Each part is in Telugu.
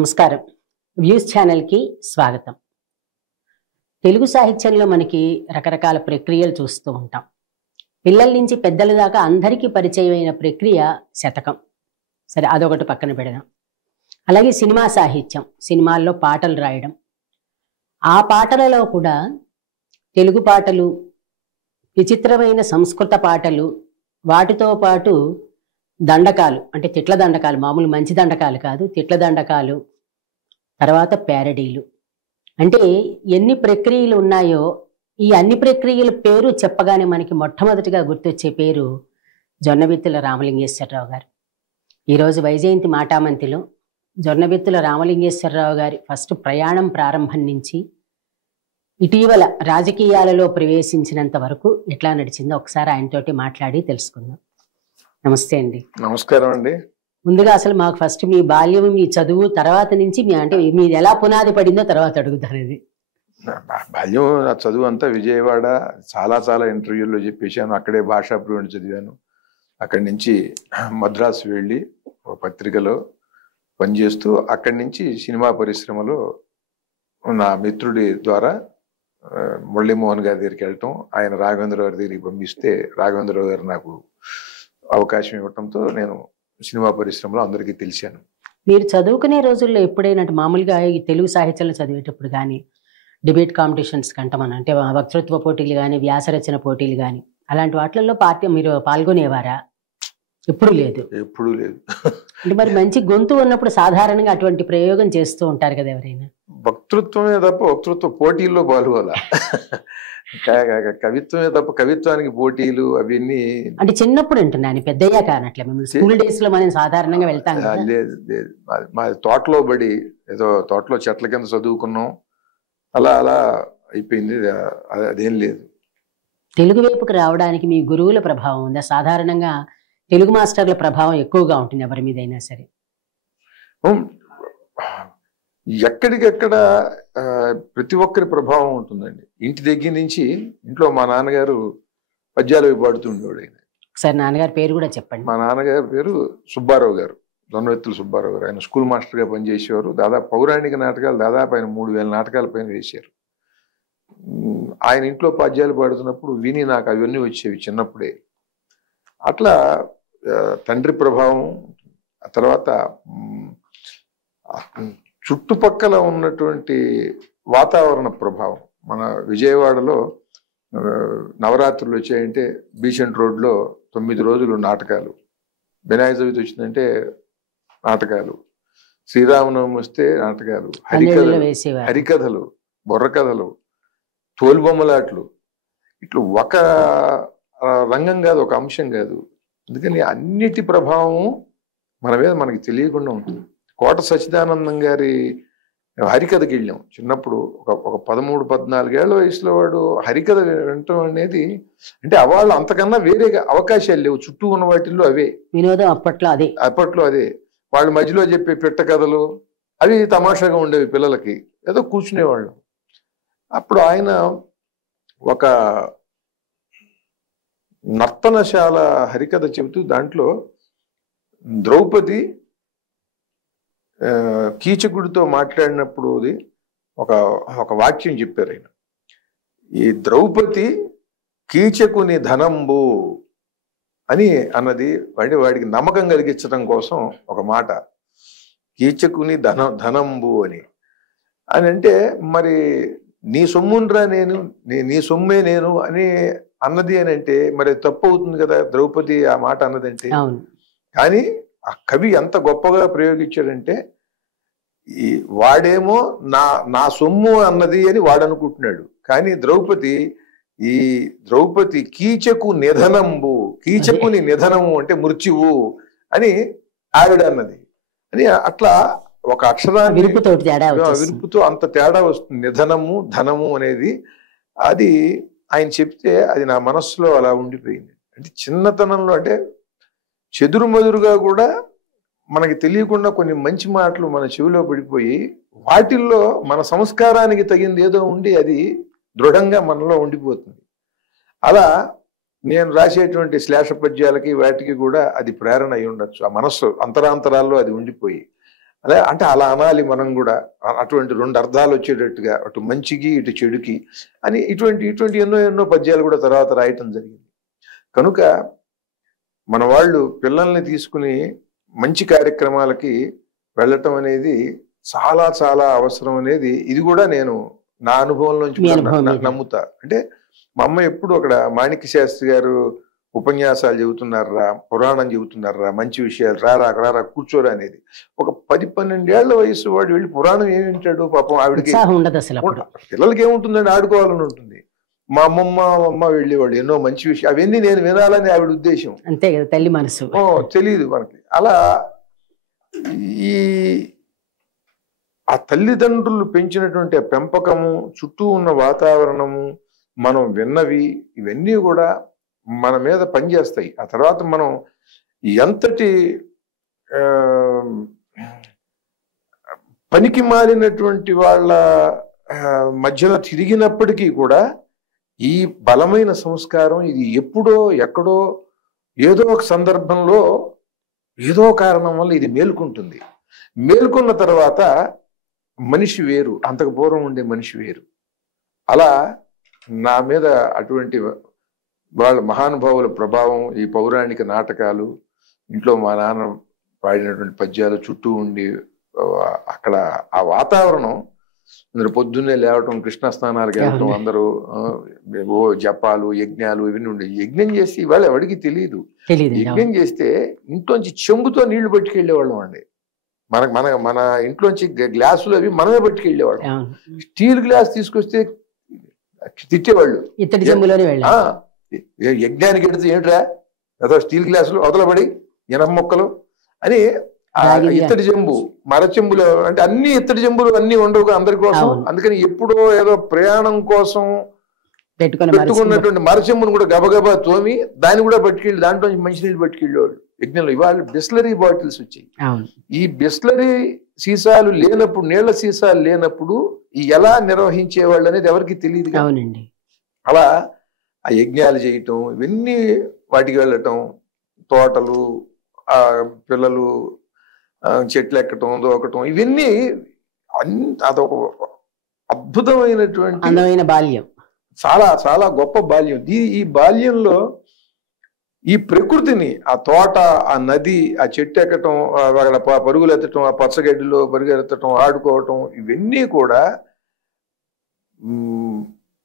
నమస్కారం. వ్యూస్ ఛానల్కి స్వాగతం. తెలుగు సాహిత్యంలో మనకి రకరకాల ప్రక్రియలు చూస్తూ ఉంటాం. పిల్లల నుంచి పెద్దల దాకా అందరికీ పరిచయమైన ప్రక్రియ శతకం. సరే, అదొకటి పక్కన పెడదాం. అలాగే సినిమా సాహిత్యం, సినిమాల్లో పాటలు రాయడం. ఆ పాటలలో కూడా తెలుగు పాటలు, విచిత్రమైన సంస్కృత పాటలు, వాటితో పాటు దండకాలు, అంటే తిట్ల దండకాలు, మామూలు మంచి దండకాలు కాదు, తిట్ల దండకాలు, తర్వాత ప్యారడీలు. అంటే ఎన్ని ప్రక్రియలు ఉన్నాయో ఈ అన్ని ప్రక్రియల పేరు చెప్పగానే మనకి మొట్టమొదటిగా గుర్తొచ్చే పేరు జొన్నబిత్తుల రామలింగేశ్వరరావు గారు. ఈరోజు వైజయంతి మాటామంతిలో జొన్నబిత్తుల రామలింగేశ్వరరావు గారి ఫస్ట్ ప్రయాణం ప్రారంభం నుంచి ఇటీవల రాజకీయాలలో ప్రవేశించినంత వరకు ఎట్లా నడిచిందో ఒకసారి ఆయనతోటి మాట్లాడి తెలుసుకుందాం. నమస్తే అండి. నమస్కారం అండి. ముందుగా అసలు మాకు ఫస్ట్ మీ బాల్యం, మీ చదువు, తర్వాత నుంచి అంటే మీది ఎలా పునాది పడిందో తర్వాత అడుగుతాను. ఇది బాల్యం, నా చదువు అంతా విజయవాడ. చాలా ఇంటర్వ్యూల్లో చెప్పేశాను. అక్కడే భాషా ప్రవీణ్ చదివాను. అక్కడి నుంచి మద్రాసు వెళ్ళి ఒక పత్రికలో పనిచేస్తూ అక్కడి నుంచి సినిమా పరిశ్రమలో నా మిత్రుడి ద్వారా మురళీమోహన్ గారి దగ్గరికి వెళ్ళటం, ఆయన రాఘవేంద్రరావు గారి దగ్గరికి పంపిస్తే రాఘవేంద్రరావు గారు నాకు అవకాశం ఇవ్వటంతో నేను సినిమా పరిశ్రమలో అందరికీ తెలిసాను. మీరు చదువుకునే రోజుల్లో ఎప్పుడైనా మామూలుగా ఈ తెలుగు సాహిత్యంలో చదివేటప్పుడు కానీ డిబేట్ కాంపిటీషన్స్ కంటమని, అంటే వక్తృత్వ పోటీలు కానీ, వ్యాసరచన పోటీలు కానీ, అలాంటి వాటిల్లో మీరు పాల్గొనేవారా? ఎప్పుడు లేదు. ఎప్పుడు లేదు. అంటే మరి మంచి గొంతు ఉన్నప్పుడు సాధారణంగా అటువంటి ప్రయోగం చేస్తూ ఉంటారు కదా ఎవరైనా. వక్తృత్వమే తప్ప వక్తృత్వ పోటీల్లో పాల్గొనాల. కవిత్వమే తప్ప కవిత్వానికి పోటీలు అవన్నీ అంటే చిన్నప్పుడు అంటున్నాను, పెద్దయ్యా కానట్లే. మిమ్మల్ని స్కూల్ డేస్ లో మనం సాధారణంగా వెళ్తాం. లేదు. మా తోటలో బడి, ఏదో తోటలో చెట్ల కింద చదువుకున్నాం, అలా అయిపోయింది. అదేం లేదు. తెలుగు వైపుకి రావడానికి మీ గురువుల ప్రభావం ఉందా? సాధారణంగా తెలుగు మాస్టర్ల ప్రభావం ఎక్కువగా ఉంటుంది ఎవరి మీదైనా సరే. ఎక్కడికెక్కడ ప్రతి ఒక్కరి ప్రభావం ఉంటుందండి. ఇంటి దగ్గర నుంచి, ఇంట్లో మా నాన్నగారు పద్యాలు పాడుతుండేవాడు. ఆయన సార్ నాన్నగారి పేరు కూడా చెప్పండి. మా నాన్నగారి పేరు సుబ్బారావు గారు, దొన్నవెత్తుల సుబ్బారావు గారు. ఆయన స్కూల్ మాస్టర్గా పనిచేసేవారు. దాదాపు పౌరాణిక నాటకాలు దాదాపు ఆయన 3000 నాటకాల పైన వేశారు. ఆయన ఇంట్లో పద్యాలు పాడుతున్నప్పుడు విని నాకు అవన్నీ వచ్చేవి చిన్నప్పుడే. అట్లా తండ్రి ప్రభావం, ఆ తర్వాత చుట్టుపక్కల ఉన్నటువంటి వాతావరణ ప్రభావం. మన విజయవాడలో నవరాత్రులు వచ్చాయంటే బీసెంట్ రోడ్లో 9 రోజులు నాటకాలు, వినాయక చవితి వచ్చిందంటే నాటకాలు, శ్రీరామనవమి వస్తే నాటకాలు, హరికథలు, బుర్రకథలు, తోలుబొమ్మలాట్లు. ఇట్లా ఒక రంగం కాదు, ఒక అంశం కాదు. అందుకని అన్నిటి ప్రభావం మన మీద మనకి తెలియకుండా ఉంటుంది. కోట సచ్చిదానందం గారి హరికథకి వెళ్ళాం చిన్నప్పుడు. ఒక 13-14 ఏళ్ల వయసులో వాడు హరికథ వినటం అనేది, అంటే వాళ్ళు అంతకన్నా వేరే అవకాశాలు లేవు. చుట్టూ ఉన్న వాటిల్లో అవే వినోదం. అప్పట్లో అదే వాళ్ళు మధ్యలో చెప్పే పిట్ట కథలు అవి తమాషాగా ఉండేవి పిల్లలకి. ఏదో కూర్చునేవాళ్ళు. అప్పుడు ఆయన ఒక నర్తనశాల హరికథ చెబుతూ దాంట్లో ద్రౌపది కీచకుడితో మాట్లాడినప్పుడు ఒక వాక్యం చెప్పారు ఆయన. ఈ ద్రౌపది కీచకుని ధనంబు అని అన్నది వాడికి నమ్మకం కలిగించడం కోసం ఒక మాట. కీచకుని ధనంబు అని అంటే మరి నీ సొమ్మునరా నేను, నీ సొమ్మే నేను అని అన్నది అని అంటే మరి తప్పు అవుతుంది కదా ద్రౌపది ఆ మాట అన్నదంటే. కానీ ఆ కవి ఎంత గొప్పగా ప్రయోగించాడంటే, ఈ వాడేమో నా సొమ్ము అన్నది అని వాడు అనుకుంటున్నాడు. కానీ ద్రౌపది కీచకు నిధనంబు, కీచకుని నిధనము అంటే మృత్యువు అని ఆవిడ అన్నది అని. అట్లా ఒక అక్షరాన్ని విరుపుతో అంత తేడా వస్తుంది. నిధనము ధనము అనేది అది ఆయన చెప్తే అది నా మనస్సులో అలా ఉండిపోయింది. అంటే చిన్నతనంలో, అంటే చెదురుమదురుగా కూడా మనకి తెలియకుండా కొన్ని మంచి మాటలు మన చెవిలో పడిపోయి వాటిల్లో మన సంస్కారానికి తగింది ఏదో ఉండి అది దృఢంగా మనలో ఉండిపోతుంది. అలా నేను రాసేటువంటి శ్లేష పద్యాలకి వాటికి కూడా అది ప్రేరణ అయి ఉండొచ్చు. ఆ మనస్సు అంతరాంతరాల్లో అది ఉండిపోయి అలా అంటే అలా అనాలి మనం కూడా. అటువంటి రెండు అర్థాలు వచ్చేటట్టుగా, అటు మంచికి ఇటు చెడుకి అని ఇటువంటి ఎన్నో పద్యాలు కూడా తర్వాత రాయటం జరిగింది. కనుక మన వాళ్ళు పిల్లల్ని తీసుకుని మంచి కార్యక్రమాలకి వెళ్ళటం అనేది చాలా చాలా అవసరం అనేది ఇది కూడా నేను నా అనుభవంలోంచి నమ్ముతా. అంటే మా అమ్మ ఎప్పుడు అక్కడ మాణిక్య శాస్త్రి గారు ఉపన్యాసాలు చెబుతున్నారా, పురాణం చెబుతున్నారా, మంచి విషయాలు రారా కూర్చోరా అనేది. ఒక 10-12 ఏళ్ల వయసు వాడు వెళ్ళి పురాణం ఏమి వింటాడు పాపం. ఆవిడకి పిల్లలకి ఏముంటుందండి, ఆడుకోవాలని ఉంటుంది. మా అమ్మ వెళ్ళేవాళ్ళు ఎన్నో మంచి విషయాలు, అవన్నీ నేను వినాలని ఆవిడ ఉద్దేశం. అంతే కదా, తల్లి మనసు తెలియదు మనకి. అలా ఈ ఆ తల్లిదండ్రులు పెంచినటువంటి ఆ పెంపకము, చుట్టూ ఉన్న వాతావరణము, మనం విన్నవి ఇవన్నీ కూడా మన మీద పనిచేస్తాయి. ఆ తర్వాత మనం ఎంతటి పనికి మాలినటువంటి వాళ్ళ మధ్యలో తిరిగినప్పటికీ కూడా ఈ బలమైన సంస్కారం ఇది ఎప్పుడో ఎక్కడో ఏదో ఒక సందర్భంలో ఏదో కారణం వల్ల ఇది మేలుకుంటుంది. మేలుకున్న తర్వాత మనిషి వేరు, అంతకు పూర్వం ఉండే మనిషి వేరు. అలా నా మీద అటువంటి వాళ్ళ మహానుభావుల ప్రభావం, ఈ పౌరాణిక నాటకాలు, ఇంట్లో మా నాన్న పాడినటువంటి పద్యాలు చుట్టూ ఉండి అక్కడ ఆ వాతావరణం, అందరు పొద్దున్నే లేవటం, కృష్ణ స్నానాలకు వెళ్ళటం, అందరూ జపాలు యజ్ఞాలు ఇవన్నీ ఉండే. యజ్ఞం చేసి ఇవాళ ఎవరికి తెలియదు. యజ్ఞం చేస్తే ఇంట్లోంచి చెంబుతో నీళ్లు పట్టుకెళ్ళేవాళ్ళం అండి. మన ఇంట్లోంచి గ్లాసులు అవి మనమే పట్టుకెళ్ళేవాళ్ళం. స్టీల్ గ్లాస్ తీసుకొస్తే తిట్టేవాళ్ళు. యజ్ఞానికి ఎడితే ఏంట్రా ఏదో స్టీల్ గ్లాసులు అవతలబడి ఎనప మొక్కలు అని. ఇత్తడి చెంబు, మర చెంబులు అంటే అన్ని ఇత్తడి చెంబులు అన్ని ఉండవు అందరి కోసం. అందుకని ఎప్పుడో ఏదో ప్రయాణం కోసం పెట్టుకున్నటువంటి మరచెంబును కూడా గబగబా తోమి దాన్ని కూడా పట్టుకెళ్ళి దాంట్లో మంచినీళ్ళు పట్టుకెళ్ళేవాళ్ళు యజ్ఞంలో. ఇవాళ బిస్లరీ బాటిల్స్ వచ్చాయి. ఈ బిస్లరీ సీసాలు లేనప్పుడు, నీళ్ల సీసాలు లేనప్పుడు ఎలా నిర్వహించేవాళ్ళు అనేది ఎవరికి తెలియదు. అలా ఆ యజ్ఞాలు చేయటం, ఇవన్నీ వాటికి వెళ్ళటం, తోటలు, ఆ పిల్లలు చెట్లు ఎక్కటం, దూకటం, ఇవన్నీ అదొక అద్భుతమైనటువంటి బాల్యం, చాలా చాలా గొప్ప బాల్యం. ఈ బాల్యంలో ఈ ప్రకృతిని, ఆ తోట, ఆ నది, ఆ చెట్టు ఎక్కటం, అక్కడ పరుగులు ఎత్తటం, ఆ పచ్చగడ్డిలో పరుగులెత్తటం, ఆడుకోవటం, ఇవన్నీ కూడా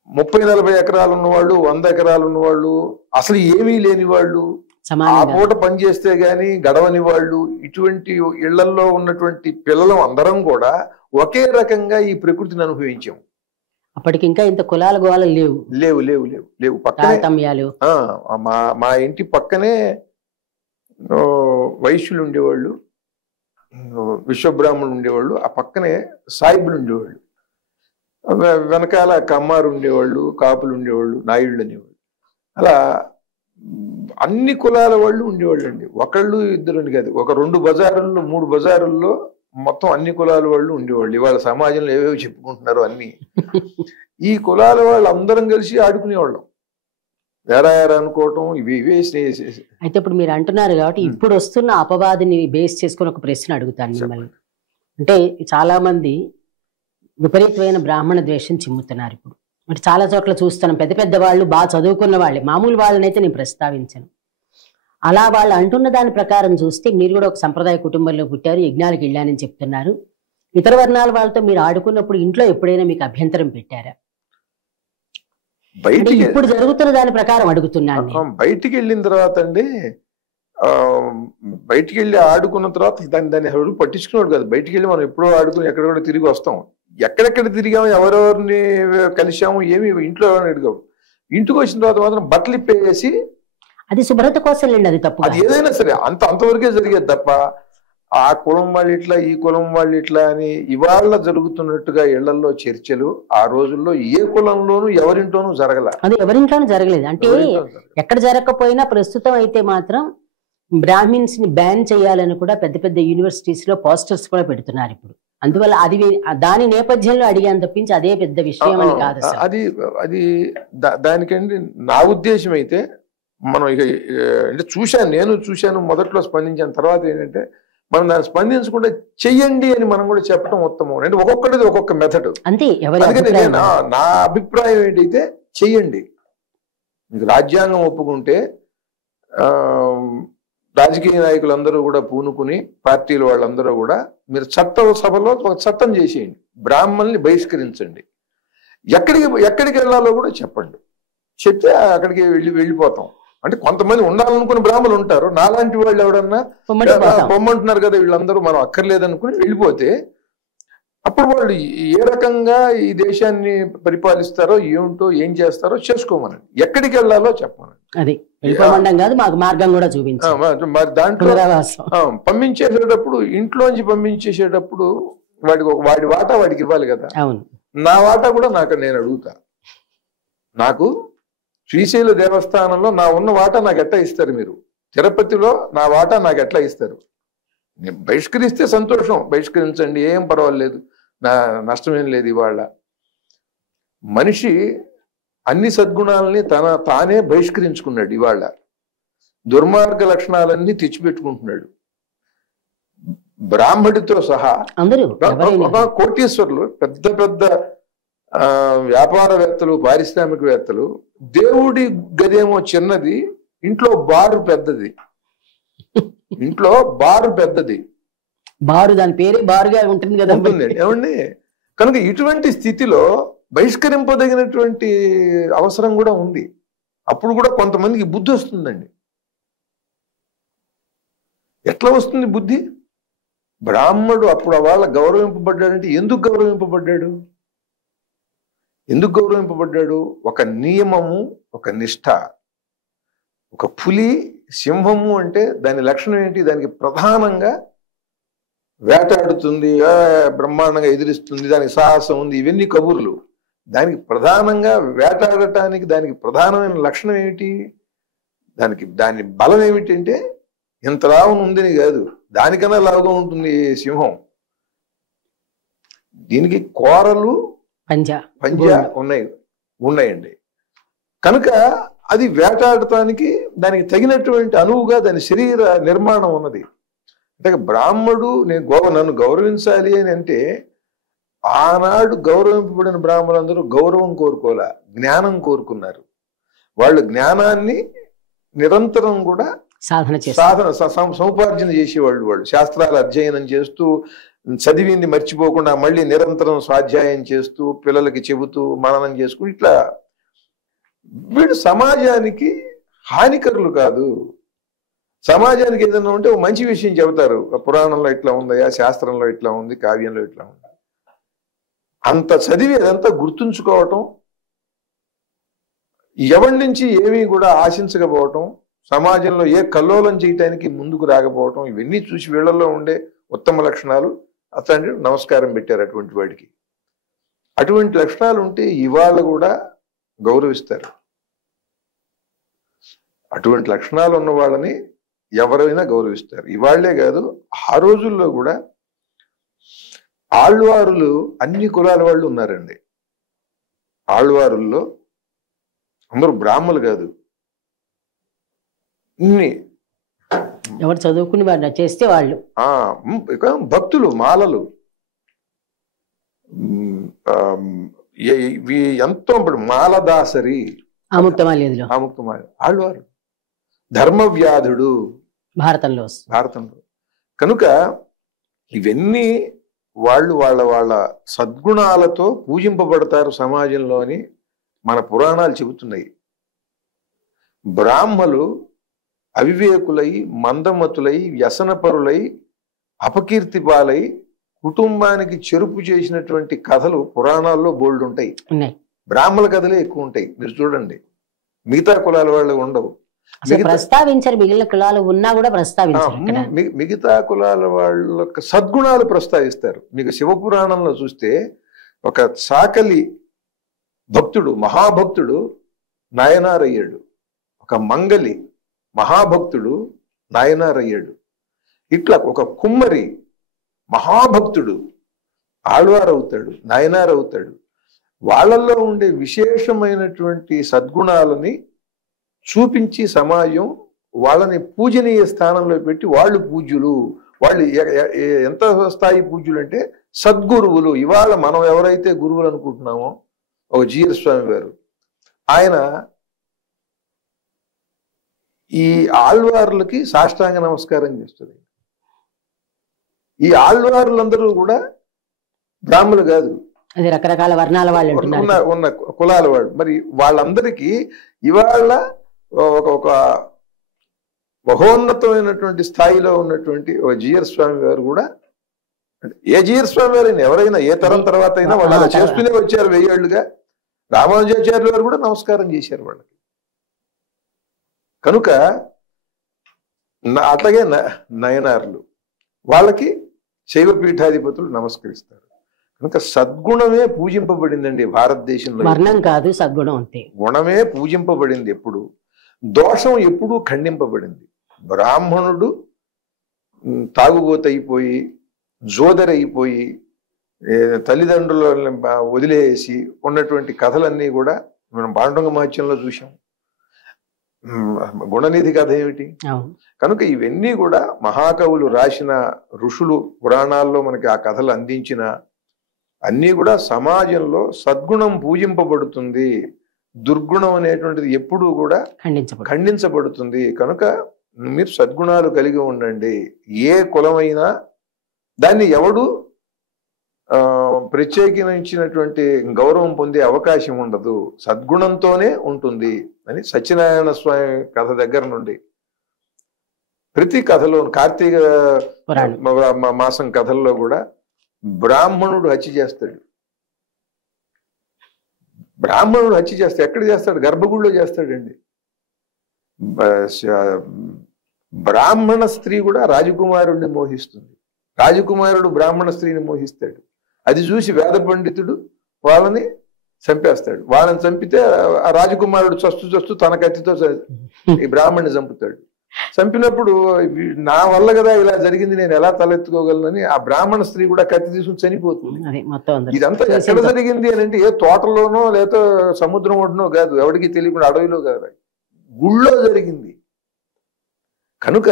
30-40 ఎకరాలు ఉన్నవాళ్ళు, 100 ఎకరాలు ఉన్నవాళ్ళు, అసలు ఏమీ లేని వాళ్ళు, ఆ పూట పనిచేస్తే గాని గడవని వాళ్ళు, ఇటువంటి ఇళ్లల్లో ఉన్నటువంటి పిల్లలు అందరం కూడా ఒకే రకంగా ఈ ప్రకృతిని అనుభవించాం. అప్పటికి ఇంకా ఇంత కులాల గోళాలు లేవు లేవు లేవు లేవు లేవు పక్కనే మా ఇంటి పక్కనే వైశ్యులు ఉండేవాళ్ళు, విశ్వబ్రాహ్మణులు ఉండేవాళ్ళు, ఆ పక్కనే సాయిబులు ఉండేవాళ్ళు, వెనకాల కమ్మారు ఉండేవాళ్ళు, కాపులు ఉండేవాళ్ళు, నాయుళ్ళు అనేవాళ్ళు. అలా అన్ని కులాల వాళ్ళు ఉండేవాళ్ళు అండి. ఒకళ్ళు ఇద్దరు కాదు, ఒక 2 బజారుల్లో 3 బజారుల్లో మొత్తం అన్ని కులాల వాళ్ళు ఉండేవాళ్ళు. ఇవాళ సమాజంలో ఏవేవి చెప్పుకుంటున్నారో అన్ని. ఈ కులాల వాళ్ళు అందరం కలిసి ఆడుకునేవాళ్ళం, వేరాయారా అనుకోవటం, ఇవే స్నేహించేసి. అయితే ఇప్పుడు మీరు అంటున్నారు కాబట్టి ఇప్పుడు వస్తున్న అపవాదిని బేస్ చేసుకుని ఒక ప్రశ్న అడుగుతాను మిమ్మల్ని. అంటే చాలా మంది విపరీతమైన బ్రాహ్మణ ద్వేషం చిమ్ముతున్నారు ఇప్పుడు. అంటే చాలా చోట్ల చూస్తున్నాం, పెద్ద పెద్ద వాళ్ళు, బాగా చదువుకున్న వాళ్ళే, మామూలు వాళ్ళనైతే నేను ప్రస్తావించను. అలా వాళ్ళు అంటున్న దాని ప్రకారం చూస్తే మీరు కూడా ఒక సంప్రదాయ కుటుంబంలో పుట్టారు, యజ్ఞాలకు వెళ్ళానని చెప్తున్నారు. ఇతర వర్ణాల వాళ్ళతో మీరు ఆడుకున్నప్పుడు ఇంట్లో ఎప్పుడైనా మీకు అభ్యంతరం పెట్టారా? ఇప్పుడు జరుగుతున్న దాని ప్రకారం అడుగుతున్నాను. బయటికి వెళ్ళిన తర్వాత అండి, బయటికి వెళ్ళి ఆడుకున్న తర్వాత దాన్ని ఎవరు పట్టించుకున్నాడు కదా. బయటికి వెళ్ళి మనం ఎప్పుడో ఆడుకుని ఎక్కడ కూడా తిరిగి వస్తాం. ఎక్కడెక్కడ తిరిగాము, ఎవరెవరిని కలిసాము, ఏమి ఇంట్లో అడిగాము. ఇంటికి వచ్చిన తర్వాత మాత్రం బట్టలు ఇప్పేసి, అది శుభ్రత కోసం లేండి, అది తప్పు. అది ఏదైనా సరే అంతవరకే జరిగేది తప్ప ఆ కులం వాళ్ళు ఇట్లా, ఈ కులం వాళ్ళు ఇట్లా అని ఇవాళ జరుగుతున్నట్టుగా ఇళ్లలో చర్చలు ఆ రోజుల్లో ఏ కులంలోనూ ఎవరింట్లోనూ జరగల. అది ఎవరింట్లోనూ జరగలేదు. అంటే ఎక్కడ జరగకపోయినా ప్రస్తుతం అయితే మాత్రం బ్రాహ్మిన్స్ ని బ్యాన్ చేయాలని కూడా పెద్ద పెద్ద యూనివర్సిటీస్ లో పోస్టర్స్ కూడా పెడుతున్నారు ఇప్పుడు. అందువల్ల అది దాని నేపథ్యంలో అడిగాను తప్పించి అదే పెద్ద విషయం అని కాదు. అది దానికండి నా ఉద్దేశం అయితే, మనం ఇక అంటే నేను చూశాను, మొదట్లో స్పందించిన తర్వాత ఏంటంటే మనం దాన్ని స్పందించకుండా చెయ్యండి అని మనం కూడా చెప్పడం ఉత్తమం. అంటే ఒక్కొక్కటిది ఒక్కొక్క మెథడ్. అంతే, ఎవరి అందుకని అభిప్రాయం నా అభిప్రాయం ఏంటైతే చెయ్యండి. మీకు రాజ్యాంగం ఒప్పుకుంటే రాజకీయ నాయకులందరూ కూడా పూనుకుని పార్టీల వాళ్ళందరూ కూడా మీరు సభలో ఒక చట్టం చేసేయండి, బ్రాహ్మణుల్ని బహిష్కరించండి, ఎక్కడికి వెళ్ళాలో కూడా చెప్పండి. చెప్తే అక్కడికి వెళ్ళిపోతాం. అంటే కొంతమంది ఉండాలనుకుని బ్రాహ్మణులు ఉంటారు, నాలాంటి వాళ్ళు ఎవడన్నా పొమ్మంటున్నారు కదా వీళ్ళందరూ మనం అక్కర్లేదనుకుని వెళ్ళిపోతే అప్పుడు వాళ్ళు ఏ రకంగా ఈ దేశాన్ని పరిపాలిస్తారో ఏమిటో ఏం చేస్తారో చేసుకోమనండి, ఎక్కడికి వెళ్ళాలో చెప్పమనండి. అది వెళ్ళిపోమండం కాదు, మాకు మార్గం కూడా చూపించాలి. మరి దాంట్లో పంపించేసేటప్పుడు ఇంట్లోంచి పంపించేసేటప్పుడు వాడి వాటా వాడికి ఇవ్వాలి కదా. నా వాటా కూడా నేను అడుగుతా. నాకు శ్రీశైల దేవస్థానంలో నా ఉన్న వాటా నాకు ఎట్లా ఇస్తారు మీరు? తిరుపతిలో నా వాటా నాకు ఎట్లా ఇస్తారు? నేను బహిష్కరిస్తే సంతోషం, బహిష్కరించండి, ఏం పర్వాలేదు, నష్టమేం లేదు. ఇవాళ మనిషి అన్ని సద్గుణాలని తానే బహిష్కరించుకున్నాడు. ఇవాళ దుర్మార్గ లక్షణాలన్నీ తెచ్చిపెట్టుకుంటున్నాడు. బ్రాహ్మడితో సహా కోటీశ్వరులు, పెద్ద పెద్ద వ్యాపారవేత్తలు, పారిశ్రామికవేత్తలు, దేవుడి గదేమో చిన్నది, ఇంట్లో బారు పెద్దది. ఇంట్లో బారు పెద్దది, బారు దాని పేరే బారుగా ఉంటుంది కదా. ఏమండి, కనుక ఇటువంటి స్థితిలో బహిష్కరింపదగినటువంటి అవసరం కూడా ఉంది. అప్పుడు కూడా కొంతమందికి బుద్ధి వస్తుందండి. ఎట్లా వస్తుంది బుద్ధి? బ్రాహ్మడు అప్పుడు వాళ్ళ గౌరవింపబడ్డాడంటే ఎందుకు గౌరవింపబడ్డాడు? ఎందుకు గౌరవింపబడ్డాడు? ఒక నియమము, ఒక నిష్ఠ. ఒక పులి, సింహము అంటే దాని లక్షణం ఏంటి? దానికి ప్రధానంగా వేటాడుతుంది, బ్రహ్మాండంగా ఎదిరిస్తుంది, దానికి సాహసం ఉంది, ఇవన్నీ కబుర్లు. దానికి ప్రధానంగా వేటాడటానికి దానికి ప్రధానమైన లక్షణం ఏమిటి? దాని బలం ఏమిటంటే ఇంత లావున ఉందని కాదు, దానికన్నా లావుగా ఉంటుంది సింహం. దీనికి కోరలు, పంజా ఉన్నాయండి. కనుక అది వేటాడటానికి దానికి తగినటువంటి అనువుగా దాని శరీర నిర్మాణం ఉన్నది. అంటే బ్రాహ్మడు నన్ను గౌరవించాలి అని అంటే, ఆనాడు గౌరవింపబడిన బ్రాహ్మణులందరూ గౌరవం కోరుకోలే, జ్ఞానం కోరుకున్నారు. వాళ్ళు జ్ఞానాన్ని నిరంతరం కూడా సాధన సముపార్జన చేసేవాళ్ళు. వాళ్ళు శాస్త్రాలు అధ్యయనం చేస్తూ, చదివింది మర్చిపోకుండా మళ్ళీ నిరంతరం స్వాధ్యాయం చేస్తూ, పిల్లలకి చెబుతూ, మననం చేసుకుంటూ, ఇట్లా వీడు సమాజానికి హానికరులు కాదు. సమాజానికి ఏదైనా ఉంటే ఒక మంచి విషయం చెబుతారు. పురాణంలో ఇట్లా ఉందయా, శాస్త్రంలో ఇట్లా ఉంది, కావ్యంలో ఇట్లా ఉంది. అంత చదివి అదంతా గుర్తుంచుకోవటం, ఎవరి నుంచి ఏమీ కూడా ఆశించకపోవటం, సమాజంలో ఏ కల్లోలం చేయటానికి ముందుకు రాకపోవటం, ఇవన్నీ చూసి వీళ్ళల్లో ఉండే ఉత్తమ లక్షణాలు. అతను నమస్కారం పెట్టారు అటువంటి వాడికి. అటువంటి లక్షణాలు ఉంటే ఇవాళ కూడా గౌరవిస్తారు. అటువంటి లక్షణాలు ఉన్న వాళ్ళని ఎవరైనా గౌరవిస్తారు. ఇవాళ్లే కాదు, ఆ రోజుల్లో కూడా ఆళ్వారులు అన్ని కులాల వాళ్ళు ఉన్నారండి. ఆళ్వారుల్లో అందరూ బ్రాహ్మలు కాదు, ఎవరు చదువుకుని వాళ్ళు చేస్తే వాళ్ళు భక్తులు, మాలలు, ఎంతో మాలదాసరి, ఆముక్తమాల్యది ఆళ్వారు, ధర్మవ్యాధుడు భారతంలో. కనుక ఇవన్నీ వాళ్ళ సద్గుణాలతో పూజింపబడతారు సమాజంలో అని మన పురాణాలు చెబుతున్నాయి. బ్రాహ్మలు అవివేకులై, మందమతులై, వ్యసనపరులై, అపకీర్తి పాలై, కుటుంబానికి చెరుపు చేసినటువంటి కథలు పురాణాల్లో బోల్డ్ ఉంటాయి. బ్రాహ్మణ కథలే ఎక్కువ ఉంటాయి. మీరు చూడండి, మిగతా కులాల వాళ్ళు ఉండవు. ప్రస్తావించారు, మిగిలిన కులాలు ఉన్నా కూడా ప్రస్తావించారు. మిగతా కులాల వాళ్ళ సద్గుణాలు ప్రస్తావిస్తారు. మీకు శివపురాణంలో చూస్తే ఒక సాకలి భక్తుడు, మహాభక్తుడు నాయనారయ్యాడు. ఒక మంగలి మహాభక్తుడు నాయనారయ్యాడు. ఇట్లా ఒక కుమ్మరి మహాభక్తుడు ఆళ్వారవుతాడు, నాయనారవుతాడు. వాళ్ళల్లో ఉండే విశేషమైనటువంటి సద్గుణాలని చూపించి సమాజం వాళ్ళని పూజనీయ స్థానంలో పెట్టి వాళ్ళు పూజ్యులు, వాళ్ళు ఎంత స్థాయి పూజ్యులు అంటే సద్గురువులు. ఇవాళ మనం ఎవరైతే గురువులు అనుకుంటున్నామో, ఒక జీఎస్ స్వామి వారు, ఆయన ఈ ఆళ్వార్లకి సాష్టాంగ నమస్కారం చేస్తుంది. ఈ ఆళ్వార్లందరూ కూడా బ్రాహ్మణులు కాదు, అది రకరకాల వర్ణాల వాళ్ళు ఉన్న కులాల వాళ్ళు. మరి వాళ్ళందరికీ ఇవాళ ఒక మహోన్నతమైనటువంటి స్థాయిలో ఉన్నటువంటి ఒక జీఆర్ స్వామి వారు కూడా, ఏ జీఆర్ స్వామి వారైనా ఎవరైనా ఏ తరం తర్వాత అయినా వాళ్ళు అలా చేస్తూనే వచ్చారు 1000 ఏళ్లుగా. రామానుజాచార్యులు వారు కూడా నమస్కారం చేశారు వాళ్ళకి. కనుక అట్లాగే నయనార్లు, వాళ్ళకి శైవ పీఠాధిపతులు నమస్కరిస్తారు. కనుక సద్గుణమే పూజింపబడిందండి భారతదేశంలో. వర్ణం కాదు, సద్గుణం అంతే. గుణమే పూజింపబడింది ఎప్పుడు, దోషం ఎప్పుడూ ఖండింపబడింది. బ్రాహ్మణుడు తాగుబోతైపోయి, జోదరైపోయి, తల్లిదండ్రులను వదిలేసి ఉన్నటువంటి కథలన్నీ కూడా మనం పాండురంగ మహత్యంలో చూసాం. గుణనిధి కథ ఏమిటి? కనుక ఇవన్నీ కూడా మహాకవులు రాసిన, ఋషులు పురాణాల్లో మనకి ఆ కథలు అందించిన అన్నీ కూడా సమాజంలో సద్గుణం పూజింపబడుతుంది, దుర్గుణం అనేటువంటిది ఎప్పుడూ కూడా ఖండించబడుతుంది. కనుక మీరు సద్గుణాలు కలిగి ఉండండి. ఏ కులమైనా దాన్ని ఎవడు ప్రత్యేకించినటువంటి గౌరవం పొందే అవకాశం ఉండదు, సద్గుణంతోనే ఉంటుంది అని సత్యనారాయణ స్వామి కథ దగ్గర నుండి ప్రతి కథలో, కార్తీక మాసం కథల్లో కూడా బ్రాహ్మణుడు హత్య చేస్తాడు. బ్రాహ్మణుడు హత్య చేస్తాడు. ఎక్కడ చేస్తాడు? గర్భగుడిలో చేస్తాడండి. బ్రాహ్మణ స్త్రీ కూడా రాజకుమారుడిని మోహిస్తుంది, రాజకుమారుడు బ్రాహ్మణ స్త్రీని మోహిస్తాడు. అది చూసి వేద పండితుడు వాళ్ళని చంపేస్తాడు. వాళ్ళని చంపితే ఆ రాజకుమారుడు చస్తూ తన కత్తితో ఈ బ్రాహ్మణ్ణి చంపుతాడు. చంపినప్పుడు నా వల్ల కదా ఇలా జరిగింది, నేను ఎలా తలెత్తుకోగలనని ఆ బ్రాహ్మణ స్త్రీ కూడా కత్తి తీసుకుని చనిపోతుంది. ఇదంతా ఎక్కడ జరిగింది అని అంటే ఏ తోటలోనో లేదా సముద్రం ఒడ్డునో కాదు, ఎవరికి తెలియకుండా అడవిలో కాదు, గుళ్ళో జరిగింది. కనుక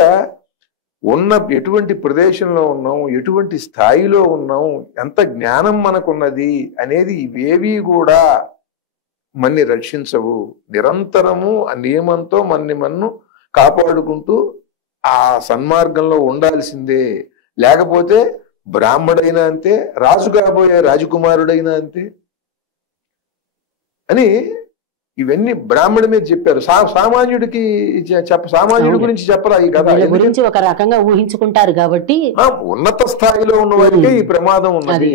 ఉన్న ఎటువంటి ప్రదేశంలో ఉన్నాం, ఎటువంటి స్థాయిలో ఉన్నాం, ఎంత జ్ఞానం మనకున్నది అనేది ఇవేవి కూడా మన్ని రక్షించవు. నిరంతరము ఆ నియమంతో మన్ను కాపాడుకుంటూ ఆ సన్మార్గంలో ఉండాల్సిందే. లేకపోతే బ్రాహ్మడైనా అంతే, రాజు కాబోయే రాజకుమారుడైనా అంతే అని ఇవన్నీ బ్రాహ్మణి మీద చెప్పారు. సామాన్యుడికి సామాన్యుడి గురించి చెప్పరా ఈ కథ? గురించి ఒక రకంగా ఊహించుకుంటారు కాబట్టి ఉన్నత స్థాయిలో ఉన్న వారికే ఈ ప్రమాదం ఉన్నది.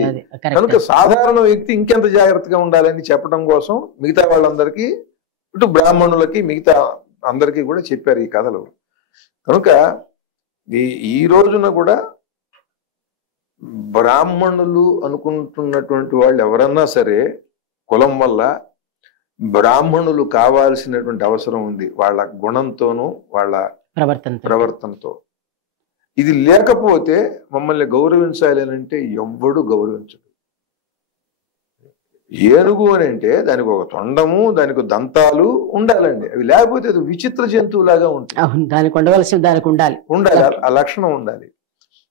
కనుక సాధారణ వ్యక్తి ఇంకెంత జాగ్రత్తగా ఉండాలని చెప్పడం కోసం మిగతా వాళ్ళందరికీ, ఇటు బ్రాహ్మణులకి మిగతా అందరికీ కూడా చెప్పారు ఈ కథలు. కనుక ఈ రోజున కూడా బ్రాహ్మణులు అనుకుంటున్నటువంటి వాళ్ళు ఎవరన్నా సరే కులం వల్ల బ్రాహ్మణులు కావాల్సినటువంటి అవసరం ఉంది, వాళ్ళ గుణంతోనూ వాళ్ళ ప్రవర్తనతో. ఇది లేకపోతే మమ్మల్ని గౌరవించాలి అని అంటే ఎవ్వడు గౌరవించడు. ఏనుగు అని అంటే దానికి ఒక తొండము, దానికి దంతాలు ఉండాలండి. అవి లేకపోతే అది విచిత్ర జంతువులాగా ఉంటుంది. దానికి ఉండవలసిన దానికి ఉండాలి, ఆ లక్షణం ఉండాలి.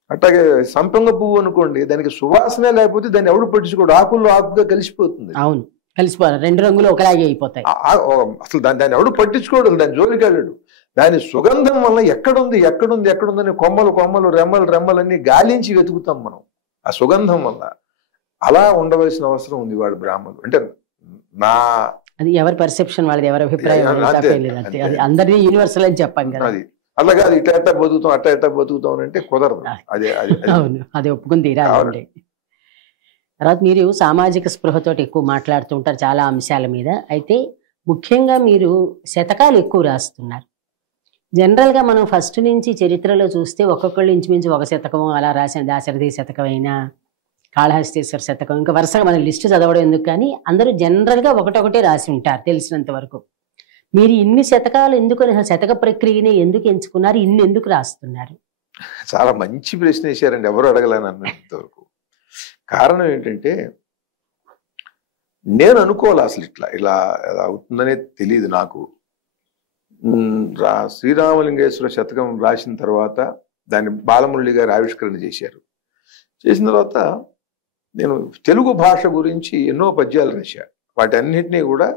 అట్లాగే సంపంగ పువ్వు అనుకోండి, దానికి సువాసనే లేకపోతే దాన్ని ఎవడు పట్టించుకోడు, ఆకుల్లో ఆకుగా కలిసిపోతుంది. అవును, కలిసిపోవాలి, 2 రంగులు ఒకలాగే అయిపోతాయి. అసలు దాన్ని ఎవడు పట్టించుకోడు, దాని జోలికి వెళ్ళాడు. దాని సుగంధం వల్ల ఎక్కడుందని కొమ్మలు రెమ్మలన్నీ గాలించి వెతుకుతాం మనం ఆ సుగంధం వల్ల. అలా ఉండవలసిన అవసరం ఉంది వాడు బ్రాహ్మణుడు అంటే. అది ఎవరి పర్సెప్షన్ వాళ్ళది, ఎవరి అభిప్రాయం, అది అందరినీ యూనివర్సల్ అని చెప్పాం కదా. అది అలా కాదు, ఇట్లా బతుకుతాం అట్లా బతుకుతాం అంటే కుదరదు. అది ఒప్పుకుని తీరాలి. తర్వాత మీరు సామాజిక స్పృహతోటి ఎక్కువ మాట్లాడుతూ ఉంటారు చాలా అంశాల మీద. అయితే ముఖ్యంగా మీరు శతకాలు ఎక్కువ రాస్తున్నారు. జనరల్గా మనం ఫస్ట్ నుంచి చరిత్రలో చూస్తే ఒక్కొక్కళ్ళు ఇంచుమించు ఒక శతకం అలా రాసిన, దాశరథి శతకం అయినా, కాళహస్తీశ్వర శతకం, ఇంకా వరుసగా మన లిస్టు చదవడం ఎందుకు కానీ అందరూ జనరల్గా ఒకటొకటే రాసి ఉంటారు తెలిసినంత వరకు. మీరు ఇన్ని శతకాలు ఎందుకు, శతక ప్రక్రియని ఎందుకు ఎంచుకున్నారు, ఇన్ని ఎందుకు రాస్తున్నారు? చాలా మంచి ప్రశ్న వేశారండి, ఎవరు అడగలేను అన్నంతవరకు. కారణం ఏంటంటే నేను అనుకోవాలి అసలు ఇలా అవుతుందనే తెలియదు నాకు. శ్రీరామలింగేశ్వర శతకం రాసిన తర్వాత దాన్ని బాలమురళి గారు ఆవిష్కరణ చేశారు. చేసిన తర్వాత నేను తెలుగు భాష గురించి ఎన్నో పద్యాలు రాశా. వాటన్నిటినీ కూడా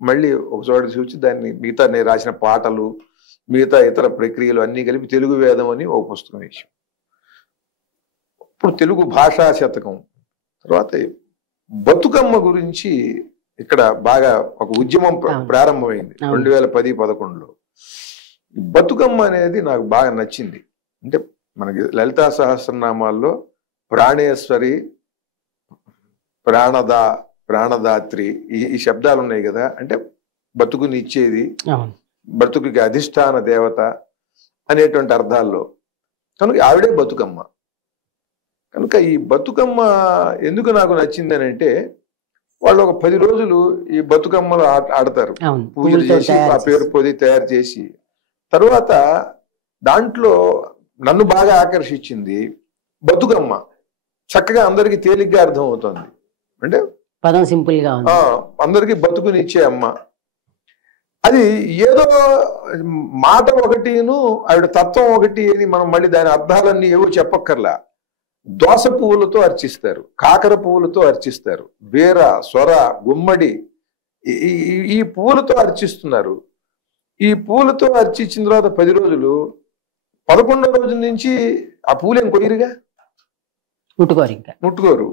మళ్ళీ ఒక చోట చూసి దాన్ని మిగతా నేను రాసిన పాటలు, మిగతా ఇతర ప్రక్రియలు అన్నీ కలిపి తెలుగు వేదం అని ఒక పుస్తకం వేసాం. ఇప్పుడు తెలుగు భాషా శతకం తర్వాత బతుకమ్మ గురించి ఇక్కడ బాగా ఒక ఉద్యమం ప్రారంభమైంది 2010-11లో. బతుకమ్మ అనేది నాకు బాగా నచ్చింది. అంటే మనకి లలితా సహస్రనామాల్లో ప్రాణేశ్వరి, ప్రాణదాత్రి ఈ శబ్దాలు ఉన్నాయి కదా. అంటే బతుకుని ఇచ్చేది, బతుకుకి అధిష్టాన దేవత అనేటువంటి అర్థాల్లో. కనుక ఆవిడే బతుకమ్మ. కనుక ఈ బతుకమ్మ ఎందుకు నాకు నచ్చిందని అంటే, వాళ్ళు ఒక 10 రోజులు ఈ బతుకమ్మలు ఆడతారు, పూజలు చేసి ఆ పేరు పొది తయారు చేసి. తర్వాత దాంట్లో నన్ను బాగా ఆకర్షించింది బతుకమ్మ చక్కగా అందరికి తేలిగ్గా అర్థం అవుతుంది. అంటే పదం సింపుల్ గా ఉంది, అందరికి బతుకునిచ్చే అమ్మ. అది ఏదో మాట ఒకటిను ఆవిడ తత్వం ఒకటి అని మనం మళ్ళీ దాని అర్థాలన్నీ ఏవో చెప్పక్కర్లా. దోస పువ్వులతో అర్చిస్తారు, కాకర పువ్వులతో అర్చిస్తారు, బీర, సొర, గుమ్మడి ఈ పువ్వులతో అర్చిస్తున్నారు. ఈ పూలతో అర్చించిన తర్వాత 10 రోజులు, 11వ రోజు నుంచి ఆ పూలేం కొయ్యరుగా, ముట్టుకోరు.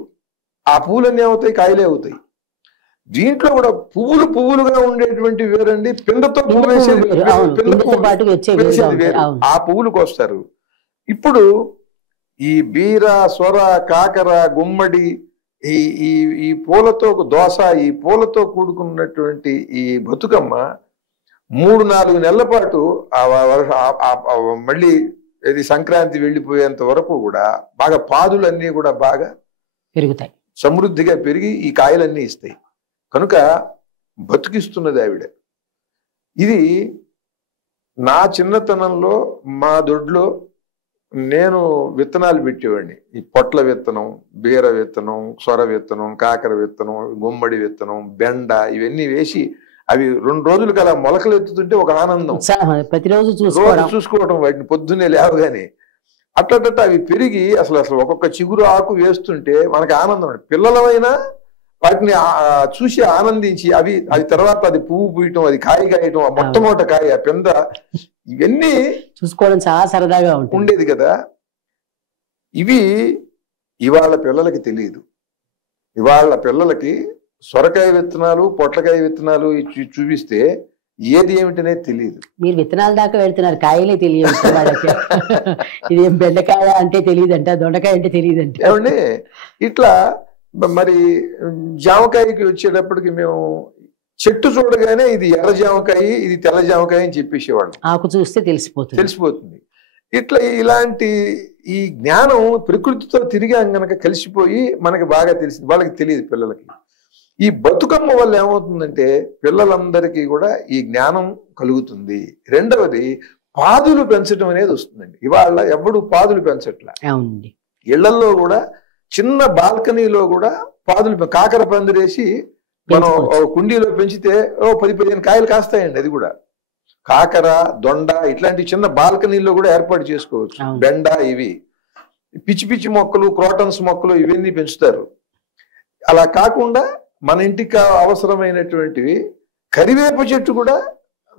ఆ పూలన్నీ అవుతాయి, కాయలే అవుతాయి. దీంట్లో కూడా పువ్వులుగా ఉండేటువంటి వేరండి, పిండతో పువ్వు వేసేది వేరు. ఆ పువ్వులకు వస్తారు. ఇప్పుడు ఈ బీర, సొర, కాకర, గుమ్మడి ఈ పూలతో దోస, ఈ పూలతో కూడుకున్నటువంటి ఈ బతుకమ్మ 3-4 నెలల పాటు మళ్ళీ ఇది సంక్రాంతి వెళ్ళిపోయేంత వరకు కూడా బాగా పాదులన్నీ కూడా బాగా పెరుగుతాయి, సమృద్ధిగా పెరిగి ఈ కాయలన్నీ ఇస్తాయి. కనుక బతికిస్తున్నది ఆవిడ. ఇది నా చిన్నతనంలో మా దొడ్లో నేను విత్తనాలు పెట్టేవాడిని. ఈ పొట్ల విత్తనం, బీర విత్తనం, సొర విత్తనం, కాకర విత్తనం, గుమ్మడి విత్తనం, బెండ ఇవన్నీ వేసి అవి 2 రోజులకి అలా మొలకలు ఎత్తుతుంటే ఒక ఆనందం. ప్రతిరోజు చూసుకోవటం వాటిని పొద్దున్నే లేవగానే అట్లా అవి పెరిగి అసలు ఒక్కొక్క చిగురు ఆకు వేస్తుంటే మనకి ఆనందం. పిల్లలమైనా వాటిని చూసి ఆనందించి అవి తర్వాత అది పువ్వు పూయటం, అది కాయ కాయటం, మొట్టమొదటి కాయ, పెంద, ఇవన్నీ చూసుకోవడం చాలా సరదాగా ఉండేది కదా. ఇవి ఇవాళ పిల్లలకి తెలియదు. ఇవాళ పిల్లలకి సొరకాయ విత్తనాలు, పొట్లకాయ విత్తనాలు చూపిస్తే ఏది ఏమిటనే తెలియదు. మీరు విత్తనాల దాకా వెళ్తున్నారు, కాయలే తెలియదు వాళ్ళకి. ఇది బెండకాయ అంటే తెలియదంట, దొండకాయ అంటే తెలియదంట. ఏమండి ఇట్లా మరి జామకాయకి వచ్చేటప్పటికి మేము చెట్టు చూడగానే ఇది ఎర్ర జామకాయ, ఇది తెల్ల జామకాయ అని చెప్పేసేవాళ్ళం. ఆకు చూస్తే తెలిసిపోతుంది. ఇట్లా ఇలాంటి ఈ జ్ఞానం ప్రకృతితో తిరిగి గనక కలిసిపోయి మనకి బాగా తెలిసింది, వాళ్ళకి తెలియదు పిల్లలకి. ఈ బతుకమ్మ వల్ల ఏమవుతుందంటే పిల్లలందరికీ కూడా ఈ జ్ఞానం కలుగుతుంది. రెండవది పాదులు పెంచడం అనేది వస్తుందండి. ఇవాళ ఎవడు పాదులు పెంచట్లా. ఇళ్లలో కూడా చిన్న బాల్కనీలో కూడా పాదులు, కాకర పందిరేసి మనం కుండీలో పెంచితే 10-15 కాయలు కాస్తాయండి. అది కూడా కాకర, దొండ ఇట్లాంటి చిన్న బాల్కనీలో కూడా ఏర్పాటు చేసుకోవచ్చు. బెండ, ఇవి పిచ్చి మొక్కలు, క్రోటన్స్ మొక్కలు ఇవన్నీ పెంచుతారు. అలా కాకుండా మన ఇంటికి అవసరమైనటువంటివి కరివేప చెట్టు కూడా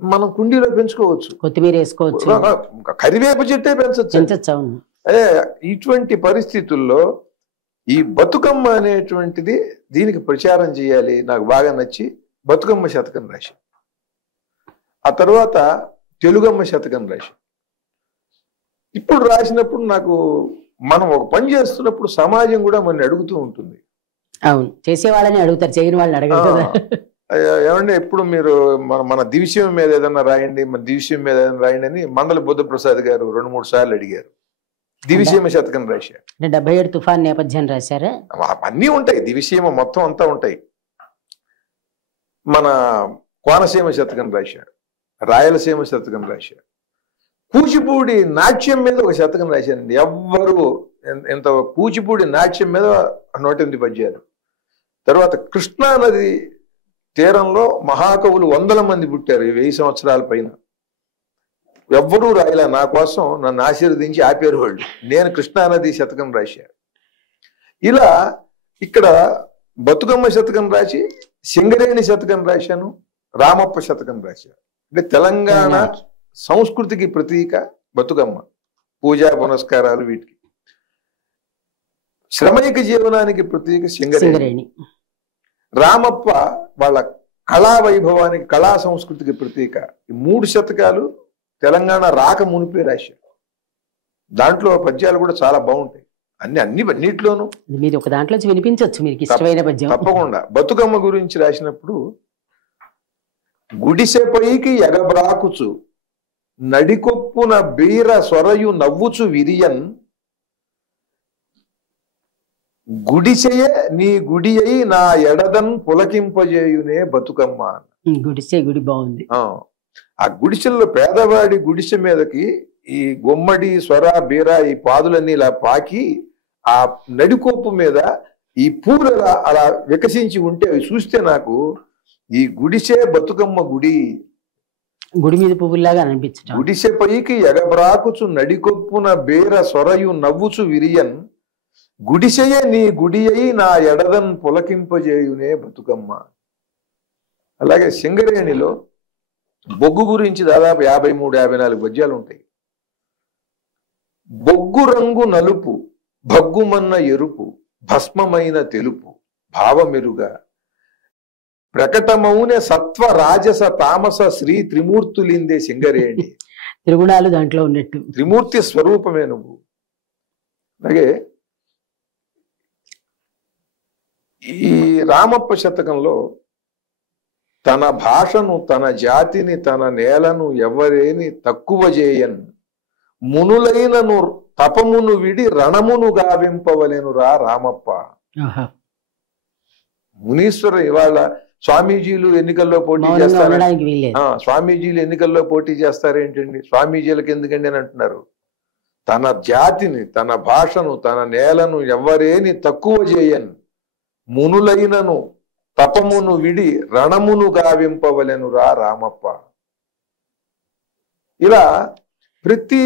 మనం కుండీలో పెంచుకోవచ్చు, కొత్తిమీర వేసుకోవచ్చు, కరివేప చెట్టే పెంచచ్చు. అదే ఇటువంటి పరిస్థితుల్లో ఈ బతుకమ్మ అనేటువంటిది దీనికి ప్రచారం చేయాలి. నాకు బాగా నచ్చి బతుకమ్మ శతకం రాశి, ఆ తర్వాత తెలుగమ్మ శతకం రాశి. ఇప్పుడు రాసినప్పుడు నాకు మనం ఒక పని చేస్తున్నప్పుడు సమాజం కూడా మన అడుగుతూ ఉంటుంది. అవును, చేసే వాళ్ళని అడుగుతారు, చేయని వాళ్ళని అడగరు కదా. ఏమంటే ఎప్పుడు మీరు మన దివిషయం మీద ఏదైనా రాయండి, మన దివిషయం మీద ఏదైనా రాయండి అని మండల బుద్ధప్రసాద్ గారు 2-3 సార్లు అడిగారు. దివిషయమ శతకం రాశారు. 77 తుఫాన్ నేపథ్యం రాశారా? అన్నీ ఉంటాయి, దివిషయమ మొత్తం అంతా ఉంటాయి. మన కోనసీమ శతకం రాశారు, రాయలసీమ శతకం రాశారు, కూచిపూడి నాట్యం మీద ఒక శతకం రాశారండి. ఎవ్వరు ఇంత కూచిపూడి నాట్యం మీద 108 పద్యాలు. తర్వాత కృష్ణానది తీరంలో మహాకవులు 100 మంది పుట్టారు 1000 సంవత్సరాల పైన. ఎవ్వరూ రాయలే నా కోసం, నన్ను ఆశీర్వదించి ఆపేరు వాళ్ళు. నేను కృష్ణానది శతకం రాశా. ఇలా ఇక్కడ బతుకమ్మ శతకం రాసి, సింగరేణి శతకం రాశాను, రామప్ప శతకం రాశాను. అంటే తెలంగాణ సంస్కృతికి ప్రతీక బతుకమ్మ, పూజా పునస్కారాలు, వీటికి శ్రమైక జీవనానికి ప్రతీక సింగరేణి. రామప్ప వాళ్ళ కళా వైభవానికి, కళా సంస్కృతికి ప్రతీక. ఈ 3 శతకాలు తెలంగాణ రాక మునిపే రాశారు. దాంట్లో పద్యాలు కూడా చాలా బాగుంటాయి, అన్నిట్లోనూ. మీరు ఒక దాంట్లో వినిపించవచ్చు మీకు ఇష్టమైన పద్యం. తప్పకుండా. బతుకమ్మ గురించి రాసినప్పుడు, గుడిసెపైకి ఎగబ్రాకుచు నడికొప్పున బీర సొరయు నవ్వుచు విరియన్, గుడిసెయే నీ గుడి అయి నా ఎడదన్ పులకింపజేయునే బతుకమ్మ. గుడిసె గుడి బాగుంది. ఆ గుడిసెల్లో పేదవాడి గుడిసె మీదకి ఈ గుమ్మడి, సొర, బీర, ఈ పాదులన్నీ ఇలా పాకి ఆ నడికొప్పు మీద ఈ పూలు అలా వికసించి ఉంటే అవి చూస్తే నాకు ఈ గుడిసే బతుకమ్మ గుడి, గుడి మీద పువ్వులాగా అనిపించడం. గుడిసె పైకి ఎగబ్రాకుచు నడికొప్పున బీర సొరయు నవ్వుచు విరియన్, గుడిసెయే నీ గుడి అయి నా ఎడదన్ పులకింపజేయునే బతుకమ్మ. అలాగే సింగరేణిలో బొగ్గు గురించి దాదాపు 53-54 పద్యాలు ఉంటాయి. బొగ్గు రంగు నలుపు, భగ్గుమన్న ఎరుపు, భస్మమైన తెలుపు, భావమెరుగా ప్రకటమౌనే సత్వ రాజస తామస శ్రీ త్రిమూర్తులిందే సింగరేణి. త్రిగుణాలు దాంట్లో ఉన్నట్టు, త్రిమూర్తి స్వరూపమే నువ్వు. అలాగే ఈ రామప్ప శతకంలో తన భాషను, తన జాతిని, తన నేలను ఎవరేని తక్కువ చేయన్, మునులైనను తపమును విడి రణమును గావింపవలెను రా రామప్ప. మునీశ్వర ఇవాళ స్వామీజీలు ఎన్నికల్లో పోటీ చేస్తారు. స్వామీజీలు ఎన్నికల్లో పోటీ చేస్తారేంటండి? స్వామీజీలకు ఎందుకండి అని అంటున్నారు. తన జాతిని, తన భాషను, తన నేలను ఎవరేని తక్కువ చేయన్, మునులైనను తపమును విడి రణమును గావింపవలెను రా రామప్ప. ఇలా ప్రతి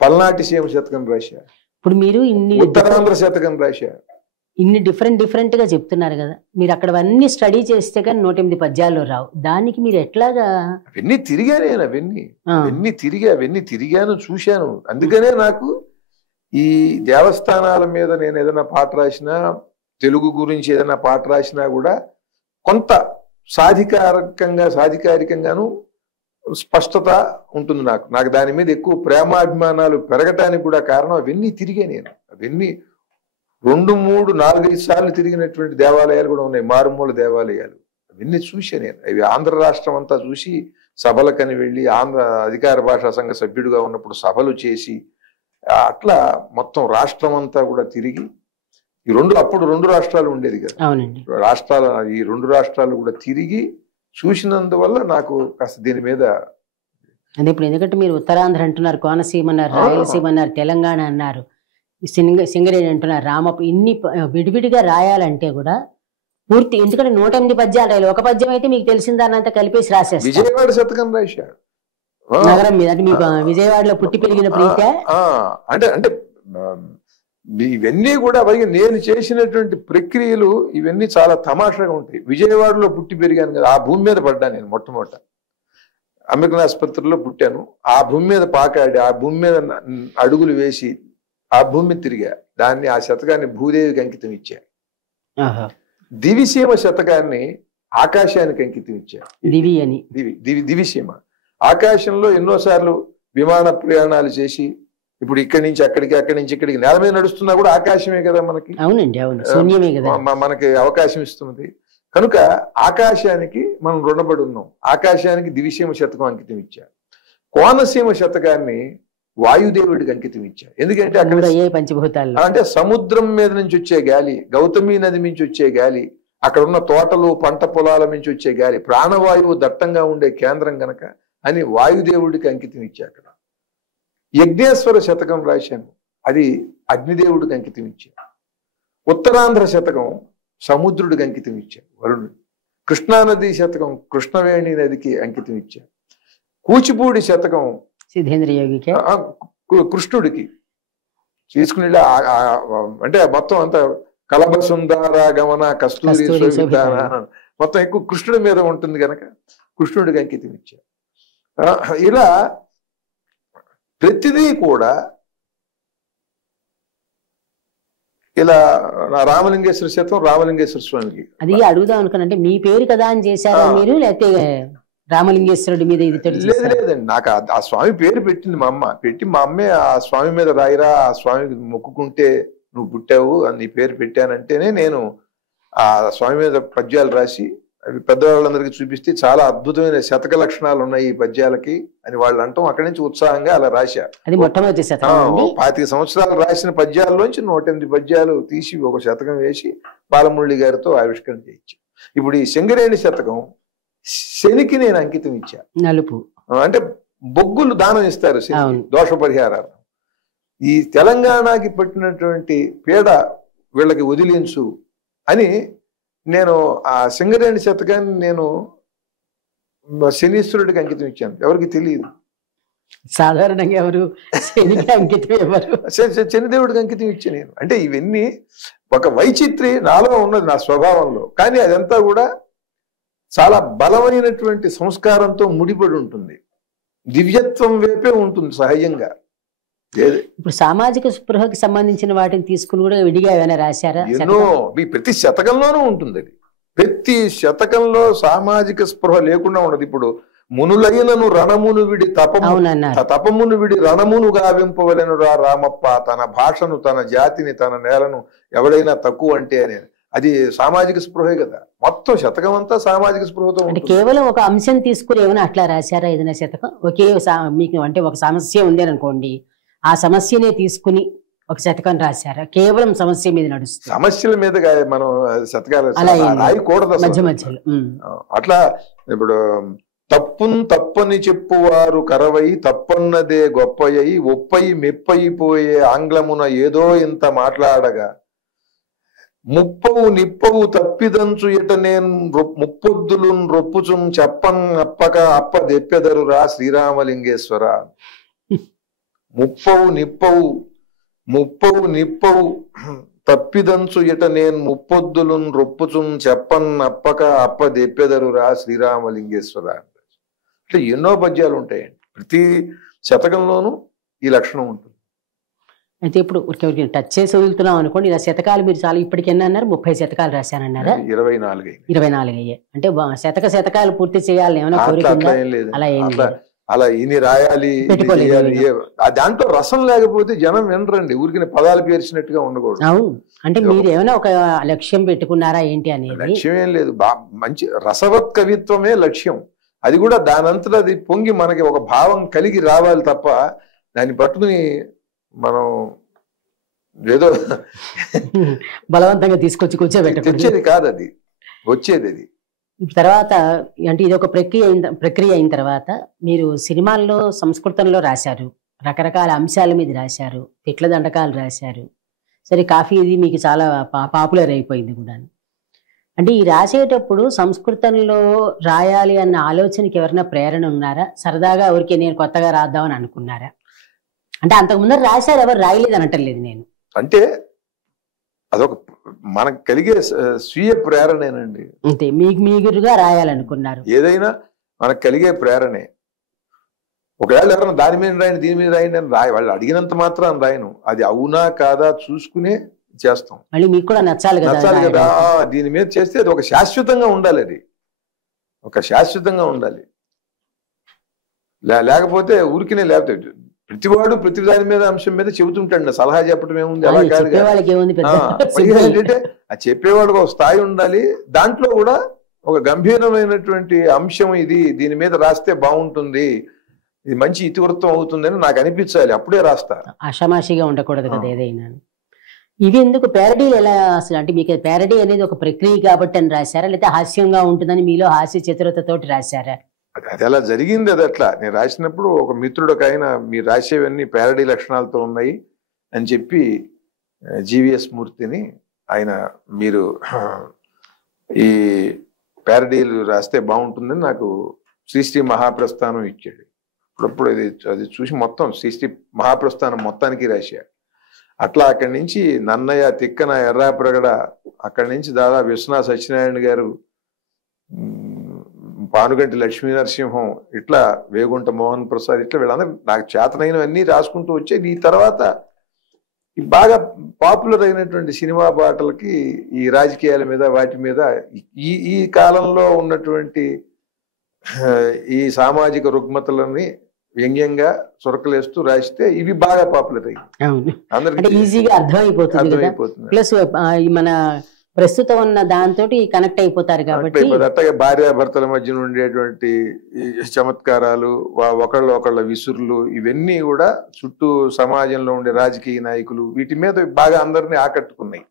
పల్నాటి సీమ శతకం రాశా, ఇప్పుడు మీరు ఇన్ని ఉత్తరాంధ్ర శతకం రాశా. ఇన్ని డిఫరెంట్ గా చెప్తున్నారు కదా, మీరు అక్కడ అన్ని స్టడీ చేస్తే కానీ 108 పద్యాలు రావు. దానికి మీరు ఎట్లాగా? అవన్నీ తిరిగా నేను, అవన్నీ తిరిగాను, చూశాను. అందుకనే నాకు ఈ దేవస్థానాల మీద నేను ఏదైనా పాట రాసినా, తెలుగు గురించి ఏదైనా పాట రాసినా కూడా కొంత సాధికారికంగాను స్పష్టత ఉంటుంది. నాకు దాని మీద ఎక్కువ ప్రేమాభిమానాలు పెరగటానికి కూడా కారణం అవన్నీ తిరిగే నేను. అవన్నీ 2, 3, 4, 5 సార్లు తిరిగినటువంటి దేవాలయాలు కూడా ఉన్నాయి, మారుమూల దేవాలయాలు. అవన్నీ చూసే నేను. అవి ఆంధ్ర రాష్ట్రం అంతా చూసి, సభలకని వెళ్ళి, ఆంధ్ర అధికార భాషా సంఘ సభ్యుడిగా ఉన్నప్పుడు సభలు చేసి, అట్లా మొత్తం రాష్ట్రం అంతా కూడా తిరిగి, అప్పుడు 2 రాష్ట్రాలు ఉండేది కదా, ఈ 2 రాష్ట్రాలు కూడా తిరిగి చూసినందువల్ల నాకు కాస్త దీని మీద అదే. ఇప్పుడు ఎందుకంటే మీరు ఉత్తరాంధ్ర అంటున్నారు, కోనసీమ అన్నారు, రాయలసీమ అన్నారు, తెలంగాణ అన్నారు, సింగరేణి అంటున్నారు, రామప్ప. ఇన్ని విడివిడిగా రాయాలంటే కూడా పూర్తి, ఎందుకంటే 108 పద్యాలు రాయాలి. ఒక పద్యం అయితే మీకు తెలిసిన దాన్ని అంతా కలిపేసి రాసేస్తారు. విజయవాడ శతకం రాశాడు నగరం మీద. అంటే మీకు విజయవాడలో పుట్టి పెరిగిన ప్రీతే అంటే ఇవన్నీ కూడా నేను చేసినటువంటి ప్రక్రియలు ఇవన్నీ చాలా తమాషాగా ఉంటాయి. విజయవాడలో పుట్టి పెరిగాను కదా, ఆ భూమి మీద పడ్డాను నేను. మొట్టమొదట అమెరికన్ ఆసుపత్రిలో పుట్టాను. ఆ భూమి మీద పాకాడి, ఆ భూమి మీద అడుగులు వేసి ఆ భూమి తిరిగా. ఆ శతకాన్ని భూదేవికి అంకితం ఇచ్చా. దివిసీమ శతకాన్ని ఆకాశానికి అంకితం ఇచ్చా. దివిసీమ ఆకాశంలో ఎన్నోసార్లు విమాన ప్రయాణాలు చేసి, ఇప్పుడు ఇక్కడి నుంచి అక్కడికి, అక్కడి నుంచి ఇక్కడికి నేల మీద నడుస్తున్నా కూడా ఆకాశమే కదా మనకి. అవునండి, అవును, శూన్యమే కదా మనకి అవకాశం ఇస్తున్నది. కనుక ఆకాశానికి మనం రుణపడి ఉన్నాం. ఆకాశానికి దివిసీమ శతకం అంకితం ఇచ్చా. కోనసీమ శతకాన్ని వాయుదేవుడికి అంకితం ఇచ్చా. ఎందుకంటే అక్కడ పంచభూతాలు, అంటే సముద్రం మీద నుంచి వచ్చే గాలి, గౌతమి నది నుంచి వచ్చే గాలి, అక్కడ ఉన్న తోటలు, పంట పొలాల నుంచి వచ్చే గాలి, ప్రాణవాయువు దట్టంగా ఉండే కేంద్రం గనక అని వాయుదేవుడికి అంకితం ఇచ్చా. అక్కడ యజ్ఞేశ్వర శతకం రాశాను, అది అగ్నిదేవుడికి అంకితం ఇచ్చా. ఉత్తరాంధ్ర శతకం సముద్రుడికి అంకితం ఇచ్చా, వరుణుడు. కృష్ణానది శతకం కృష్ణవేణి నదికి అంకితం ఇచ్చా. కూచిపూడి శతకం సిద్ధేంద్ర యోగికే కృష్ణుడికి తీసుకుని అంటే మొత్తం అంతా కలభ సుందర గమన కస్తూరి శోభితాన మొత్తం ఎక్కువ కృష్ణుడి మీద ఉంటుంది కనుక కృష్ణుడికి అంకితం ఇచ్చారు. ఇలా ప్రతిదీ కూడా ఇలా రామలింగేశ్వర శతకం రామలింగేశ్వర స్వామికి. అది అడుగుదాం అనుకున్నా, మీ పేరు కదా అని చేశారా మీరు, లేకపోతే రామలింగేశ్వరుడి మీద ఇది లేదండి, నాకు ఆ స్వామి పేరు పెట్టింది మా అమ్మ. పెట్టి మా అమ్మే ఆ స్వామి మీద రాయిరా, ఆ స్వామికి మొక్కుకుంటే నువ్వు పుట్టావు అని నీ పేరు పెట్టానంటేనే నేను ఆ స్వామి మీద పద్యాలు రాసి అవి పెద్దవాళ్ళందరికీ చూపిస్తే చాలా అద్భుతమైన శతక లక్షణాలు ఉన్నాయి ఈ పద్యాలకి అని వాళ్ళు అంటాం. అక్కడి నుంచి ఉత్సాహంగా అలా రాశా. అది మొట్టమొదటి శతకం. 25 సంవత్సరాలు రాసిన పద్యాల్లోంచి 108 పద్యాలు తీసి ఒక శతకం వేసి బాలమురళి గారితో ఆవిష్కరణ చేయించాం. ఇప్పుడు ఈ సింగరేణి శతకం శనికి నేను అంకితం ఇచ్చా. నలుపు అంటే బొగ్గులు దానం ఇస్తారు శని, దోష పరిహారాలు. ఈ తెలంగాణకి పట్టినటువంటి పీడ వీళ్ళకి వదిలించు అని నేను ఆ సింగరేణి శతకాన్ని నేను శనీశ్వరుడికి అంకితం ఇచ్చాను. ఎవరికి తెలియదు, సాధారణంగా ఎవరు శనికి అంకితం ఎవరు, శనిదేవుడికి అంకితం ఇచ్చాను నేను. అంటే ఇవన్నీ ఒక వైచిత్రి నాలో ఉన్నది, నా స్వభావంలో. కానీ అదంతా కూడా చాలా బలమైనటువంటి సంస్కారంతో ముడిపడి ఉంటుంది, దివ్యత్వం వైపే ఉంటుంది సహజంగా. ఇప్పుడు సామాజిక స్పృహకి సంబంధించిన వాటిని తీసుకుని కూడా విడిగా ఏమైనా రాశారా? ఎన్నో, ప్రతి శతకంలోనూ ఉంటుంది అది. ప్రతి శతకంలో సామాజిక స్పృహ లేకుండా ఉండదు. ఇప్పుడు మునులైనను రణమును విడి తపమును విడి రణమును గావింపవలెను రా రామప్ప, తన భాషను, తన జాతిని, తన నేలను ఎవడైనా తక్కువ అంటే అనేది అది సామాజిక స్పృహే కదా. మొత్తం శతకం అంతా సామాజిక స్పృహతో. అంటే కేవలం ఒక అంశం తీసుకుని ఏమైనా అట్లా రాశారా ఏదైనా శతకం? ఒకే మీకు అంటే ఒక సమస్య ఉంది అనుకోండి, ఆ సమస్యనే తీసుకుని ఒక శతకం రాశారా? కేవలం సమస్య మీద నడుస్తుంది, సమస్యల మీద మనం శతకాలు రాయకూడదు మధ్య మధ్యలో. అట్లా ఇప్పుడు తప్పని చెప్పువారు కరవై తప్పన్నదే గొప్పయ్యి ఒప్పై మెప్పయిపోయే ఆంగ్లమున ఏదో ఇంత మాట్లాడగా ముప్పవు నిప్పవు తప్పిదంచు ఇట నేను ముప్పొద్దులు రొప్పుచుం చెప్పన్ అప్పక అప్ప దెప్పెదరురా శ్రీరామలింగేశ్వర. ముప్పవు నిప్పవు తప్పిదంచు ఇట నేను ముప్పొద్దులు రొప్పుచుం చెప్పన్ అప్పక అప్ప దెప్పెదరురా శ్రీరామలింగేశ్వర. అంటే ఎన్నో పద్యాలు ఉంటాయండి, ప్రతి శతకంలోనూ ఈ లక్షణం ఉంటుంది. అయితే ఇప్పుడు టచ్ చేసి వదులుతున్నాం అనుకోండి, ఇలా శతకాలు మీరు చాలా ఇప్పటికి ఎన్ని అన్నారు? 30 శతకాలు రాశానన్నారా? 24 అయ్యాయి. అంటే శతకాలు పూర్తి చేయాలని ఏమైనా కోరిక? అలా ఏం లేదు, అలా ఇన్ని రాయాలి. దాంట్లో రసం లేకపోతే జనం వినరండి, ఊరికి పదాలు పేర్చినట్టుగా ఉండకూడదు. అవును, అంటే మీరు ఏమైనా ఒక లక్ష్యం పెట్టుకున్నారా ఏంటి అనేది? లక్ష్యం ఏం లేదు, మంచి రసవత్ కవిత్వమే లక్ష్యం. అది కూడా దానంతటా అది పొంగి మనకి ఒక భావం కలిగి రావాలి తప్ప దాన్ని పట్టుకుని మనం ఏదో బలవంతంగా తీసుకొచ్చి తెచ్చేది కాదు, అది వచ్చేది. అది తర్వాత అంటే ఇది ఒక ప్రక్రియ అయిన తర్వాత మీరు సినిమాల్లో సంస్కృతంలో రాశారు, రకరకాల అంశాల మీద రాశారు, తిట్ల దండకాలు రాశారు. సరే, కాఫీ ఇది మీకు చాలా పాపులర్ అయిపోయింది కూడా. అంటే ఈ రాసేటప్పుడు సంస్కృతంలో రాయాలి అన్న ఆలోచనకి ఎవరైనా ప్రేరణ ఉన్నారా? సరదాగా ఎవరికి నేను కొత్తగా రాద్దామని అనుకున్నారా? అంటే అంతకు ముందర రాశారు, ఎవరు రాయలేదు అనటలేదు నేను. అంటే అదొక మనకు కలిగే స్వీయ ప్రేరణేనండి. అంతే, మీరుగా రాయాలనుకున్నారు. ఏదైనా మనకు కలిగే ప్రేరణే. ఒకవేళ ఎవరైనా దాని మీద రాయండి, దీని మీద రాయండి అని వాళ్ళు అడిగినంత మాత్రం రాయను. అది అవునా కాదా చూసుకునే చేస్తాం. మళ్ళీ మీకు కూడా నచ్చాలి కదా. దీని మీద చేస్తే అది ఒక శాశ్వతంగా ఉండాలి, అది ఒక శాశ్వతంగా ఉండాలి. లేకపోతే ఊరికినే, లేకపోతే ప్రతివాడు ప్రతి దాని మీద అంశం మీద చెబుతుంటాడు, సలహా చెప్పడం ఏముంది, అలా కాదు. ఏంటంటే ఆ చెప్పేవాడికి ఒక స్థాయి ఉండాలి. దాంట్లో కూడా ఒక గంభీరమైనటువంటి అంశం ఇది, దీని మీద రాస్తే బాగుంటుంది, ఇది మంచి ఇతివృత్తం అవుతుంది అని నాకు అనిపించాలి, అప్పుడే రాస్తా. ఆషామాషిగా ఉండకూడదు కదా ఏదైనా. ఇవి ఎందుకు ప్యారడీలు ఎలా అసలు? అంటే మీకు ప్యారడీ అనేది ఒక ప్రక్రియ కాబట్టి అని రాశారా, లేకపోతే హాస్యంగా ఉంటుందని మీలో హాస్య చతురతతోటి రాశారా? అది అలా జరిగింది. అది అట్లా నేను రాసినప్పుడు ఒక మిత్రుడు ఒక ఆయన, మీరు రాసేవన్నీ ప్యారడీ లక్షణాలతో ఉన్నాయి అని చెప్పి జీవీఎస్ మూర్తిని ఆయన, మీరు ఈ ప్యారడీలు రాస్తే బాగుంటుందని నాకు శ్రీశ్రీ మహాప్రస్థానం ఇచ్చాడు. అప్పుడప్పుడు అది చూసి మొత్తం సృష్టి మహాప్రస్థానం మొత్తానికి రాశా. అట్లా అక్కడి నుంచి నన్నయ్య, తిక్కన, ఎర్రాప్రగడ, అక్కడి నుంచి దాదాపు విశ్వనాథ సత్యనారాయణ గారు, పానుగంటి లక్ష్మీ నరసింహం, ఇట్లా వేగుంట మోహన్ ప్రసాద్, ఇట్లా వీళ్ళందరూ నాకు చేతనైనవన్నీ రాసుకుంటూ వచ్చాయి. ఈ తర్వాత బాగా పాపులర్ అయినటువంటి సినిమా పాటలకి ఈ రాజకీయాల మీద వాటి మీద ఈ కాలంలో ఉన్నటువంటి ఈ సామాజిక రుగ్మతలని వ్యంగ్యంగా సొరకలేస్తూ రాస్తే ఇవి బాగా పాపులర్ అయ్యి అందరికి ఈజీగా అర్థమైపోతుంది. ప్లస్ మన ప్రస్తుతం ఉన్న దాంతో కనెక్ట్ అయిపోతారు కాబట్టి. అట్టగా భార్యాభర్తల మధ్య ఉండేటువంటి చమత్కారాలు, ఒకళ్ళ విసురులు, ఇవన్నీ కూడా చుట్టూ సమాజంలో ఉండే రాజకీయ నాయకులు, వీటి మీద బాగా అందరినీ ఆకట్టుకున్నాయి.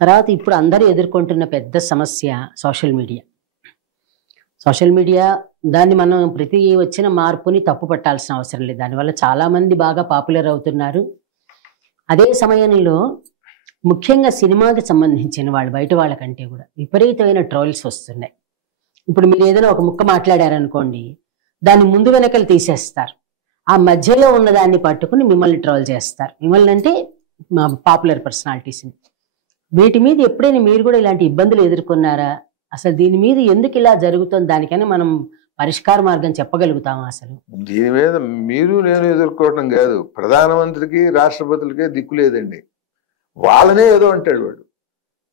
తర్వాత ఇప్పుడు అందరూ ఎదుర్కొంటున్న పెద్ద సమస్య సోషల్ మీడియా. సోషల్ మీడియా దాన్ని మనం ప్రతి వచ్చిన మార్పుని తప్పు పట్టాల్సిన అవసరం లేదు. దానివల్ల చాలా మంది బాగా పాపులర్ అవుతున్నారు. అదే సమయంలో ముఖ్యంగా సినిమాకి సంబంధించిన వాళ్ళు బయట వాళ్ళకంటే కూడా విపరీతమైన ట్రోల్స్ వస్తున్నాయి. ఇప్పుడు మీరు ఏదైనా ఒక ముక్క మాట్లాడారనుకోండి, దాన్ని ముందు వెనకలు తీసేస్తారు. ఆ మధ్యలో ఉన్న దాన్ని పట్టుకుని మిమ్మల్ని ట్రోల్ చేస్తారు. మిమ్మల్ని అంటే పాపులర్ పర్సనాలిటీస్ని. వీటి మీద ఎప్పుడైనా మీరు కూడా ఇలాంటి ఇబ్బందులు ఎదుర్కొన్నారా? అసలు దీని మీద ఎందుకు ఇలా జరుగుతుంది, దానికైనా మనం పరిష్కార మార్గం చెప్పగలుగుతామా? అసలు దీని మీద మీరు నేను ఎదుర్కోవటం కాదు, ప్రధానమంత్రికి రాష్ట్రపతులకే దిక్కు లేదండి. వాళ్ళనే ఏదో అంటాడు వాడు.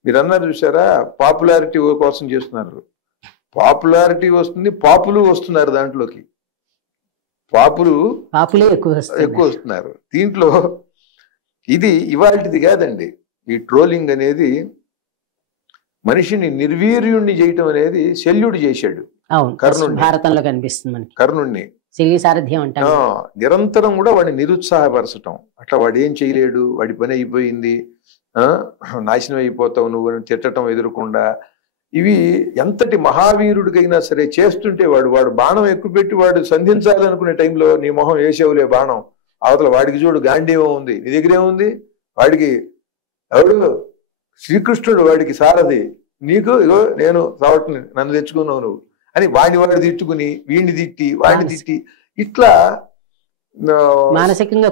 మీరు అన్నారు చూసారా, పాపులారిటీ కోసం చేస్తున్నారు. పాపులారిటీ వస్తుంది, పాపులు వస్తున్నారు. దాంట్లోకి పాపులే ఎక్కువ వస్తున్నారు. దీంట్లో ఇది ఇవాళది కాదండి. ఈ ట్రోలింగ్ అనేది మనిషిని నిర్వీర్యుణ్ణి చేయటం అనేది శల్యుడు చేశాడు. భారతంలో కనిపిస్తుంది మనకి. కర్ణుణ్ణి సారథ్యం అంటారు. నిరంతరం కూడా వాడిని నిరుత్సాహపరచటం. అట్లా వాడు ఏం చేయలేడు, వాడి పని అయిపోయింది, నాశనం అయిపోతావు నువ్వు అని తిట్టడం ఎదురకుండా. ఇవి ఎంతటి మహావీరుడికైనా సరే చేస్తుంటే వాడు బాణం ఎక్కువ పెట్టి వాడు సంధించాలనుకునే టైంలో నీ మొహం వేసేవులే బాణం, అవతల వాడికి చూడు గాంధీవం ఉంది, నీ దగ్గరేముంది, వాడికి ఎవడు శ్రీకృష్ణుడు, వాడికి సారథి, నీకు ఇగో నేను సావట్ని నన్ను తెచ్చుకున్నావు నువ్వు అని వాడు తిట్టుకుని వీడిని తిట్టి వాడిని తిట్టి ఇట్లా మానసికంగా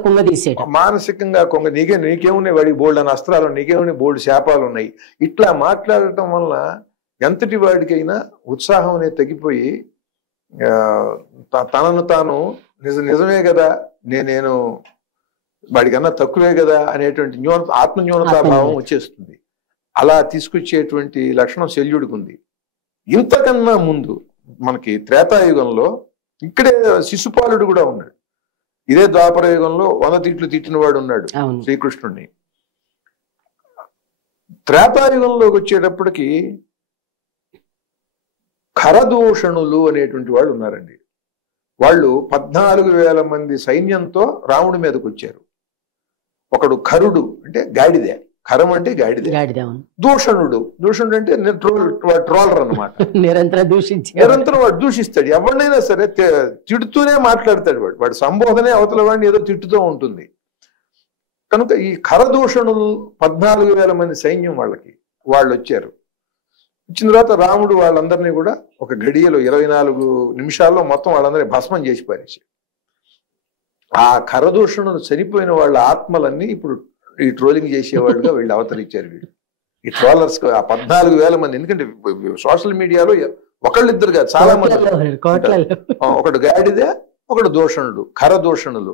కొంగ నీకేమున్నాయి, వాడికి బోల్డ్ అని అస్త్రాలు, నీకేమున్నాయి బోల్డ్ శాపాలు ఉన్నాయి. ఇట్లా మాట్లాడటం వల్ల ఎంతటి వాడికైనా ఉత్సాహం అనేది తగ్గిపోయి తనను తాను నిజమే కదా, నేను వాడికన్నా తక్కువే కదా అనేటువంటి ఆత్మన్యూనతాభావం వచ్చేస్తుంది. అలా తీసుకొచ్చేటువంటి లక్షణం శల్యుడికి ఉంది. ఇంతకన్నా ముందు మనకి త్రేతాయుగంలో ఇక్కడే శిశుపాలుడు కూడా ఉన్నాడు. ఇదే ద్వాపర యుగంలో 100 తిట్లు తిట్టిన వాడు ఉన్నాడు శ్రీకృష్ణుడిని. త్రేతాయుగంలోకి వచ్చేటప్పటికి ఖరదూషణులు అనేటువంటి వాళ్ళు ఉన్నారండి. వాళ్ళు 14,000 మంది సైన్యంతో రాముడి మీదకి వచ్చారు. ఒకడు ఖరుడు అంటే గాడిదే, ఖరం అంటే గాడిదే, దూషణుడు అంటే ట్రోలర్ అన్నమాట. నిరంతరం వాడు దూషిస్తాడు. ఎవరినైనా సరే తిడుతూనే మాట్లాడతాడు. వాడు సంబోధనే అవతల వాడిని ఏదో తిట్టుతూ ఉంటుంది. కనుక ఈ ఖరదూషణులు 14,000 మంది సైన్యం వాళ్ళు వచ్చారు. వచ్చిన తర్వాత రాముడు వాళ్ళందరినీ కూడా ఒక గడియలో 24 నిమిషాల్లో మొత్తం వాళ్ళందరినీ భస్మం చేసి పారేశారు. ఆ ఖరదూషణులు చనిపోయిన వాళ్ళ ఆత్మలన్నీ ఇప్పుడు ఈ ట్రోలింగ్ చేసేవాళ్ళుగా వీళ్ళు అవతరించారు. ఈ ట్రోలర్స్ ఆ 14,000 మంది. ఎందుకంటే సోషల్ మీడియాలో ఒకళ్ళిద్దరు కాదు, చాలా మంది. ఒకడు గాడిదే, ఒకడు దూషణుడు, ఖరదూషణులు.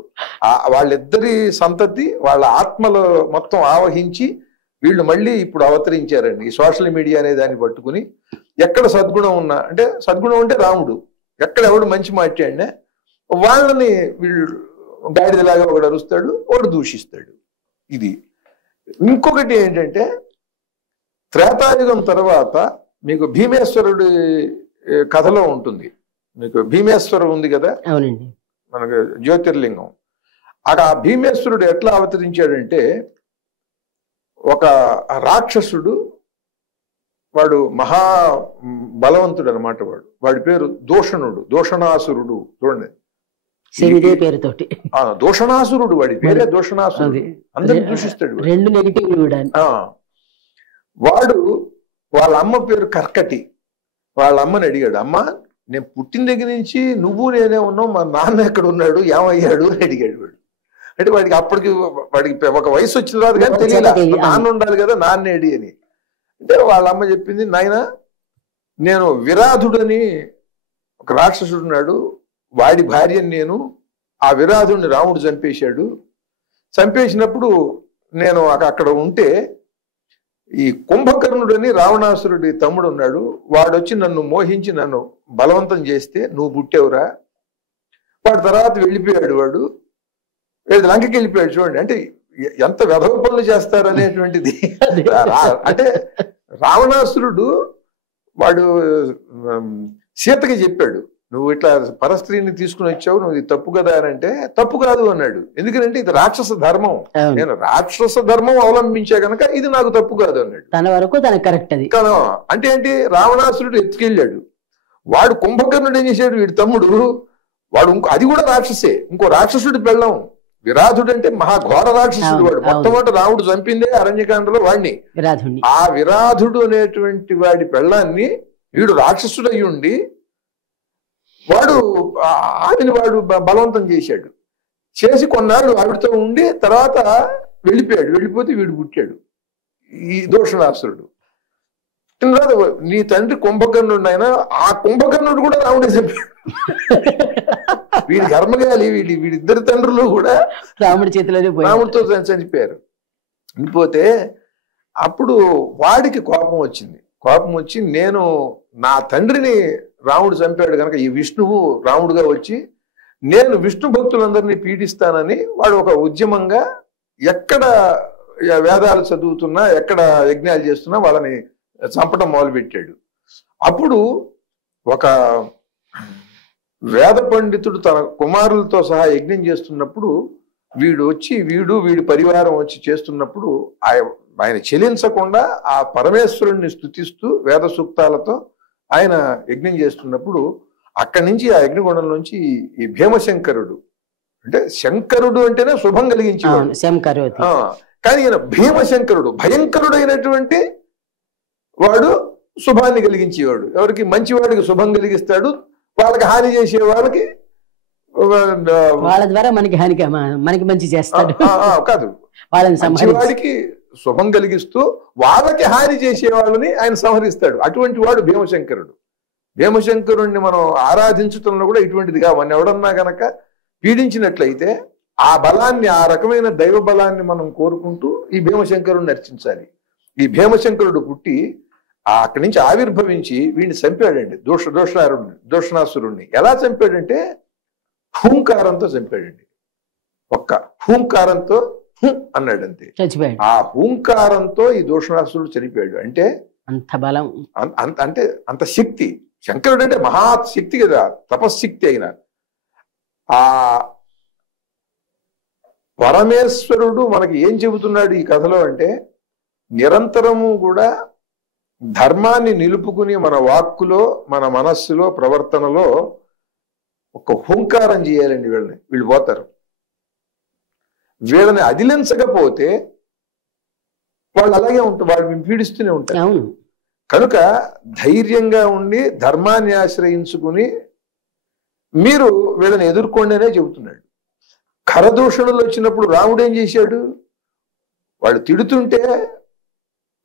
వాళ్ళిద్దరి సంతతి వాళ్ళ ఆత్మలు మొత్తం ఆవహించి వీళ్ళు మళ్ళీ ఇప్పుడు అవతరించారండి. ఈ సోషల్ మీడియా అనే దాన్ని పట్టుకుని ఎక్కడ సద్గుణం ఉన్నా, అంటే సద్గుణం అంటే రాముడు, ఎక్కడ ఎవడు మంచి మాట్లాడినా వాళ్ళని వీళ్ళు గాడిదలాగా ఒకడు అరుస్తాడు, ఒకడు దూషిస్తాడు. ఇది. ఇంకొకటి ఏంటంటే త్రేతాయుగం తర్వాత మీకు భీమేశ్వరుడి కథలో ఉంటుంది. మీకు భీమేశ్వరుడు ఉంది కదా, మనకు జ్యోతిర్లింగం. ఆ భీమేశ్వరుడు ఎట్లా అవతరించాడంటే, ఒక రాక్షసుడు, వాడు మహా బలవంతుడు అనమాట. వాడి పేరు దూషణుడు, దూషణాసురుడు. చూడండి, పేరుతోటి దూషణాసురుడు, వాడి పేరే దూషణాసురుడు. అందరిని దూషిస్తాడు. వాడు వాళ్ళ అమ్మ పేరు కర్కటి. వాళ్ళ అమ్మని అడిగాడు, అమ్మ నేను పుట్టిన దగ్గర నుంచి నువ్వు నేనే ఉన్నావు, మా నాన్న ఎక్కడ ఉన్నాడు, ఏమయ్యాడు అని అడిగాడు వాడు. అంటే వాడికి అప్పటికి వాడికి ఒక వయసు వచ్చిన తర్వాత కానీ తెలియదు నాన్న ఉండాలి కదా, నాన్నేడి అని. అంటే వాళ్ళ అమ్మ చెప్పింది, నాయన నేను విరాధుడని ఒక రాక్షసుడు ఉన్నాడు, వాడి భార్యని నేను, ఆ విరాధుడిని రాముడు చంపేశాడు. చంపేసినప్పుడు నేను అక్కడ ఉంటే ఈ కుంభకర్ణుడని రావణాసురుడి తమ్ముడు ఉన్నాడు, వాడు వచ్చి నన్ను మోహించి నన్ను బలవంతం చేస్తే నువ్వు పుట్టేవురా. వాడి తర్వాత వెళ్ళిపోయాడు, వాడు లంకకి వెళ్ళిపోయాడు. చూడండి అంటే ఎంత వెధవ పనులు చేస్తారు అనేటువంటిది. అంటే రావణాసురుడు వాడు సీతకి చెప్పాడు, నువ్వు ఇట్లా పరస్త్రీని తీసుకుని వచ్చావు, నువ్వు ఇది తప్పు కదా అని అంటే తప్పు కాదు అన్నాడు. ఎందుకంటే ఇది రాక్షస ధర్మం, నేను రాక్షస ధర్మం అవలంబించా కనుక ఇది నాకు తప్పు కాదు అన్నాడు. తన వరకు తన కరెక్ట్ అది అంటే ఏంటి, రావణాసురుడు ఎత్తుకెళ్ళాడు, వాడు కుంభకర్ణుడు ఏం చేశాడు, వీడి తమ్ముడు వాడు అది కూడా రాక్షసే, ఇంకో రాక్షసుడి పెళ్ళం. విరాధుడు అంటే మహాఘోర రాక్షసుడు, వాడు మొట్టమొదటి రాముడు చంపిందే అరణ్యకాండలో వాడిని. ఆ విరాధుడు అనేటువంటి వాడి పెళ్ళాన్ని వీడు రాక్షసుడు అయి ఉండి వాడు ఆమెను వాడు బలవంతం చేశాడు. చేసి కొన్నాళ్ళు ఆవిడతో ఉండి తర్వాత వెళ్ళిపోయాడు. వెళ్ళిపోతే వీడు పుట్టాడు ఈ దూషణాసురుడు. నీ తండ్రి కుంభకర్ణుడు అయినా ఆ కుంభకర్ణుడు కూడా రాముడే చంపాడు. వీడి కర్మగాలి వీడిద్దరి తండ్రులు కూడా రాముడి చేతిలోనే రాముడితో చనిపోయారు. చనిపోతే అప్పుడు వాడికి కోపం వచ్చింది. కోపం వచ్చి నేను నా తండ్రిని రాముడు చంపాడు కనుక ఈ విష్ణువు రాముడుగా వచ్చి నేను విష్ణు భక్తులందరినీ పీడిస్తానని వాడు ఒక ఉద్యమంగా ఎక్కడ వేదాలు చదువుతున్నా ఎక్కడ యజ్ఞాలు చేస్తున్నా వాళ్ళని చంపడం మొదలుపెట్టాడు. అప్పుడు ఒక వేద పండితుడు తన కుమారులతో సహా యజ్ఞం చేస్తున్నప్పుడు వీడి పరివారం వచ్చి చేస్తున్నప్పుడు ఆయన చెలించకుండా ఆ పరమేశ్వరుణ్ణి స్తుతిస్తూ వేద సూక్తాలతో ఆయన యజ్ఞం చేస్తున్నప్పుడు అక్కడి నుంచి ఆ యజ్ఞగుండం నుంచి ఈ భీమశంకరుడు, అంటే శంకరుడు అంటేనే శుభం కలిగించేవాడు, కానీ ఈయన భీమశంకరుడు భయంకరుడైనటువంటి వాడు శుభాన్ని కలిగించేవాడు. ఎవరికి మంచివాడికి శుభం కలిగిస్తాడు, వాళ్ళకి హాని చేసే వాళ్ళకి వాళ్ళ ద్వారా మనకి మంచి చేస్తాడు కాదు, మంచివాడికి శుభం కలిగిస్తూ వాళ్ళకి హాని చేసే వాళ్ళని ఆయన సంహరిస్తాడు. అటువంటి వాడు భీమశంకరుడు. భీమశంకరుణ్ణి మనం ఆరాధించటంలో కూడా ఇటువంటిది కావాలి. ఎవడన్నా గనక పీడించినట్లయితే ఆ బలాన్ని, ఆ రకమైన దైవ బలాన్ని మనం కోరుకుంటూ ఈ భీమశంకరుణ్ణి అర్చించాలి. ఈ భీమశంకరుడు పుట్టి అక్కడి నుంచి ఆవిర్భవించి వీడిని చంపాడండి, దూషణాసురుణ్ణి. ఎలా చంపాడంటే హూంకారంతో చంపాడండి. ఒక్క హూంకారంతో అన్నాడు అంతే. ఆ హూంకారంతో ఈ దూషణాసురుడు చనిపోయాడు. అంటే అంత బలం, అంటే అంత శక్తి. శంకరుడు అంటే మహాశక్తి కదా, తపశ్శక్తి అయిన ఆ పరమేశ్వరుడు మనకి ఏం చెబుతున్నాడు ఈ కథలో అంటే, నిరంతరము కూడా ధర్మాన్ని నిలుపుకుని మన వాక్కులో, మన మనస్సులో, ప్రవర్తనలో ఒక హుంకారం చేయాలండి. వీళ్ళు పోతారు. వీళ్ళని అదిలించకపోతే వాళ్ళు అలాగే ఉంటారు, వాళ్ళు పీడిస్తూనే ఉంటారు. కనుక ధైర్యంగా ఉండి ధర్మాన్ని ఆశ్రయించుకుని మీరు వీళ్ళని ఎదుర్కొండేనే చెబుతున్నాడు. ఖరదూషణులు వచ్చినప్పుడు రాముడు ఏం చేశాడు, వాళ్ళు తిడుతుంటే,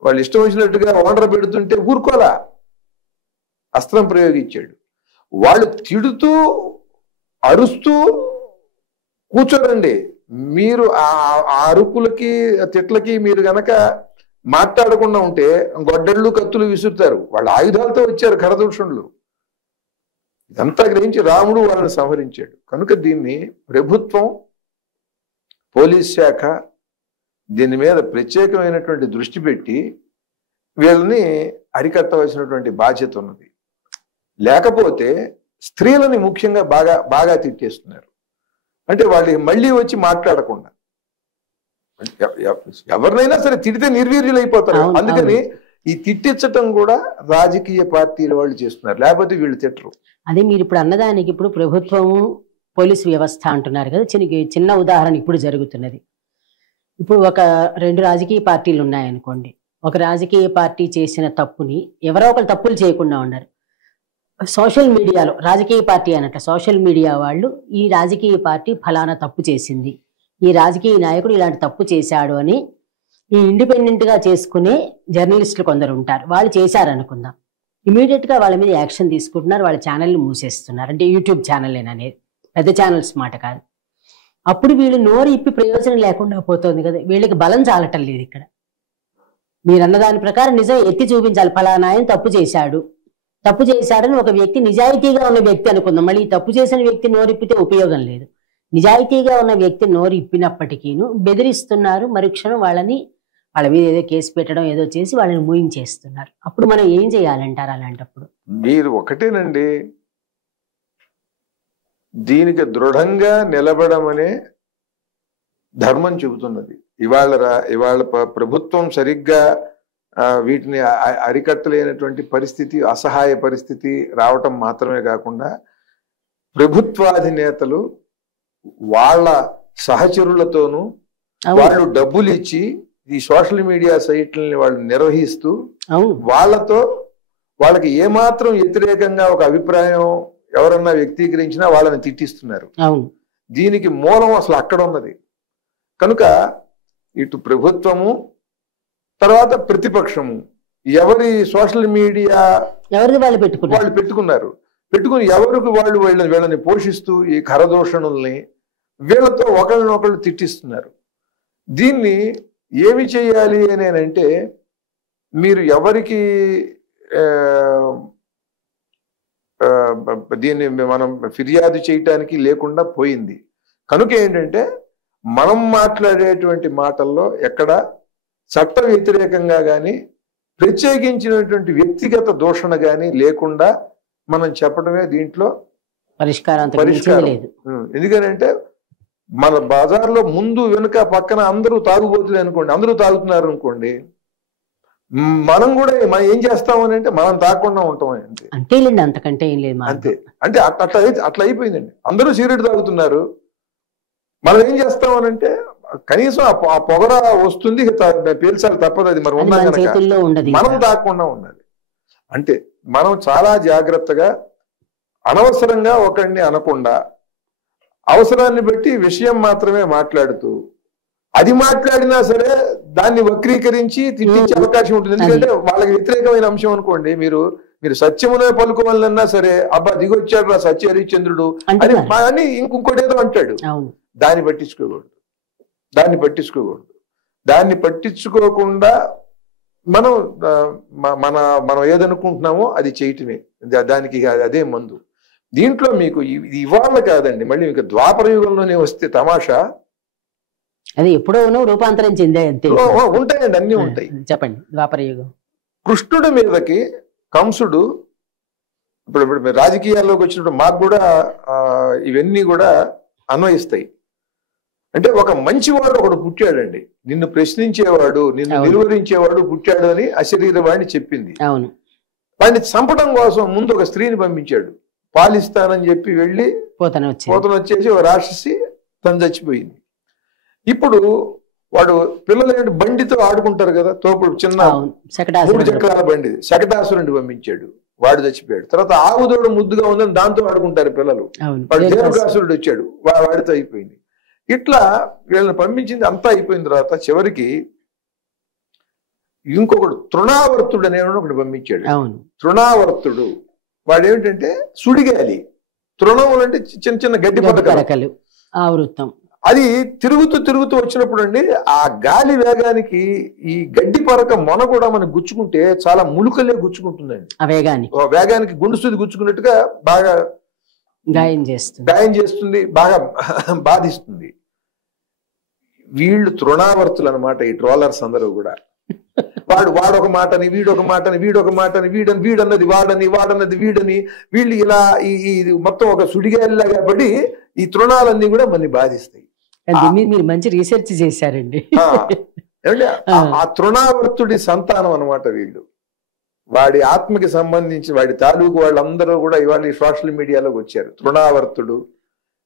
వాళ్ళు ఇష్టం వచ్చినట్టుగా ఓనర పెడుతుంటే ఊరుకోలా, అస్త్రం ప్రయోగించాడు. వాళ్ళు తిడుతూ అరుస్తూ కూర్చోరండి. మీరు ఆ అరుపులకి తిట్లకి మీరు గనక మాట్లాడకుండా ఉంటే గొడ్డళ్ళు కత్తులు విసురుతారు. వాళ్ళ ఆయుధాలతో వచ్చారు ఖరదూషణులు. ఇదంతా గ్రహించి రాముడు వాళ్ళని సంహరించాడు. కనుక దీన్ని ప్రభుత్వం, పోలీస్ శాఖ దీని మీద ప్రత్యేకమైనటువంటి దృష్టి పెట్టి వీళ్ళని అరికట్టవలసినటువంటి బాధ్యత ఉన్నది. లేకపోతే స్త్రీలని ముఖ్యంగా బాగా బాగా తిట్టేస్తున్నారు. అంటే వాళ్ళకి మళ్ళీ వచ్చి మాట్లాడకుండా, ఎవరినైనా సరే తిడితే నిర్వీర్యులు అయిపోతారు. అందుకని ఈ తిట్టించటం కూడా రాజకీయ పార్టీల వాళ్ళు చేస్తున్నారు, లేకపోతే వీళ్ళు తిట్టరు. అదే మీరు ఇప్పుడు అన్నదానికి ఇప్పుడు ప్రభుత్వము, పోలీసు వ్యవస్థ అంటున్నారు కదా, చిన్న ఉదాహరణ ఇప్పుడు జరుగుతున్నది. ఇప్పుడు ఒక 2 రాజకీయ పార్టీలు ఉన్నాయనుకోండి. ఒక రాజకీయ పార్టీ చేసిన తప్పుని ఎవరో ఒకరు తప్పులు చేయకుండా ఉన్నారు. సోషల్ మీడియాలో రాజకీయ పార్టీ అన్నట్టు సోషల్ మీడియా వాళ్ళు ఈ రాజకీయ పార్టీ ఫలానా తప్పు చేసింది, ఈ రాజకీయ నాయకుడు ఇలాంటి తప్పు చేశాడు అని ఈ ఇండిపెండెంట్ గా చేసుకునే జర్నలిస్టులు కొందరు ఉంటారు. వాళ్ళు చేశారనుకుందాం, ఇమీడియట్ గా వాళ్ళ మీద యాక్షన్ తీసుకుంటున్నారు, వాళ్ళ ఛానల్ని మూసేస్తున్నారు. అంటే యూట్యూబ్ ఛానల్ అనేది పెద్ద ఛానల్స్ మాట కాదు. అప్పుడు వీళ్ళు నోరు ఇప్పి ప్రయోజనం లేకుండా పోతుంది కదా, వీళ్ళకి బలం చాలటం లేదు. ఇక్కడ మీరు అన్న దాని ప్రకారం నిజం ఎత్తి చూపించాలి, ఫలానా ఆయన తప్పు చేశాడని ఒక వ్యక్తి నిజాయితీగా ఉన్న వ్యక్తి అనుకుందాం. మళ్ళీ ఈ తప్పు చేసిన వ్యక్తి నోరిప్పితే ఉపయోగం లేదు. నిజాయితీగా ఉన్న వ్యక్తి నోరు ఇప్పినప్పటికీను బెదిరిస్తున్నారు, మరుక్షణం వాళ్ళ మీద ఏదో కేసు పెట్టడం ఏదో చేసి వాళ్ళని మూయించేస్తున్నారు. అప్పుడు మనం ఏం చేయాలంటారు అలాంటప్పుడు? మీరు ఒకటేనండి, దీనికి దృఢంగా నిలబడమనే ధర్మం చెబుతున్నది. ఇవాళ ప్రభుత్వం సరిగ్గా వీటిని అరికట్టలేనటువంటి పరిస్థితి, అసహాయ పరిస్థితి రావటం మాత్రమే కాకుండా ప్రభుత్వాధినేతలు వాళ్ళ సహచరులతోనూ వాళ్ళు డబ్బులు ఇచ్చి ఈ సోషల్ మీడియా సైట్లని వాళ్ళు నిర్వహిస్తూ వాళ్ళకి ఏమాత్రం వ్యతిరేకంగా ఒక అభిప్రాయం ఎవరన్నా వ్యక్తీకరించినా వాళ్ళని తిట్టిస్తున్నారు. దీనికి మూలం అసలు అక్కడ ఉన్నది. కనుక ఇటు ప్రభుత్వము తర్వాత ప్రతిపక్షము ఎవరి సోషల్ మీడియా వాళ్ళు పెట్టుకున్నారు. పెట్టుకుని ఎవరికి వాళ్ళు వీళ్ళని పోషిస్తూ ఈ కరదూషణల్ని వీళ్ళతో ఒకళ్ళనొకళ్ళు తిట్టిస్తున్నారు. దీన్ని ఏమి చేయాలి అని అంటే, మీరు ఎవరికి దీన్ని మనం ఫిర్యాదు చేయటానికి లేకుండా పోయింది. కనుక ఏంటంటే, మనం మాట్లాడేటువంటి మాటల్లో ఎక్కడ చట్ట వ్యతిరేకంగా కానీ ప్రత్యేకించినటువంటి వ్యక్తిగత దూషణ కానీ లేకుండా మనం చెప్పడమే దీంట్లో పరిష్కారం. ఎందుకంటే మన బజార్లో ముందు వెనుక పక్కన అందరూ తాగుబోతులే అనుకోండి, అందరూ తాగుతున్నారు అనుకోండి, మనం కూడా మనం ఏం చేస్తామని అంటే మనం తాగకుండా ఉంటాం. అంతేలేండి, అంతకంటే ఏం లేదు. అంతే. అంటే అట్లా అయిపోయిందండి. అందరూ సిగరెట్ తాగుతున్నారు, మనం ఏం చేస్తామనంటే కనీసం ఆ పొగర వస్తుంది, పీల్చాలి తప్పదు. అది మరి ఉన్నా కనుక మనం తాగకుండా ఉండాలి. అంటే మనం చాలా జాగ్రత్తగా అనవసరంగా ఒకరిని అనకుండా అవసరాన్ని బట్టి విషయం మాత్రమే మాట్లాడుతూ, అది మాట్లాడినా సరే దాన్ని వక్రీకరించి తిట్టించే అవకాశం ఉంటుంది. ఎందుకంటే వాళ్ళకి వ్యతిరేకమైన అంశం అనుకోండి, మీరు సత్యమునే పలుకోవాలన్నా సరే, అబ్బా దిగొచ్చాడు సత్య హరిశ్చంద్రుడు అని ఇంకొకటి ఏదో అంటాడు. దాన్ని పట్టించుకోకూడదు. దాన్ని పట్టించుకోకుండా మనం ఏదనుకుంటున్నామో అది చేయటమే, దానికి అదే మందు. దీంట్లో మీకు ఇవాళ కాదండి, మళ్ళీ మీకు ద్వాపర యుగంలోనే వస్తే తమాషా, అది ఎప్పుడో రూపాంతరం చెందే ఉంటాయండి, అన్ని ఉంటాయి. చెప్పండి. ద్వాపర యుగం కృష్ణుడి మీదకి కంసుడు, ఇప్పుడు రాజకీయాల్లోకి వచ్చినప్పుడు మాకు కూడా ఇవన్నీ కూడా అన్వయిస్తాయి. అంటే ఒక మంచివాడు ఒకడు పుట్టాడండి, నిన్ను ప్రశ్నించేవాడు, నిన్ను నిలువరించేవాడు పుట్టాడు అని అశరీరవాణి చెప్పింది. వాడిని చంపడం కోసం ముందు ఒక స్త్రీని పంపించాడు, పాలిస్తానని చెప్పి వెళ్ళి పోతన వచ్చేసి ఒక రాక్షసి తను చచ్చిపోయింది. ఇప్పుడు వాడు పిల్లలు బండితో ఆడుకుంటారు కదా, తోపుడు చిన్న 3 చక్రాల బండి, శకటాసురుడిని పంపించాడు, వాడు చచ్చిపోయాడు. తర్వాత ఆవుదోడు ముద్దుగా ఉందని దాంతో ఆడుకుంటారు పిల్లలు, వాడు దేవకాసురుడు వచ్చాడు, వాడితో అయిపోయింది. ఇట్లా వీళ్ళని పంపించింది అంతా అయిపోయిన తర్వాత చివరికి ఇంకొకడు తృణావర్తుడు అనేవాడు ఒకటి పంపించాడు. తృణావర్తుడు వాడు ఏమిటంటే సుడిగాలి, తృణములు అంటే చిన్న చిన్న గడ్డి పరకలు, అది తిరుగుతూ వచ్చినప్పుడు అండి, ఆ గాలి వేగానికి ఈ గడ్డి పరక మొన కూడా మనకు గుచ్చుకుంటే చాలా ములుకలే గుచ్చుకుంటుందండి. ఆ వేగానికి గుండు సూది గుచ్చుకున్నట్టుగా బాగా గాయం చేస్తుంది, బాగా బాధిస్తుంది. వీళ్ళు తృణావర్తులు అనమాట, ఈ ట్రోలర్స్ అందరూ కూడా. వాడొక మాటని వీడొక మాటని వీడన్నది వాడన్నది వీడని వీళ్ళు ఇలా ఈ మొత్తం ఒక సుడిగాలిలాగా పడి ఈ తృణాలన్నీ కూడా మనని బాధిస్తాయి. మీరు మంచి రీసెర్చ్ చేశారండి. ఆ తృణావర్తుడి సంతానం అనమాట వీళ్ళు. వాడి ఆత్మకి సంబంధించి వాడి తాలూకు వాళ్ళందరూ కూడా ఇవాళ ఈ సోషల్ మీడియాలోకి వచ్చారు. తృణావర్తుడు,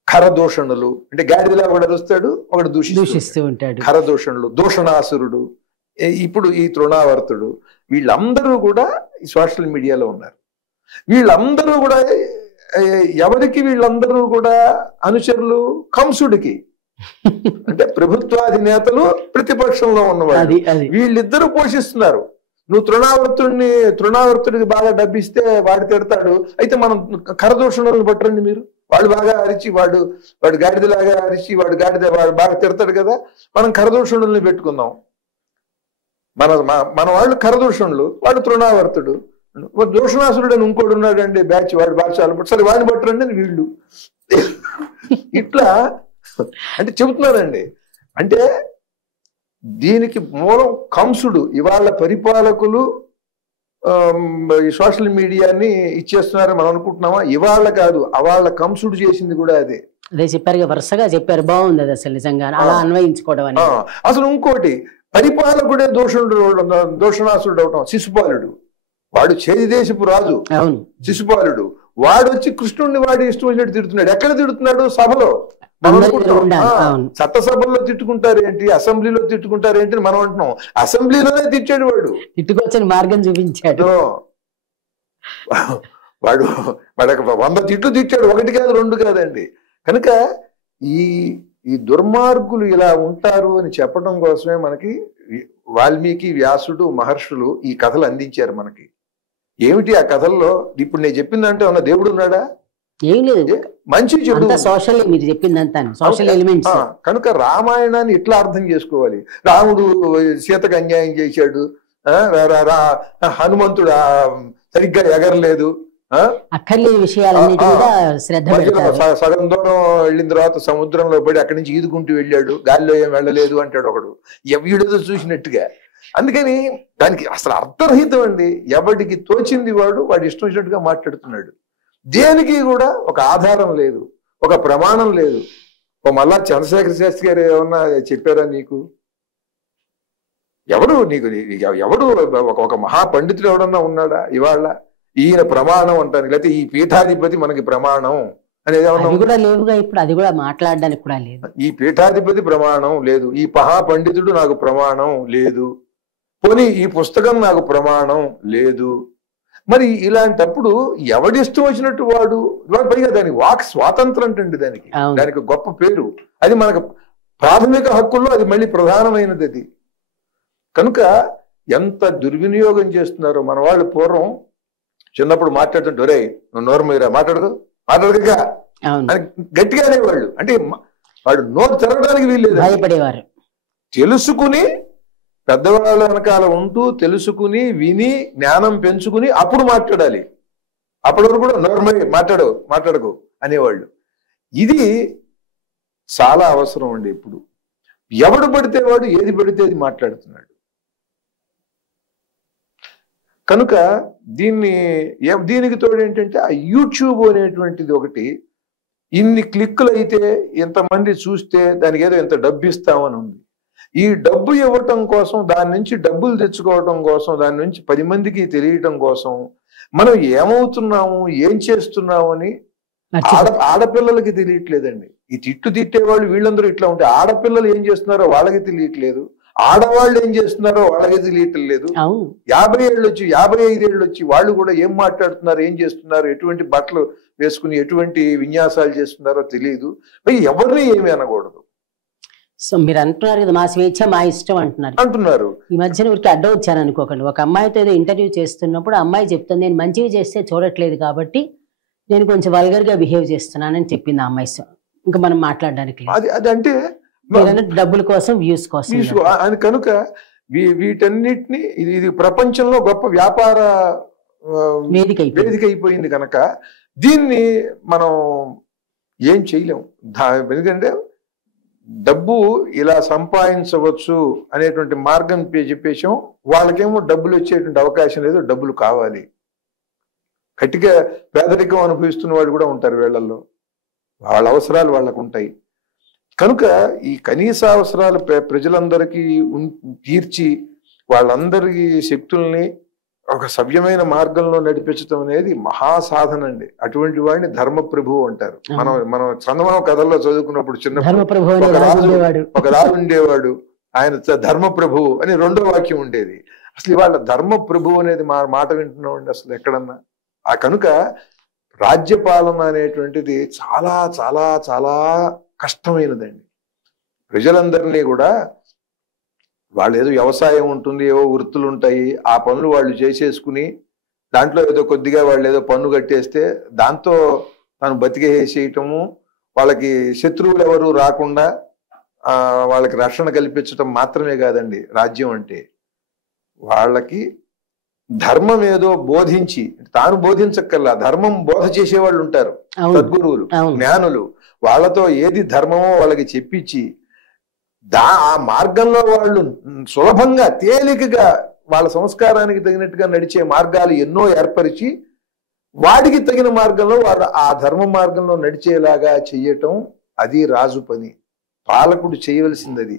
ఖరదూషణులు, అంటే గాడిలా ఒకడు వస్తాడు, ఒకడు దూషిస్తూ ఉంటాడు. ఖరదూషణులు, దూషణాసురుడు, ఇప్పుడు ఈ తృణావర్తుడు, వీళ్ళందరూ కూడా ఈ సోషల్ మీడియాలో ఉన్నారు. వీళ్ళందరూ కూడా ఎవరికి వీళ్ళందరూ కూడా అనుచరులు? కంసుడికి. అంటే ప్రభుత్వాధినేతలు ప్రతిపక్షంలో ఉన్నవాళ్ళు వీళ్ళిద్దరూ పోషిస్తున్నారు. నువ్వు తృణావర్తుడికి బాగా డబ్బిస్తే వాడు తిడతాడు, అయితే మనం కరదూషణలను పట్టరండి మీరు, వాడు బాగా అరిచి వాడు గాడిదలాగా అరిచి వాడు బాగా తిడతాడు కదా, మనం కరదూషణుల్ని పెట్టుకుందాం. మన వాళ్ళు కరదూషణులు, వాడు తృణావర్తుడు. దూషణాసురుడు అని ఇంకోడు ఉన్నాడండి బ్యాచ్, వాడు బాగా చాలా సరే వాడిని పట్టరండి అని వీళ్ళు. ఇట్లా అంటే చెబుతున్నారండి. అంటే దీనికి మూలం కంసుడు. ఇవాళ పరిపాలకులు ఈ సోషల్ మీడియాని ఇచ్చేస్తున్నారని మనం అనుకుంటున్నామా? ఇవాళ కాదు, అవాళ్ళ కంసుడు చేసింది కూడా అదే చెప్పారు, వరుసగా చెప్పారు. బాగుంది అది అసలు నిజంగా అలా అన్వయించుకోవడం అని. అసలు ఇంకోటి, పరిపాలకుడే దూషణాసురుడు అవటం. శిశుపాలుడు, వాడు చేదిదేశపు రాజు శిశుపాలుడు, వాడు వచ్చి కృష్ణుడిని వాడి ఇష్టం వచ్చినట్టు తిడుతున్నాడు. ఎక్కడ తిడుతున్నాడు? సభలో. చట్టసభల్లో తిట్టుకుంటారు ఏంటి, అసెంబ్లీలో తిట్టుకుంటారు ఏంటి మనం అంటున్నాం. అసెంబ్లీలోనే తిట్టాడు వాడు, తిట్టుకొచ్చని మార్గం చూపించాడు. వాడు 100 తిట్లు తిట్టాడు, 1 కాదు 2 కాదండి. కనుక ఈ దుర్మార్గులు ఇలా ఉంటారు అని చెప్పడం కోసమే మనకి వాల్మీకి, వ్యాసుడు, మహర్షులు ఈ కథలు అందించారు మనకి. ఏమిటి ఆ కథల్లో? ఇప్పుడు నేను చెప్పిందంటే ఉన్న దేవుడు ఉన్నాడా? ఏం లేదు, మంచి చెడు సోషల్, మీరు చెప్పిందంతా సోషల్ ఎలిమెంట్స్. కనుక రామాయణాన్ని ఇట్లా అర్థం చేసుకోవాలి. రాముడు సీతకు అన్యాయం చేశాడు, హనుమంతుడు సరిగ్గా ఎగరలేదు, అక్కర్లేని విషయాలన్నిటి కూడా శ్రద్ధ పెడతారు. సగం దూరం వెళ్ళిన తర్వాత సముద్రంలో పడి అక్కడి నుంచి ఈదుకుంటూ వెళ్ళాడు, గాలిలో ఏం వెళ్ళలేదు అంటాడు ఒకడు, వీడితో చూసినట్టుగా. అందుకని దానికి అసలు అర్థరహితం అండి. ఎవడికి తోచింది వాడు ఇష్టం వచ్చినట్టుగా మాట్లాడుతున్నాడు. దేనికి కూడా ఒక ఆధారం లేదు, ఒక ప్రమాణం లేదు. మళ్ళా చంద్రశేఖర శాస్త్రి గారు ఏమన్నా చెప్పారా నీకు? ఎవడు ఒక మహాపండితుడు ఎవడన్నా ఉన్నాడా ఇవాళ? ఈయన ప్రమాణం అంటాను, లేకపోతే ఈ పీఠాధిపతి మనకి ప్రమాణం అనేది కూడా లేవుగా ఇప్పుడు. అది కూడా మాట్లాడడానికి కూడా లేదు. ఈ పీఠాధిపతి ప్రమాణం లేదు, ఈ మహాపండితుడు నాకు ప్రమాణం లేదు, పోనీ ఈ పుస్తకం నాకు ప్రమాణం లేదు. మరి ఇలాంటప్పుడు ఎవడిష్టం వచ్చినట్టు వాడు పైగా దానికి వాక్ స్వాతంత్రం అంటండి, దానికి గొప్ప పేరు. అది మనకు ప్రాథమిక హక్కుల్లో అది మళ్ళీ ప్రధానమైనది అది. కనుక ఎంత దుర్వినియోగం చేస్తున్నారో మన వాళ్ళు. పూర్వం చిన్నప్పుడు మాట్లాడుతుంటే, రే నువ్వు నోరు మీరా మాట్లాడదుగా అని గట్టిగా అనేవాళ్ళు. అంటే వాడు నోరు తిరగడానికి వీల్లేదు, భయపడేవారు. తెలుసుకుని పెద్దవాళ్ళ వెనకాల ఉంటూ తెలుసుకుని విని జ్ఞానం పెంచుకుని అప్పుడు మాట్లాడాలి. అప్పటి వరకు కూడా నోర్మై మాట్లాడకు అనేవాళ్ళు. ఇది చాలా అవసరం అండి. ఇప్పుడు ఎవడు పడితే వాడు ఏది పడితే అది మాట్లాడుతున్నాడు. కనుక దీనికి తోడు ఏంటంటే ఆ యూట్యూబ్ అనేటువంటిది ఒకటి. ఇన్ని క్లిక్కులు అయితే ఇంతమంది చూస్తే దానికి ఏదో ఇంత డబ్బు ఇస్తామని ఉంది. ఈ డబ్బు ఇవ్వటం కోసం, దాని నుంచి డబ్బులు తెచ్చుకోవటం కోసం, దాని నుంచి 10 మందికి తెలియటం కోసం మనం ఏమవుతున్నాము, ఏం చేస్తున్నాము అని ఆడపిల్లలకి తెలియట్లేదండి. ఈ తిట్టేవాళ్ళు వీళ్ళందరూ ఇట్లా ఉంటే ఆడపిల్లలు ఏం చేస్తున్నారో వాళ్ళకి తెలియట్లేదు, ఆడవాళ్ళు ఏం చేస్తున్నారో వాళ్ళకి తెలియట్లేదు. 50 ఏళ్ళు వచ్చి 55 ఏళ్ళు వచ్చి వాళ్ళు కూడా ఏం మాట్లాడుతున్నారు, ఏం చేస్తున్నారు, ఎటువంటి బట్టలు వేసుకుని ఎటువంటి విన్యాసాలు చేస్తున్నారో తెలియదు. ఎవరిని ఏమి అనకూడదు. సో మీరు అంటున్నారు కదా, మా స్వేచ్ఛ మా ఇష్టం అంటున్నారు. ఈ మధ్యన ఊరికి అడ్డం వచ్చాను అనుకోకండి. ఒక అమ్మాయితో ఏదో ఇంటర్వ్యూ చేస్తున్నప్పుడు అమ్మాయి చెప్తుంది, నేను మంచివి చేస్తే చూడట్లేదు కాబట్టి నేను కొంచెం వల్గర్ గా బిహేవ్ చేస్తున్నానని చెప్పింది ఆ అమ్మాయి. ఇంకా మనం మాట్లాడడానికి అంటే డబ్బుల కోసం, వ్యూస్ కోసం అని. కనుక వీటన్నిటిని ఇది ప్రపంచంలో గొప్ప వ్యాపార వేదిక అయిపోయింది. కనుక దీన్ని మనం ఏం చేయలేం. ఎందుకంటే డబ్బు ఇలా సంపాదించవచ్చు అనేటువంటి మార్గం చెప్పేసాం. వాళ్ళకేమో డబ్బులు వచ్చేటువంటి అవకాశం లేదు, డబ్బులు కావాలి. గట్టిగా పేదరికం అనుభవిస్తున్న వాళ్ళు కూడా ఉంటారు వీళ్ళల్లో, వాళ్ళ అవసరాలు వాళ్ళకు ఉంటాయి. కనుక ఈ కనీస అవసరాలు ప్రజలందరికీ తీర్చి వాళ్ళందరి శక్తుల్ని ఒక సవ్యమైన మార్గంలో నడిపించడం అనేది మహాసాధన అండి. అటువంటి వాడిని ధర్మప్రభువు అంటారు. మనం చందమామ కథల్లో చదువుకున్నప్పుడు చిన్నప్పుడు ఒక రాజు ఉండేవాడు, ఆయన ధర్మప్రభువు అని 2వ వాక్యం ఉండేది. అసలు ఇవాళ ధర్మప్రభువు అనేది మాట వింటున్నామండి అసలు ఎక్కడన్నా? కనుక రాజ్యపాలన అనేటువంటిది చాలా చాలా చాలా కష్టమైనదండి. ప్రజలందరినీ కూడా వాళ్ళు ఏదో వ్యవసాయం ఉంటుంది, ఏవో వృత్తులు ఉంటాయి, ఆ పనులు వాళ్ళు చేసేసుకుని దాంట్లో ఏదో కొద్దిగా వాళ్ళు ఏదో పన్ను కట్టేస్తే దాంతో తను బతికేసేయటము, వాళ్ళకి శత్రువులు ఎవరు రాకుండా వాళ్ళకి రక్షణ కల్పించటం మాత్రమే కాదండి రాజ్యం అంటే. వాళ్ళకి ధర్మం ఏదో బోధించి, తాను బోధించక్కర్లా, ధర్మం బోధ చేసేవాళ్ళు ఉంటారు, సద్గురువులు, జ్ఞానులు. వాళ్ళతో ఏది ధర్మమో వాళ్ళకి చెప్పించి ఆ మార్గంలో వాళ్ళు సులభంగా తేలికగా వాళ్ళ సంస్కారానికి తగినట్టుగా నడిచే మార్గాలు ఎన్నో ఏర్పరిచి వాడికి తగిన మార్గంలో వాడు ఆ ధర్మ మార్గంలో నడిచేలాగా చెయ్యటం అది రాజు పని, పాలకుడు చేయవలసింది అది.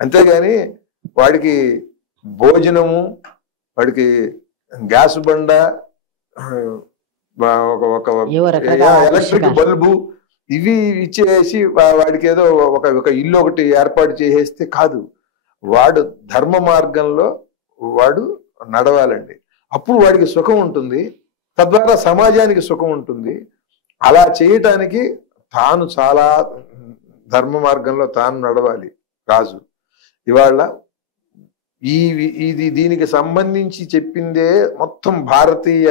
అంతేగాని వాడికి భోజనము, వాడికి గ్యాస్ బండ, ఎలక్ట్రిక్ బల్బు ఇవి ఇచ్చేసి వాడికి ఏదో ఒక ఇల్లు ఒకటి ఏర్పాటు చేసేస్తే కాదు. వాడు ధర్మ మార్గంలో వాడు నడవాలండి. అప్పుడు వాడికి సుఖం ఉంటుంది, తద్వారా సమాజానికి సుఖం ఉంటుంది. అలా చేయటానికి తాను చాలా ధర్మ మార్గంలో తాను నడవాలి రాజు. ఇవాళ దీనికి సంబంధించి చెప్పిందే మొత్తం భారతీయ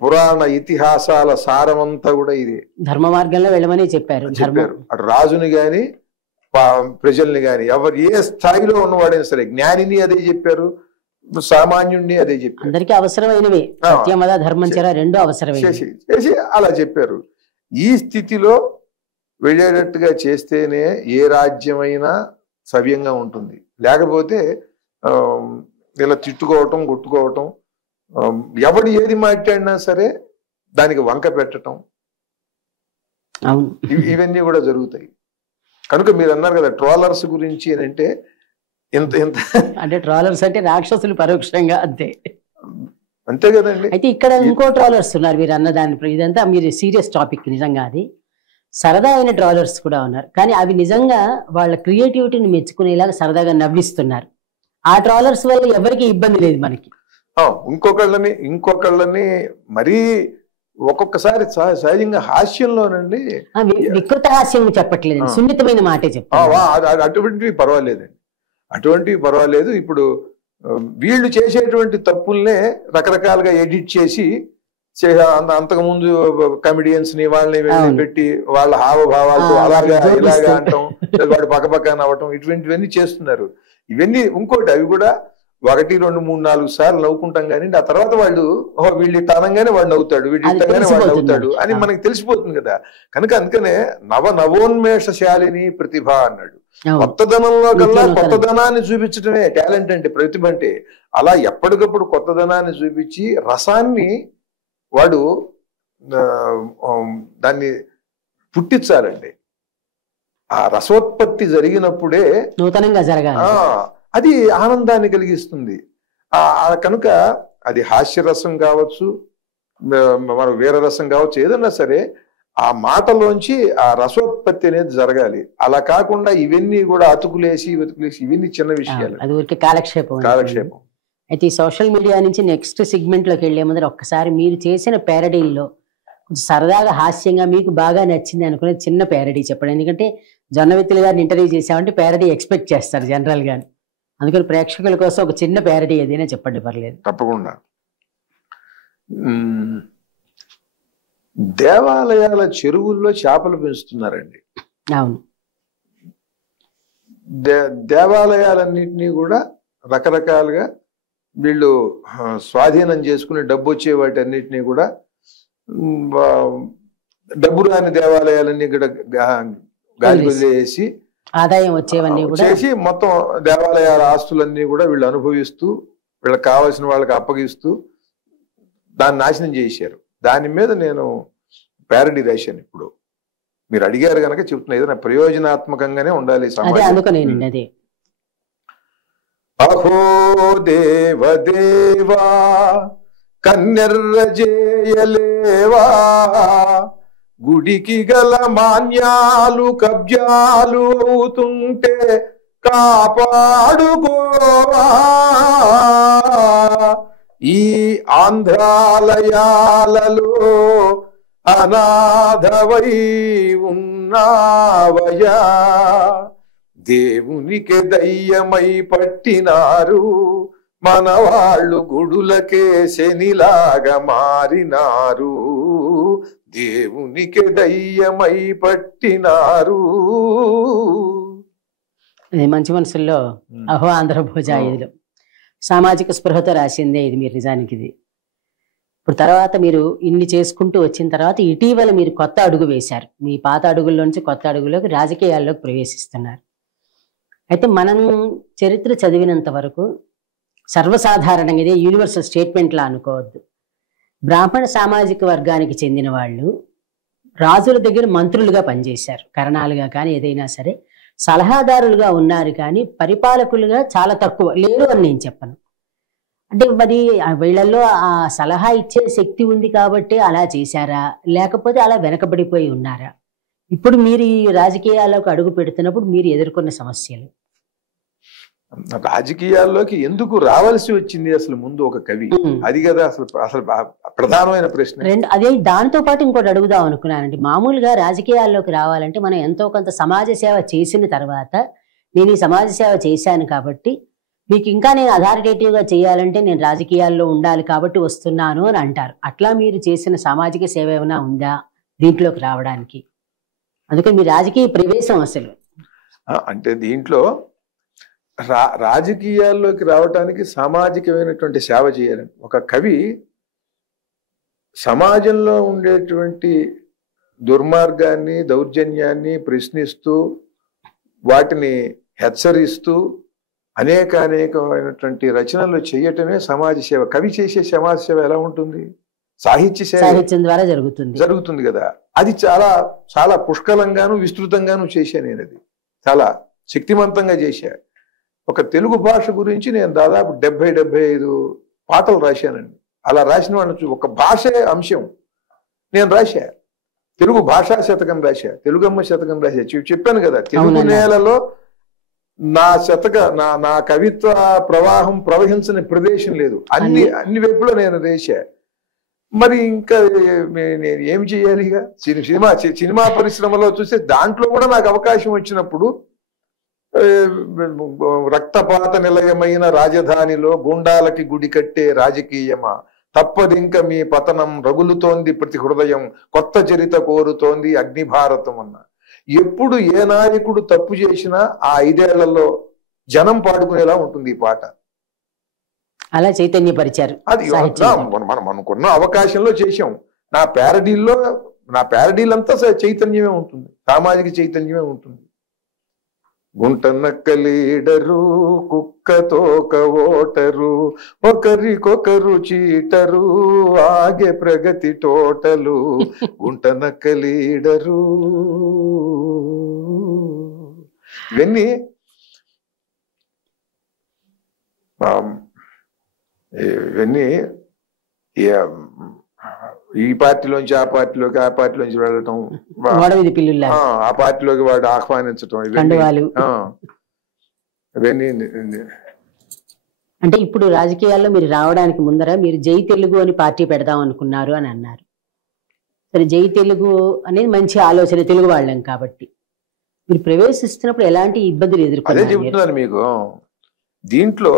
పురాణ ఇతిహాసాల సారమంతా కూడా ఇది. ధర్మ మార్గంలో వెళ్ళమని చెప్పారు. అటు రాజుని గాని ప్రజల్ని గాని ఎవరు ఏ స్థాయిలో ఉన్నవాడైనా సరే, జ్ఞానిని అదే చెప్పారు, సామాన్యుడిని అదే చెప్పారు. అందరికీ అవసరమైనవి సత్యమద ధర్మంచర రెండు అవసరమైనవి చేసి అలా చెప్పారు. ఈ స్థితిలో వెళ్ళేటట్టుగా చేస్తేనే ఏ రాజ్యమైనా సవ్యంగా ఉంటుంది. లేకపోతే ఇలా తిట్టుకోవటం, కొట్టుకోవటం, ఎవడు ఏది మాట్లాడినా సరే దానికి వంక పెట్టడం, ఇవన్నీ కూడా జరుగుతాయి. కనుక మీరు అన్నారు కదా ట్రోలర్స్ గురించి అని, అంటే ఎంత అంటే ట్రోలర్స్ అంటే రాక్షసులు పరోక్షంగా అంతే కదండి. అయితే ఇక్కడ ఇంకో ట్రోలర్స్ ఉన్నారు మీరు అన్న దాని. ఇదంతా మీరు సీరియస్ టాపిక్ నిజంగా, అది సరదా అయిన ట్రోలర్స్ కూడా ఉన్నారు. కానీ అవి నిజంగా వాళ్ళ క్రియేటివిటీని మెచ్చుకునేలాగా సరదాగా నవ్విస్తున్నారు. ఆ ట్రోలర్స్ వల్ల ఎవరికి ఇబ్బంది లేదు మనకి. ఇంకొకళ్ళని మరీ ఒక్కొక్కసారి సహజంగా హాస్యంలోనండి, వికృత హాస్యం చెప్పట్లేదు, సున్నితమైన మాటే చెప్తారు. అటువంటివి పర్వాలేదు. ఇప్పుడు వీళ్ళు చేసేటువంటి తప్పుల్నే రకరకాలుగా ఎడిట్ చేసి అంతకుముందు కమెడియన్స్ ని వాళ్ళని పెట్టి వాళ్ళ హావభావాలతో అలాగా ఇలాగా అంటాం, వాడు పక్కపక్క నవ్వటం, ఇటువంటివన్నీ చేస్తున్నారు. ఇవన్నీ ఇంకోటి, అవి కూడా 1, 2, 3, 4 సార్లు నవ్వుకుంటాం కానీ ఆ తర్వాత వాళ్ళు వీళ్ళు ఇట్లా అనగానే వాడు నవ్వుతాడు, వీళ్ళు ఇట్టగానే వాడు నవ్వుతాడు అని మనకి తెలిసిపోతుంది కదా. కనుక అందుకనే నవోన్మేషశాలిని ప్రతిభ అన్నాడు. కొత్తదనంలో కల్లా కొత్తదనాన్ని చూపించడమే టాలెంట్ అంటే, ప్రతిభ అంటే. అలా ఎప్పటికప్పుడు కొత్తదనాన్ని చూపించి రసాన్ని వాడు దాన్ని పుట్టించాలండి. ఆ రసోత్పత్తి జరిగినప్పుడే నూతనంగా జరగాలి, అది ఆనందాన్ని కలిగిస్తుంది. కనుక అది హాస్యరసం కావచ్చు, మన వీరరసం కావచ్చు, ఏదన్నా సరే ఆ మాటలోంచి ఆ రసోత్పత్తి అనేది జరగాలి. అలా కాకుండా ఇవన్నీ కూడా అతుకులేసి ఇవన్నీ చిన్న విషయాలు, అది ఊరికి కాలక్షేపం. అయితే ఈ సోషల్ మీడియా నుంచి నెక్స్ట్ సెగ్మెంట్ లోకి వెళ్లే ముందర ఒక్కసారి మీరు చేసిన ప్యారడీల్లో కొంచెం సరదాగా హాస్యంగా మీకు బాగా నచ్చింది అనుకునే చిన్న ప్యారడీ చెప్పండి. ఎందుకంటే జొన్నవిత్తులు గారిని ఇంటర్వ్యూ చేసామంటే ప్యారడీ ఎక్స్పెక్ట్ చేస్తారు జనరల్ గాని, అందుకని ప్రేక్షకుల కోసం ఒక చిన్న ప్యారడీ ఏదైనా చెప్పండి, పర్లేదు. తప్పకుండా. దేవాలయాల చెరువుల్లో చేపలు పెంచుతున్నారండి. అవును. దేవాలయాలన్నింటినీ కూడా రకరకాలుగా వీళ్ళు స్వాధీనం చేసుకుని డబ్బు వచ్చే వాటి అన్నిటినీ కూడా, డబ్బు రాని దేవాలయాలన్నీ కూడా గాలి వదిలేసి ఆదాయం వచ్చేవన్నీ కూడా చేసి మొత్తం దేవాలయాల ఆస్తులన్నీ కూడా వీళ్ళు అనుభవిస్తూ వీళ్ళకి కావాల్సిన వాళ్ళకి అప్పగిస్తూ దాన్ని నాశనం చేశారు. దాని మీద నేను ప్యారడీ రాశాను. ఇప్పుడు మీరు అడిగారు కనుక చెప్తున్నా, ఏదైనా ప్రయోజనాత్మకంగానే ఉండాలి సమాజం. అహో దేవదేవా కన్నెర్ర జేయలేవా, గుడికి గల మాన్యాలు కబ్జాలు అవుతుంటే కాపాడుకోవా, ఈ ఆంధ్రాలయాలలో అనాథవై ఉన్నావయా, దేవునికి దయ్యమై పట్టినారు మన వాళ్ళు, గుడులకే శనిలాగా మారినారు, దేవునికి దయ్యమై పట్టినారు. ఇది మంచి మనసుల్లో అహో ఆంధ్ర భోజాయుధులు సామాజిక స్పృహతో రాసిందే ఇది. మీరు నిజానికి ఇది ఇప్పుడు తర్వాత మీరు ఇన్ని చేసుకుంటూ వచ్చిన తర్వాత ఇటీవల మీరు కొత్త అడుగు వేశారు. మీ పాత అడుగుల్లోంచి కొత్త అడుగులోకి రాజకీయాల్లోకి ప్రవేశిస్తున్నారు. అయితే మనం చరిత్ర చదివినంత వరకు సర్వసాధారణంగా ఇదే యూనివర్సల్ స్టేట్మెంట్లా అనుకోవద్దు. బ్రాహ్మణ సామాజిక వర్గానికి చెందిన వాళ్ళు రాజుల దగ్గర మంత్రులుగా పనిచేశారు, కరణాలుగా కానీ ఏదైనా సరే సలహాదారులుగా ఉన్నారు, కానీ పరిపాలకులుగా చాలా తక్కువ లేరు అని నేను చెప్పను. అంటే మరి వీళ్ళల్లో ఆ సలహా ఇచ్చే శక్తి ఉంది కాబట్టి అలా చేశారా, లేకపోతే అలా వెనకబడిపోయి ఉన్నారా? ఇప్పుడు మీరు ఈ రాజకీయాల్లోకి అడుగు పెడుతున్నప్పుడు మీరు ఎదుర్కొన్న సమస్యలు. రాజకీయాల్లోకి ఎందుకు రావాల్సి వచ్చింది అసలు ముందు ఒక కవి? అది కదా అసలు అసలు ప్రధానమైన ప్రశ్న. అదే దాంతో పాటు ఇంకోటి అడుగుదాం అనుకున్నానండి. మామూలుగా రాజకీయాల్లోకి రావాలంటే మనం ఎంతో కొంత సమాజ సేవ చేసిన తర్వాత, నేను ఈ సమాజ సేవ చేశాను కాబట్టి మీకు ఇంకా నేను అథారిటేటివ్గా చేయాలంటే నేను రాజకీయాల్లో ఉండాలి కాబట్టి వస్తున్నాను అని అంటారు. అట్లా మీరు చేసిన సామాజిక సేవ ఏమైనా ఉందా దీంట్లోకి రావడానికి? అందుకని మీ రాజకీయ ప్రవేశం అసలు అంటే దీంట్లో రాజకీయాల్లోకి రావటానికి సామాజికమైనటువంటి సేవ చేయాలని ఒక కవి సమాజంలో ఉండేటువంటి దుర్మార్గాన్ని, దౌర్జన్యాన్ని ప్రశ్నిస్తూ వాటిని హెచ్చరిస్తూ అనేకమైనటువంటి రచనలు చేయటమే సమాజ సేవ. కవి చేసే సమాజ సేవ ఎలా ఉంటుంది? సాహిత్యం ద్వారా జరుగుతుంది కదా. అది చాలా చాలా పుష్కలంగాను విస్తృతంగాను చేశాను నేను. అది చాలా శక్తివంతంగా చేశా. ఒక తెలుగు భాష గురించి నేను దాదాపు 70-75 పాటలు రాశానండి. అలా రాసిన వాళ్ళని ఒక భాషే అంశం నేను రాశా. తెలుగు భాషా శతకం రాశా, తెలుగమ్మ శతకం రాశా. చెప్పాను కదా, తెలుగు నేలలో నా కవిత్వ ప్రవాహం ప్రవహించని ప్రదేశం లేదు. అన్ని వైపులో నేను రాశా. మరి ఇంకా నేను ఏమి చేయాలి? ఇక సినిమా పరిశ్రమలో చూస్తే దాంట్లో కూడా నాకు అవకాశం వచ్చినప్పుడు రక్తపాత నిలయమైన రాజధానిలో గుండాలకి గుడి కట్టే రాజకీయమా, తప్పదింక మీ పతనం, రగులుతోంది ప్రతి హృదయం, కొత్త చరిత కోరుతోంది అగ్నిభారతం అన్న. ఎప్పుడు ఏ నాయకుడు తప్పు చేసినా ఆ 5 ఏళ్లలో జనం పాడుకునేలా ఉంటుంది ఈ పాట. అలా చైతన్యపరిచారు. అది మనం అనుకున్న అవకాశంలో చేశాం. నా ప్యారడీలంతా చైతన్యమే ఉంటుంది, సామాజిక చైతన్యమే ఉంటుంది. గుంటనక్కలీడరు, కుక్కతోక ఓటరు, ఒకరికొకరు చీటరు, ఆగే ప్రగతి టోటలు, గుంటనక్కలీడరు. ఇవన్నీ ఈ పార్టీలోంచి ఆ పార్టీలోకి, ఆ పార్టీలోంచి వెళ్ళటం, ఆ పార్టీలోకి వాడు ఆహ్వానించటం, ఇవన్నీ. అంటే ఇప్పుడు రాజకీయాల్లో మీరు రావడానికి ముందర మీరు జై తెలుగు అని పార్టీ పెడదాం అనుకున్నారు అని అన్నారు. సరే, జై తెలుగు అనేది మంచి ఆలోచన, తెలుగు వాళ్ళం కాబట్టి. మీరు ప్రవేశిస్తున్నప్పుడు ఎలాంటి ఇబ్బందులు ఎదుర్కొన్నారు? అదే చెబుతున్నాను మీకు. దీంట్లో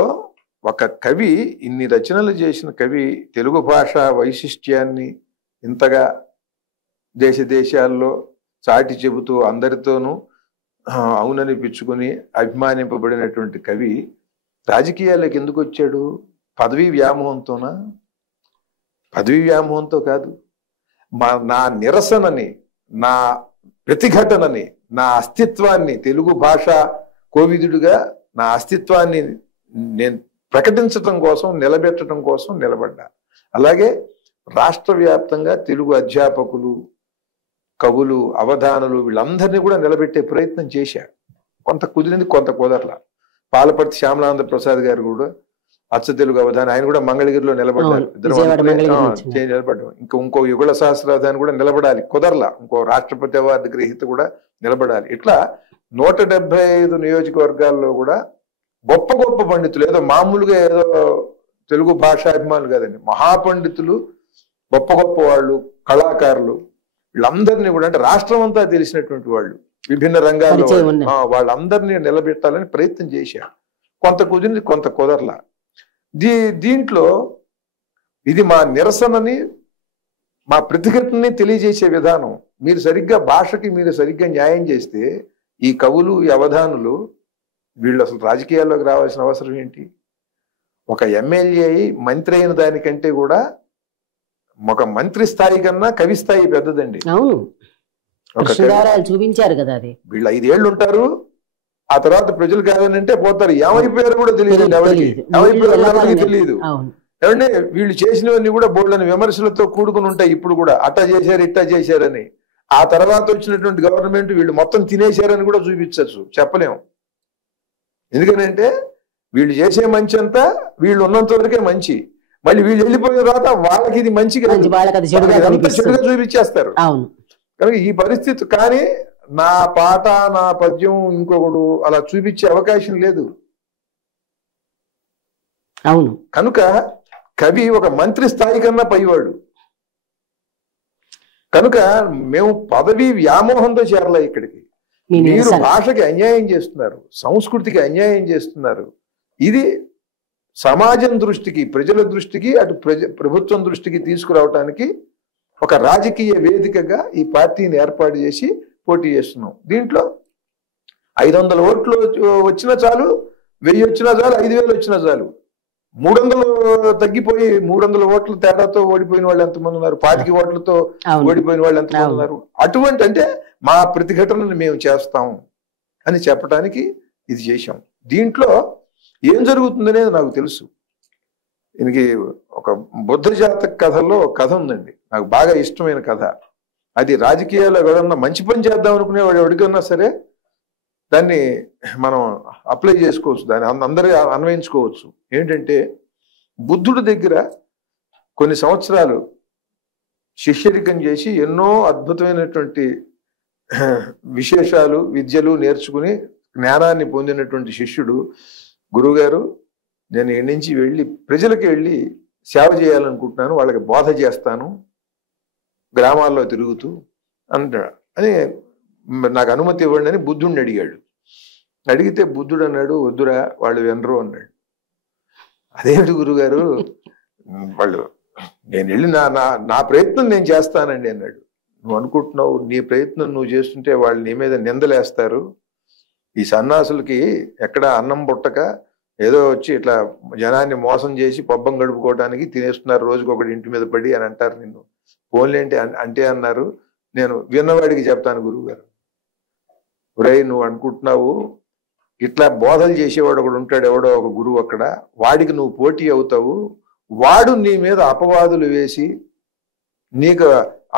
ఒక కవి, ఇన్ని రచనలు చేసిన కవి తెలుగు భాష వైశిష్ట్యాన్ని ఇంతగా దేశాల్లో చాటి చెబుతూ అందరితోనూ అవుననిపించుకుని అభిమానింపబడినటువంటి కవి రాజకీయాల్లోకి ఎందుకు వచ్చాడు? పదవీ వ్యామోహంతోనా? పదవీ వ్యామోహంతో కాదు. నా నిరసనని, నా ప్రతిఘటనని, నా అస్తిత్వాన్ని, తెలుగు భాష కోవిదుడిగా నా అస్తిత్వాన్ని నేను ప్రకటించటం కోసం, నిలబెట్టడం కోసం నిలబడ్డా. అలాగే రాష్ట్ర వ్యాప్తంగా తెలుగు అధ్యాపకులు, కవులు, అవధానులు వీళ్ళందరినీ కూడా నిలబెట్టే ప్రయత్నం చేశా. కొంత కుదిరింది, కొంత కుదరలా. పాలపర్తి శ్యామలానంద ప్రసాద్ గారు కూడా అచ్చ తెలుగు అవధాని, ఆయన కూడా మంగళగిరిలో నిలబడ్డారు. నిలబడ్డాం. ఇంకో యుగళ సహస్రావధాని కూడా నిలబడాలి, కుదరలా. ఇంకో రాష్ట్రపతి అవార్డు గ్రహీత కూడా నిలబడాలి. ఇట్లా 175 నియోజకవర్గాల్లో కూడా గొప్ప గొప్ప పండితులు, ఏదో మామూలుగా ఏదో తెలుగు భాషాభిమానులు కాదండి, మహాపండితులు, గొప్ప గొప్ప వాళ్ళు, కళాకారులు, వీళ్ళందరినీ కూడా, అంటే రాష్ట్రం అంతా తెలిసినటువంటి వాళ్ళు, విభిన్న రంగాల్లో వాళ్ళందరినీ నిలబెట్టాలని ప్రయత్నం చేశారు. కొంత కుదిరింది, కొంత కుదరలా. దీంట్లో ఇది మా నిరసనని, మా ప్రతిఘటనని తెలియజేసే విధానం. మీరు సరిగ్గా భాషకి మీరు సరిగ్గా న్యాయం చేస్తే ఈ కవులు, ఈ అవధానులు, వీళ్ళు అసలు రాజకీయాల్లోకి రావాల్సిన అవసరం ఏంటి? ఒక ఎమ్మెల్యే మంత్రి అయిన దానికంటే కూడా ఒక మంత్రి స్థాయి కన్నా కవి స్థాయి పెద్దదండి. అవును, చూపించారు కదా. అది వీళ్ళు 5 ఏళ్ళు ఉంటారు, ఆ తర్వాత ప్రజలు కాదనంటే పోతారు. ఏమైపోయారు కూడా తెలియదు, ఎవరికి ఏమైపోయారు తెలియదు. ఏమంటే వీళ్ళు చేసినవన్నీ కూడా బోర్డులని విమర్శలతో కూడుకుని ఉంటాయి. ఇప్పుడు కూడా అట్టా చేశారు, ఇట్టా చేశారని. ఆ తర్వాత వచ్చినటువంటి గవర్నమెంట్ వీళ్ళు మొత్తం తినేశారని కూడా చూపించచ్చు, చెప్పలేము. ఎందుకనంటే వీళ్ళు చేసే మంచి అంతా వీళ్ళు ఉన్నంత వరకే మంచి. మళ్ళీ వీళ్ళు వెళ్ళిపోయిన తర్వాత వాళ్ళకి ఇది మంచిగా చెడుగా చూపించేస్తారు. కనుక ఈ పరిస్థితి, కానీ నా పాట, నా పద్యం ఇంకొకడు అలా చూపించే అవకాశం లేదు. అవును, కనుక కవి ఒక మంత్రి స్థాయి కన్నా పైవాడు. కనుక మేము పదవి వ్యామోహంతో చేరలే ఇక్కడికి. మీరు భాషకి అన్యాయం చేస్తున్నారు, సంస్కృతికి అన్యాయం చేస్తున్నారు. ఇది సమాజం దృష్టికి, ప్రజల దృష్టికి, అటు ప్రభుత్వం దృష్టికి తీసుకురావటానికి ఒక రాజకీయ వేదికగా ఈ పార్టీని ఏర్పాటు చేసి పోటీ చేస్తున్నాం. దీంట్లో 500 ఓట్లు వచ్చినా చాలు, 1000 వచ్చినా చాలు, 5000 వచ్చినా చాలు. 300 తగ్గిపోయి 300 ఓట్ల తేడాతో ఓడిపోయిన వాళ్ళు ఎంతమంది ఉన్నారు? 25 ఓట్లతో ఓడిపోయిన వాళ్ళు ఎంతమంది ఉన్నారు? అటువంటి, అంటే మా ప్రతిఘటనను మేము చేస్తాం అని చెప్పడానికి ఇది చేశాం. దీంట్లో ఏం జరుగుతుందనేది నాకు తెలుసు. దీనికి ఒక బుద్ధ జాతక కథలో కథ ఉందండి, నాకు బాగా ఇష్టమైన కథ. అది రాజకీయాల్లో ఎవరన్నా మంచి పని చేద్దాం అనుకునేవాడు ఎవరికన్నా సరే దాన్ని మనం అప్లై చేసుకోవచ్చు, దాన్ని అందరూ అన్వయించుకోవచ్చు. ఏంటంటే బుద్ధుడి దగ్గర కొన్ని సంవత్సరాలు శిష్యరికం చేసి ఎన్నో అద్భుతమైనటువంటి విశేషాలు, విద్యలు నేర్చుకుని జ్ఞానాన్ని పొందినటువంటి శిష్యుడు, గురువుగారు నేను ఇక్కడి నుంచి వెళ్ళి ప్రజలకి వెళ్ళి సేవ చేయాలనుకుంటున్నాను, వాళ్ళకి బోధ చేస్తాను గ్రామాల్లో తిరుగుతూ అంటాడు అని, నాకు అనుమతి ఇవ్వండి అని బుద్ధుడిని అడిగాడు. అడిగితే బుద్ధుడు అన్నాడు, వద్దురా వాళ్ళు వినరు అన్నాడు. అదేమిటి గురుగారు, వాళ్ళు నేను వెళ్ళి నా ప్రయత్నం నేను చేస్తానండి అన్నాడు. నువ్వు అనుకుంటున్నావు నీ ప్రయత్నం నువ్వు చేస్తుంటే వాళ్ళు నీ మీద నిందలేస్తారు. ఈ సన్నాసులకి ఎక్కడ అన్నం పుట్టక ఏదో వచ్చి ఇట్లా జనాన్ని మోసం చేసి పబ్బం గడుపుకోవడానికి తినేస్తున్నారు, రోజుకి ఒకటి ఇంటి మీద పడి అని అంటారు. నిన్ను పోన్లేంటి అంటే అన్నారు. నేను విన్నవాడికి చెప్తాను గురువుగారు, ఒరే నువ్వు అనుకుంటున్నావు ఇట్లా బోధలు చేసేవాడు ఒకడు ఉంటాడు, ఎవడో ఒక గురువు అక్కడ, వాడికి నువ్వు పోటీ అవుతావు, వాడు నీ మీద అపవాదులు వేసి నీకు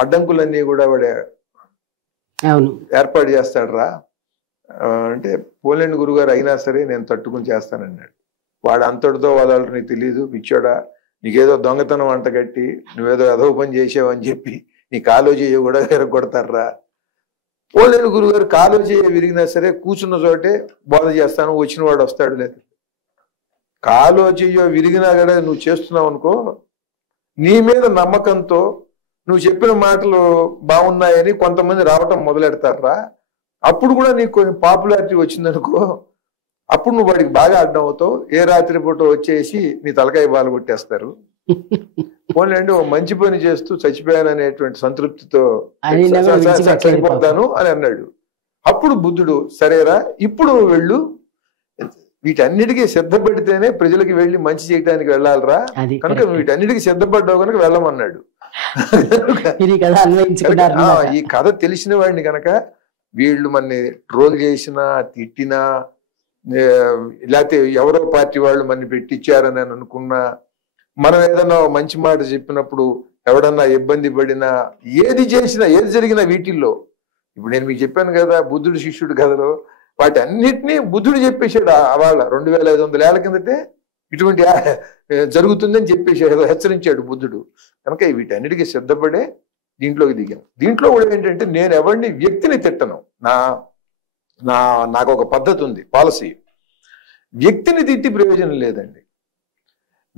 అడ్డంకులన్నీ కూడా వాడే ఏర్పాటు చేస్తాడు రా అంటే, పోలేండి గురుగారు అయినా సరే నేను తట్టుకుని చేస్తానన్నాడు. వాడు అంతటితో వాళ్ళు నీకు తెలియదు పిచ్చోడా, నీకేదో దొంగతనం అంటగట్టి నువ్వేదో ఏదో పని చేసావని చెప్పి నీ కాలో చేయ కూడా ఎరగొడతారా. పోలేని గురుగారు కాలో చేయ విరిగినా సరే కూర్చున్న చోటే బోధ చేస్తాను, వచ్చిన వాడు వస్తాడు. లేదు కాలో చెయ్యో విరిగినా కూడా నువ్వు చేస్తున్నావు అనుకో, నీ మీద నమ్మకంతో నువ్వు చెప్పిన మాటలు బాగున్నాయని కొంతమంది రావటం మొదలెడతారా. అప్పుడు కూడా నీకు కొంచెం పాపులారిటీ వచ్చిందనుకో, అప్పుడు నువ్వు వాడికి బాగా అడ్డం అవుతావు. ఏ రాత్రి పూట వచ్చేసి నీ తలకాయ బాలు కొట్టేస్తారు. పోలేండి ఓ మంచి పని చేస్తూ చచ్చిపోయాననేటువంటి సంతృప్తితో చనిపోతాను అని అన్నాడు. అప్పుడు బుద్ధుడు సరేరా ఇప్పుడు వెళ్ళు, వీటన్నిటికీ సిద్ధపడితేనే ప్రజలకి వెళ్ళి మంచి చేయడానికి వెళ్ళాలరా, కనుక వీటన్నిటికీ సిద్ధపడ్డావు కనుక వెళ్ళమన్నాడు. ఈ కథ తెలిసిన వాడిని కనుక వీళ్ళు మనని ట్రోల్ చేసినా తిట్టినా, లేకపోతే ఎవరో పార్టీ వాళ్ళు మనని పెట్టించారని అనుకున్నా, మనం ఏదన్నా మంచి మాట చెప్పినప్పుడు ఎవడన్నా ఇబ్బంది పడినా, ఏది చేసినా ఏది జరిగినా వీటిల్లో, ఇప్పుడు నేను మీకు చెప్పాను కదా బుద్ధుడు శిష్యుడు కథలో, వాటి అన్నిటినీ బుద్ధుడు చెప్పేశాడు. వాళ్ళ 2500 ఏళ్ల కిందటే ఇటువంటి జరుగుతుందని చెప్పేసాడు, హెచ్చరించాడు బుద్ధుడు. కనుక వీటన్నిటికీ సిద్ధపడే దీంట్లోకి దిగాం. దీంట్లో కూడా ఏంటంటే నేను ఎవరిని వ్యక్తిని తిట్టను, నాకు ఒక పద్ధతి ఉంది, పాలసీ. వ్యక్తిని తిట్టి ప్రయోజనం లేదండి.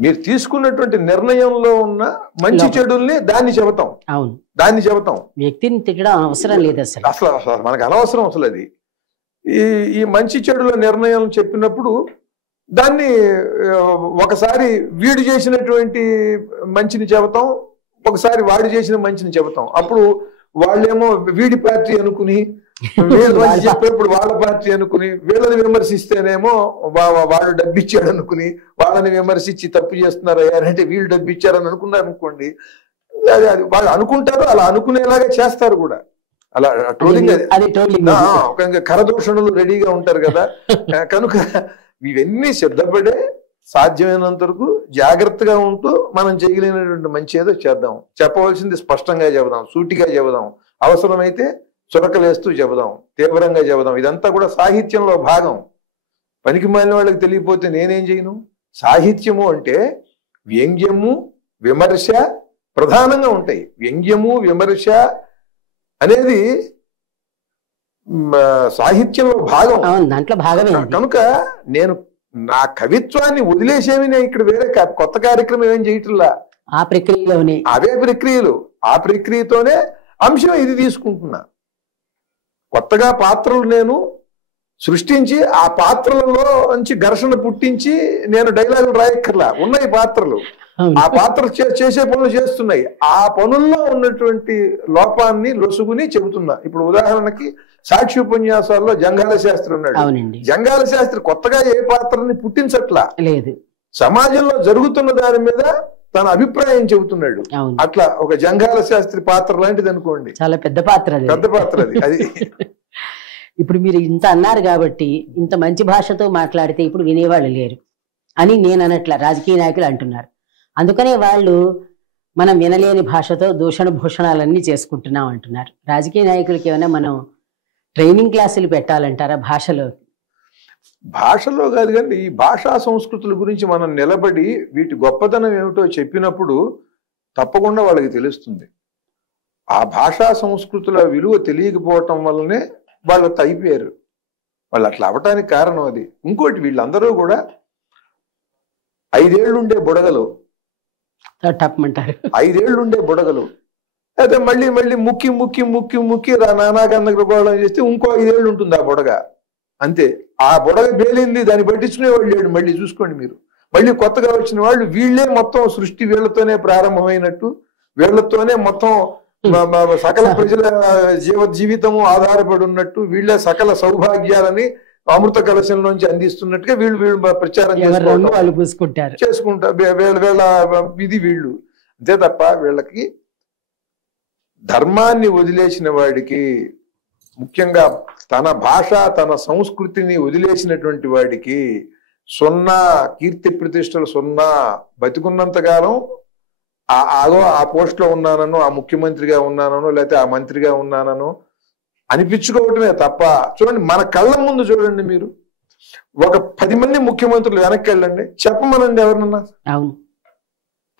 మీరు తీసుకున్నటువంటి నిర్ణయంలో ఉన్న మంచి చెడుల్ని దాన్ని చెబుతాం. అవును, దాన్ని చెబుతాం. వ్యక్తిని తిట్టడం అవసరం లేదు అసలు. అసలు మనకు అనవసరం అసలు అది. ఈ మంచి చెడుల నిర్ణయం చెప్పినప్పుడు దాన్ని ఒకసారి వీడు చేసినటువంటి మంచిని చెబుతాం, ఒకసారి వాడు చేసిన మంచిని చెబుతాం. అప్పుడు వాళ్ళేమో వీడి పార్టీ అనుకుని, వీళ్ళు మంచి చెప్పేప్పుడు వాళ్ళ పార్టీ అనుకుని, వీళ్ళని విమర్శిస్తేనేమో వాడు డబ్బిచ్చాడు అనుకుని వాళ్ళని విమర్శించి తప్పు చేస్తున్నారు అంటే వీళ్ళు డబ్బిచ్చారని అనుకున్నారు అనుకోండి, అది వాళ్ళు అనుకుంటారు, అలా అనుకునేలాగా చేస్తారు కూడా. అలా ట్రోలింగ్ ఒక కరదూషణలు రెడీగా ఉంటారు కదా. కనుక ఇవన్నీ సిద్ధపడే సాధ్యమైనంత వరకు జాగ్రత్తగా ఉంటూ మనం చేయగలిగినటువంటి మంచి ఏదో చేద్దాం. చెప్పవలసింది స్పష్టంగా చెబుదాం, సూటిగా చెబుదాం, అవసరమైతే చురకలేస్తూ చెబుదాం, తీవ్రంగా చెబుదాం. ఇదంతా కూడా సాహిత్యంలో భాగం. పనికి మాలిన వాళ్ళకి తెలియకపోతే నేనేం చేయను. సాహిత్యము అంటే వ్యంగ్యము విమర్శ ప్రధానంగా ఉంటాయి. వ్యంగ్యము విమర్శ అనేది సాహిత్యంలో భాగం, దాంట్లో భాగమే. కనుక నేను నా కవిత్వాన్ని వదిలేసేవి నేను ఇక్కడ వేరే కొత్త కార్యక్రమం ఏం చేయట్లా. ఆ ప్రక్రియలోనే అవే ప్రక్రియలు, ఆ ప్రక్రియతోనే అంశం ఇది తీసుకుంటున్నా. కొత్తగా పాత్రలు నేను సృష్టించి ఆ పాత్రలలో నుంచి ఘర్షణ పుట్టించి నేను డైలాగులు రాయక్కర్లా. ఉన్నాయి పాత్రలు, ఆ పాత్రలు చేసే పనులు చేస్తున్నాయి. ఆ పనుల్లో ఉన్నటువంటి లోపాన్ని లొసుగుని చెబుతున్నా. ఇప్పుడు ఉదాహరణకి సాక్షి ఉపన్యాసాల్లో జంగాల శాస్త్రి ఉన్నాడు. జంగాల శాస్త్రి కొత్తగా ఏ పాత్రని పుట్టించట్లా లేదు, సమాజంలో జరుగుతున్న దాని మీద తన అభిప్రాయం చెబుతున్నాడు. అట్లా ఒక జంగాల శాస్త్రి పాత్ర లాంటిది అనుకోండి. చాలా పెద్ద పాత్ర, పెద్ద పాత్ర అది. ఇప్పుడు మీరు ఇంత అన్నారు కాబట్టి, ఇంత మంచి భాషతో మాట్లాడితే ఇప్పుడు వినేవాళ్ళు లేరు అని నేను అనట్లా, రాజకీయ నాయకులు అంటున్నారు. అందుకనే వాళ్ళు మనం వినలేని భాషతో దూషణ భూషణాలన్నీ చేసుకుంటున్నాం అంటున్నారు. రాజకీయ నాయకులకి ఏమైనా మనం ట్రైనింగ్ క్లాసులు పెట్టాలంటారా భాషలో? భాషలో కాదు కానీ ఈ భాషా సంస్కృతుల గురించి మనం నిలబడి వీటి గొప్పతనం ఏమిటో చెప్పినప్పుడు తప్పకుండా వాళ్ళకి తెలుస్తుంది. ఆ భాషా సంస్కృతుల విలువ తెలియకపోవటం వల్లనే వాళ్ళు అయిపోయారు. వాళ్ళు అట్లా అవ్వటానికి కారణం అది. ఇంకోటి, వీళ్ళందరూ కూడా 5 ఏళ్ళుండే బుడగలు, 5 ఏళ్ళుండే బుడగలు, అయితే మళ్ళీ మళ్ళీ ముక్కి ముక్కి ముక్కి ముక్కి నానాగందగోళం చేస్తే ఇంకో 5 ఏళ్ళు ఉంటుంది ఆ బుడగ. అంతే. ఆ బుడగ పేలింది, దాన్ని పట్టించుకునేవాళ్ళు లేడు. మళ్ళీ చూసుకోండి మీరు, మళ్ళీ కొత్తగా వచ్చిన వాళ్ళు వీళ్ళే మొత్తం సృష్టి వీళ్ళతోనే ప్రారంభమైనట్టు, వీళ్ళతోనే మొత్తం సకల ప్రజల జీవితము ఆధారపడి ఉన్నట్టు, వీళ్ళే సకల సౌభాగ్యాలని అమృత కలశంలోంచి అందిస్తున్నట్టుగా వీళ్ళు ప్రచారం చేసుకుంటారు. వీళ్ళ ఇది వీళ్ళు అంతే తప్ప వీళ్ళకి ధర్మాన్ని వదిలేసిన వాడికి, ముఖ్యంగా తన భాష తన సంస్కృతిని వదిలేసినటువంటి వాడికి సున్నా కీర్తి ప్రతిష్టలు, సున్నా. బతికున్నంతకాలం ఆ పోస్ట్ లో ఉన్నానను, ఆ ముఖ్యమంత్రిగా ఉన్నానను, లేకపోతే ఆ మంత్రిగా ఉన్నానను అనిపించుకోవటమే తప్ప. చూడండి, మన కళ్ళ ముందు చూడండి, మీరు ఒక 10 మంది ముఖ్యమంత్రులు వెనక్కి వెళ్ళండి, చెప్పమనండి ఎవరినన్నా.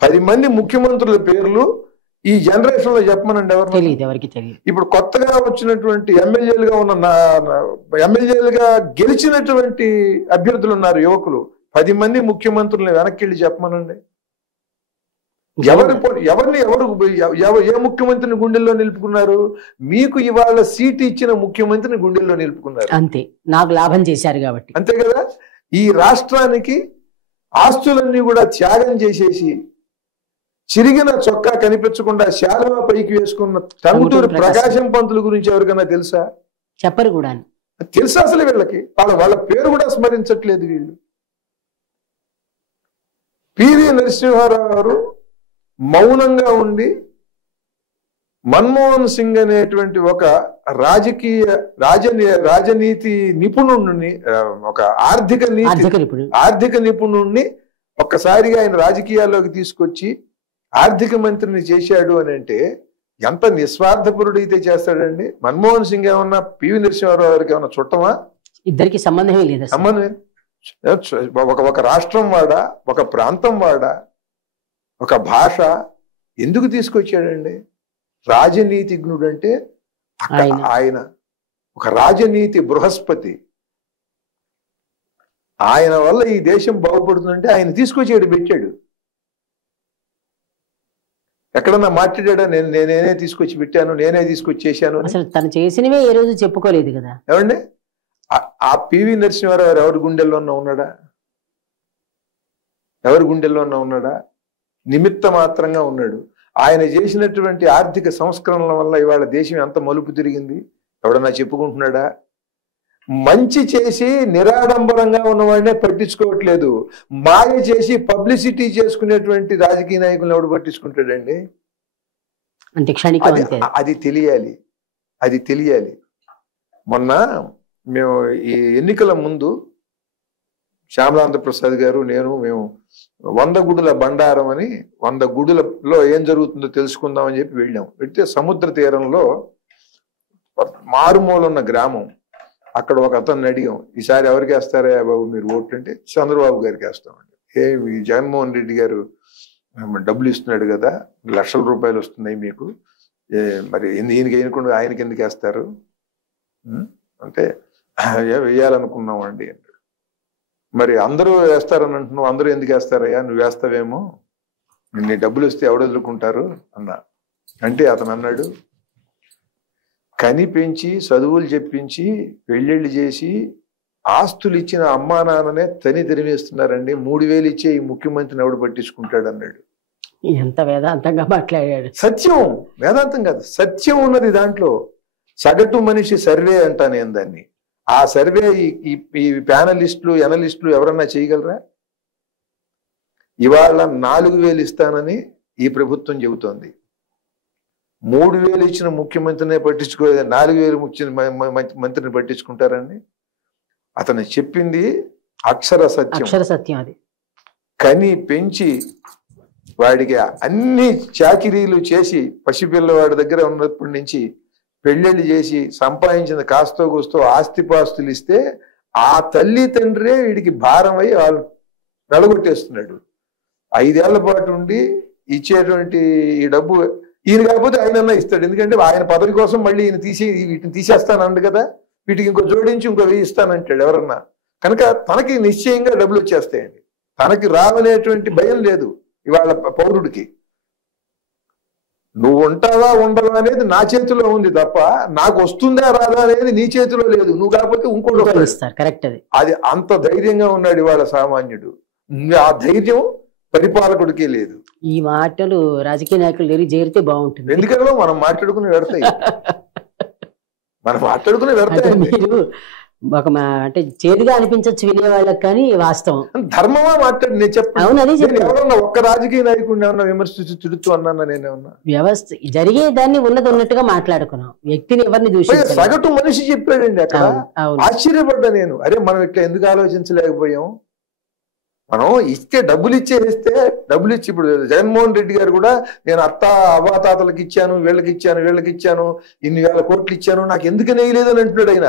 10 మంది ముఖ్యమంత్రుల పేర్లు ఈ జనరేషన్ లో చెప్పమనండి ఎవరికి తెలియదు. ఇప్పుడు కొత్తగా వచ్చినటువంటి ఎమ్మెల్యేలుగా గెలిచినటువంటి అభ్యర్థులు ఉన్నారు, యువకులు. 10 మంది ముఖ్యమంత్రులను వెనక్కి వెళ్ళి చెప్పమనండి. ఏ ముఖ్యమంత్రిని గుండెల్లో నిలుపుకున్నారు? మీకు ఇవాళ సీట్ ఇచ్చిన ముఖ్యమంత్రిని గుండెల్లో నిలుపుకున్నారు. అంతే, నాకు లాభం చేశారు కాబట్టి. అంతే కదా. ఈ రాష్ట్రానికి ఆస్తులన్నీ కూడా త్యాగం చేసేసి, చిరిగిన చొక్కా కనిపించకుండా శాలువా పైకి వేసుకున్న టంగుటూరి ప్రకాశం పంతుల గురించి ఎవరికైనా తెలుసా? చెప్పరు కూడా. తెలుసా అసలు వీళ్ళకి? వాళ్ళ పేరు కూడా స్మరించట్లేదు వీళ్ళు. పివి నరసింహారావు గారు మౌనంగా ఉండి మన్మోహన్ సింగ్ అనేటువంటి ఒక రాజనీతి నిపుణుడిని, ఒక ఆర్థిక నిపుణుడిని ఒక్కసారిగా ఆయన రాజకీయాల్లోకి తీసుకొచ్చి ఆర్థిక మంత్రిని చేశాడు అని అంటే ఎంత నిస్వార్థపరుడు అయితే చేస్తాడండి. మన్మోహన్ సింగ్ ఏమన్నా పివి నరసింహారావు గారికి ఏమన్నా చుట్టమా? ఇద్దరికి సంబంధమే లేదు. సంబంధమే. ఒక రాష్ట్రం వాడా, ఒక ప్రాంతం వాడా, ఒక భాష ఎందుకు తీసుకొచ్చాడండి? రాజనీతిజ్ఞుడు అంటే ఆయన ఒక రాజనీతి బృహస్పతి. ఆయన వల్ల ఈ దేశం బాగుపడుతుందంటే ఆయన తీసుకొచ్చాడు, పెట్టాడు. ఎక్కడన్నా మాట్లాడా నేనే తీసుకొచ్చి పెట్టాను, నేనే తీసుకొచ్చి చేశాను అని? అసలు తను చేసినవే ఏ రోజు చెప్పుకోలేదు కదా. ఏమండి, ఆ పివి నరసింహారావు ఎవరి గుండెల్లోన్నా ఉన్నాడా? ఎవరి గుండెల్లోన్నా ఉన్నాడా? నిమిత్త మాత్రంగా ఉన్నాడు. ఆయన చేసినటువంటి ఆర్థిక సంస్కరణల వల్ల ఇవాళ దేశం ఎంత మలుపు తిరిగింది ఎవడన్నా చెప్పుకుంటున్నాడా? మంచి చేసి నిరాడంబరంగా ఉన్నవాడినే పట్టించుకోవట్లేదు. మాయ చేసి పబ్లిసిటీ చేసుకునేటువంటి రాజకీయ నాయకులను ఎవడు పట్టించుకుంటాడండి? అంటే క్షణికం అంతే. అది తెలియాలి, అది తెలియాలి. మొన్న మేము ఈ ఎన్నికల ముందు శ్యామలాంధ్ర ప్రసాద్ గారు మేము 100 గుడుల బండారం అని 100 గుడులలో ఏం జరుగుతుందో తెలుసుకుందామని చెప్పి వెళ్ళాం. వెళ్తే సముద్ర తీరంలో మారుమూల ఉన్న గ్రామం, అక్కడ ఒక అతన్ని అడిగాం, ఈసారి ఎవరికి వేస్తారా బాబు మీరు ఓట్లు అంటే చంద్రబాబు గారికి వేస్తామండి. ఈ జగన్మోహన్ రెడ్డి గారు డబ్బులు ఇస్తున్నాడు కదా, లక్షల రూపాయలు వస్తున్నాయి మీకు, మరి ఈయనకి వేయకుండా ఆయనకి ఎందుకు వేస్తారు అంటే వేయాలనుకున్నామండి అంటాడు. మరి అందరూ వేస్తారని అంటున్నావు, అందరూ ఎందుకు వేస్తారయ్యా, నువ్వు వేస్తావేమో, నీ డబ్బులు వస్తే ఎవడు వదులుకుంటారు అన్నా. అంటే అతను అన్నాడు, కని పెంచి చదువులు చెప్పించి పెళ్ళిళ్ళు చేసి ఆస్తులు ఇచ్చిన అమ్మా నాన్ననే తరిమేస్తున్నారండి, 3000 ఇచ్చే ఈ ముఖ్యమంత్రిని ఎవడు పట్టించుకుంటాడు అన్నాడు. ఎంత వేదాంతంగా మాట్లాడాడు. సత్యం, వేదాంతం కాదు, సత్యం ఉన్నది దాంట్లో. సగటు మనిషి సర్వే అంటా నేను దాన్ని. ఆ సర్వే ఈ ప్యానలిస్టులు ఎనలిస్టులు ఎవరన్నా చేయగలరా? ఇవాళ 4000 ఇస్తానని ఈ ప్రభుత్వం చెబుతోంది. 3000 ఇచ్చిన ముఖ్యమంత్రినే పట్టించుకోలేదు, 4000 ఇచ్చిన మంత్రిని పట్టించుకుంటారండి? అతను చెప్పింది అక్షర సత్యం. అది కని పెంచి వాడికి అన్ని చాకిరీలు చేసి పసిపిల్లవాడి దగ్గర ఉన్నప్పటి నుంచి పెళ్ళిళ్ళు చేసి సంపాదించిన కాస్తో కూస్తో ఆస్తిపాస్తులు ఇస్తే ఆ తల్లి తండ్రే వీడికి భారమై వాళ్ళు నడగొట్టేస్తున్నాడు. 5 ఏళ్ల పాటు ఉండి ఇచ్చేటువంటి ఈ డబ్బు ఈయన కాకపోతే ఆయనన్నా ఇస్తాడు, ఎందుకంటే ఆయన పదవి కోసం మళ్ళీ ఈయన వీటిని తీసేస్తానండు కదా, వీటికి ఇంకో జోడించి ఇంకో 1000 ఇస్తానంటాడు ఎవరన్నా. కనుక తనకి నిశ్చయంగా డబ్బులు వచ్చేస్తాయండి, తనకి రావనేటువంటి భయం లేదు ఇవాళ పౌరుడికి. నువ్వు ఉంటావా ఉండవా అనేది నా చేతిలో ఉంది తప్ప నాకు వస్తుందా రాదా అనేది నీ చేతిలో లేదు. నువ్వు కాకపోతే ఇంకోటి కరెక్ట్. అది అంత ధైర్యంగా ఉన్నాడు ఇవాళ సామాన్యుడు. ఆ ధైర్యం పరిపాలకుడికి లేదు. ఈ మాటలు రాజకీయ నాయకులు దగ్గర చేరితే బాగుంటుంది. ఎందుకంటే మనం మాట్లాడుకుని పెడతాయి, మనం మాట్లాడుకుని పెడతాయి. మీరు ఒక అంటే చేదుగా అనిపించవచ్చు వినే వాళ్ళకి, కానీ వాస్తవం. ధర్మమా మాట్లాడి నేను చెప్పాను. ఎవరన్నా ఒక్క రాజకీయ నాయకుడిని ఏమన్నా విమర్శించి తిడుతూ అన్నా నేనేమన్నా? వ్యవస్థ జరిగేదాన్ని ఉన్నట్టుగా మాట్లాడుకున్నాం, వ్యక్తిని ఎవరిని దూషించలేదు. సగటు మనిషి చెప్పాడండి అక్కడ. ఆశ్చర్యపడ్డా నేను, అరే మనం ఇట్లా ఎందుకు ఆలోచించలేకపోయాం? మనం ఇస్తే డబ్బులు ఇస్తే ఇప్పుడు జగన్మోహన్ రెడ్డి గారు కూడా నేను అవ్వాతాతలకు ఇచ్చాను, వీళ్ళకి ఇచ్చాను, ఇన్ని వేల కోట్లు ఇచ్చాను, నాకు ఎందుకు నేయలేదని అంటున్నాడు ఆయన.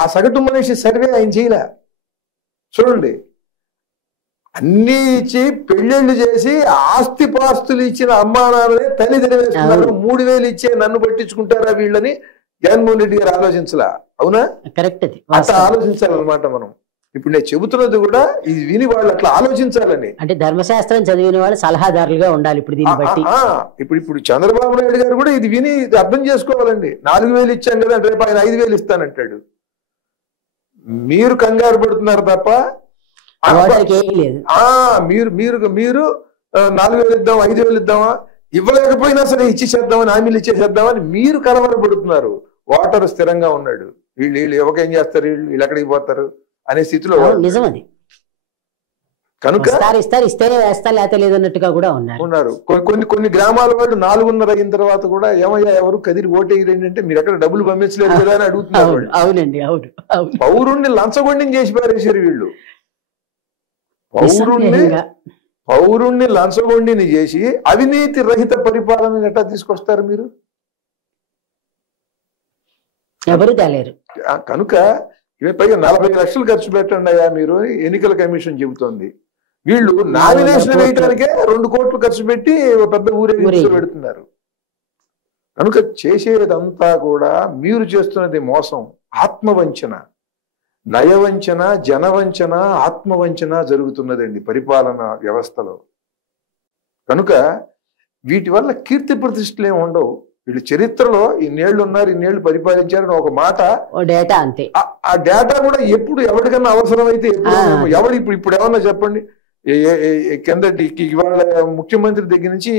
ఆ సగటు మనిషి సర్వే ఆయన చేయలే. చూడండి, అన్ని ఇచ్చి పెళ్ళిళ్ళు చేసి ఆస్తిపాస్తులు ఇచ్చిన అమ్మా నాన్ననే తల్లి తినేస్తున్నారు. 3000 ఇచ్చే నన్ను పట్టించుకుంటారా వీళ్ళని జగన్మోహన్ రెడ్డి గారు ఆలోచించలా? అవునా? కరెక్ట్. అట్లా ఆలోచించాలన్నమాట మనం. ఇప్పుడు నేను చెబుతున్నది కూడా ఇది విని వాళ్ళు అట్లా ఆలోచించాలని. అంటే ధర్మశాస్త్రం చదివిన వాళ్ళు సలహాదారులుగా ఉండాలి. ఇప్పుడు దీన్ని బట్టి ఇప్పుడు చంద్రబాబు నాయుడు గారు కూడా ఇది విని ఇది అర్థం చేసుకోవాలండి. 4000 ఇచ్చాం కదా, రేపు ఆయన 5000 ఇస్తానంటాడు. మీరు కంగారు పడుతున్నారు తప్ప మీరు 4000 ఇద్దాం, 5000 ఇద్దామా, ఇవ్వలేకపోయినా సరే ఇచ్చేసేద్దామని, హామీలు ఇచ్చేసేద్దామని మీరు కలవరపడుతున్నారు. ఓటరు స్థిరంగా ఉన్నాడు. వీళ్ళు ఎవరికేం చేస్తారు, వీళ్ళు ఎక్కడికి పోతారు అనే స్థితిలో నిజమది. కనుక ఇస్తేనే వేస్తా లేకపోతే లేదన్నట్టుగా కూడా ఉన్నారు. కొన్ని గ్రామాల వాళ్ళు 4:30 అయిన తర్వాత కూడా ఏమయ్యా ఎవరు కదిరి ఓటేయండి అంటే మీరు ఎక్కడ డబ్బులు పంపించలేదు కదా అని అడుగుతున్నారు. అవునండి, అవును. పౌరుణ్ణి లంచగొండిని చేసి పారేశారు వీళ్ళు. పౌరుణ్ణి లంచగొండిని చేసి అవినీతి రహిత పరిపాలన ఎట్లా తీసుకొస్తారు మీరు? ఎవరు తేలేరు. కనుక పైగా 40 లక్షలు ఖర్చు పెట్టండి అయ్యా మీరు, ఎన్నికల కమిషన్ చెబుతోంది. వీళ్ళు నామినేషన్ వేయడానికే 2 కోట్లు ఖర్చు పెట్టి పెద్ద ఊరేగింపు పెడుతున్నారు. కనుక చేసేదంతా కూడా మీరు చేస్తున్నది మోసం, ఆత్మవంచన, నయవంచన, జనవంచన, ఆత్మవంచన జరుగుతున్నదండి పరిపాలన వ్యవస్థలో. కనుక వీటి వల్ల కీర్తి ప్రతిష్టలు ఏమి ఉండవు. వీళ్ళు చరిత్రలో ఇన్నేళ్లు ఉన్నారు, ఇన్నేళ్లు పరిపాలించారని ఒక మాట, డేటా అంతే. ఆ డేటా కూడా ఎప్పుడు ఎవరికన్నా అవసరమైతే ఎవరు ఇప్పుడు ఏమన్నా చెప్పండి, కిందటి ఇవాళ ముఖ్యమంత్రి దగ్గర నుంచి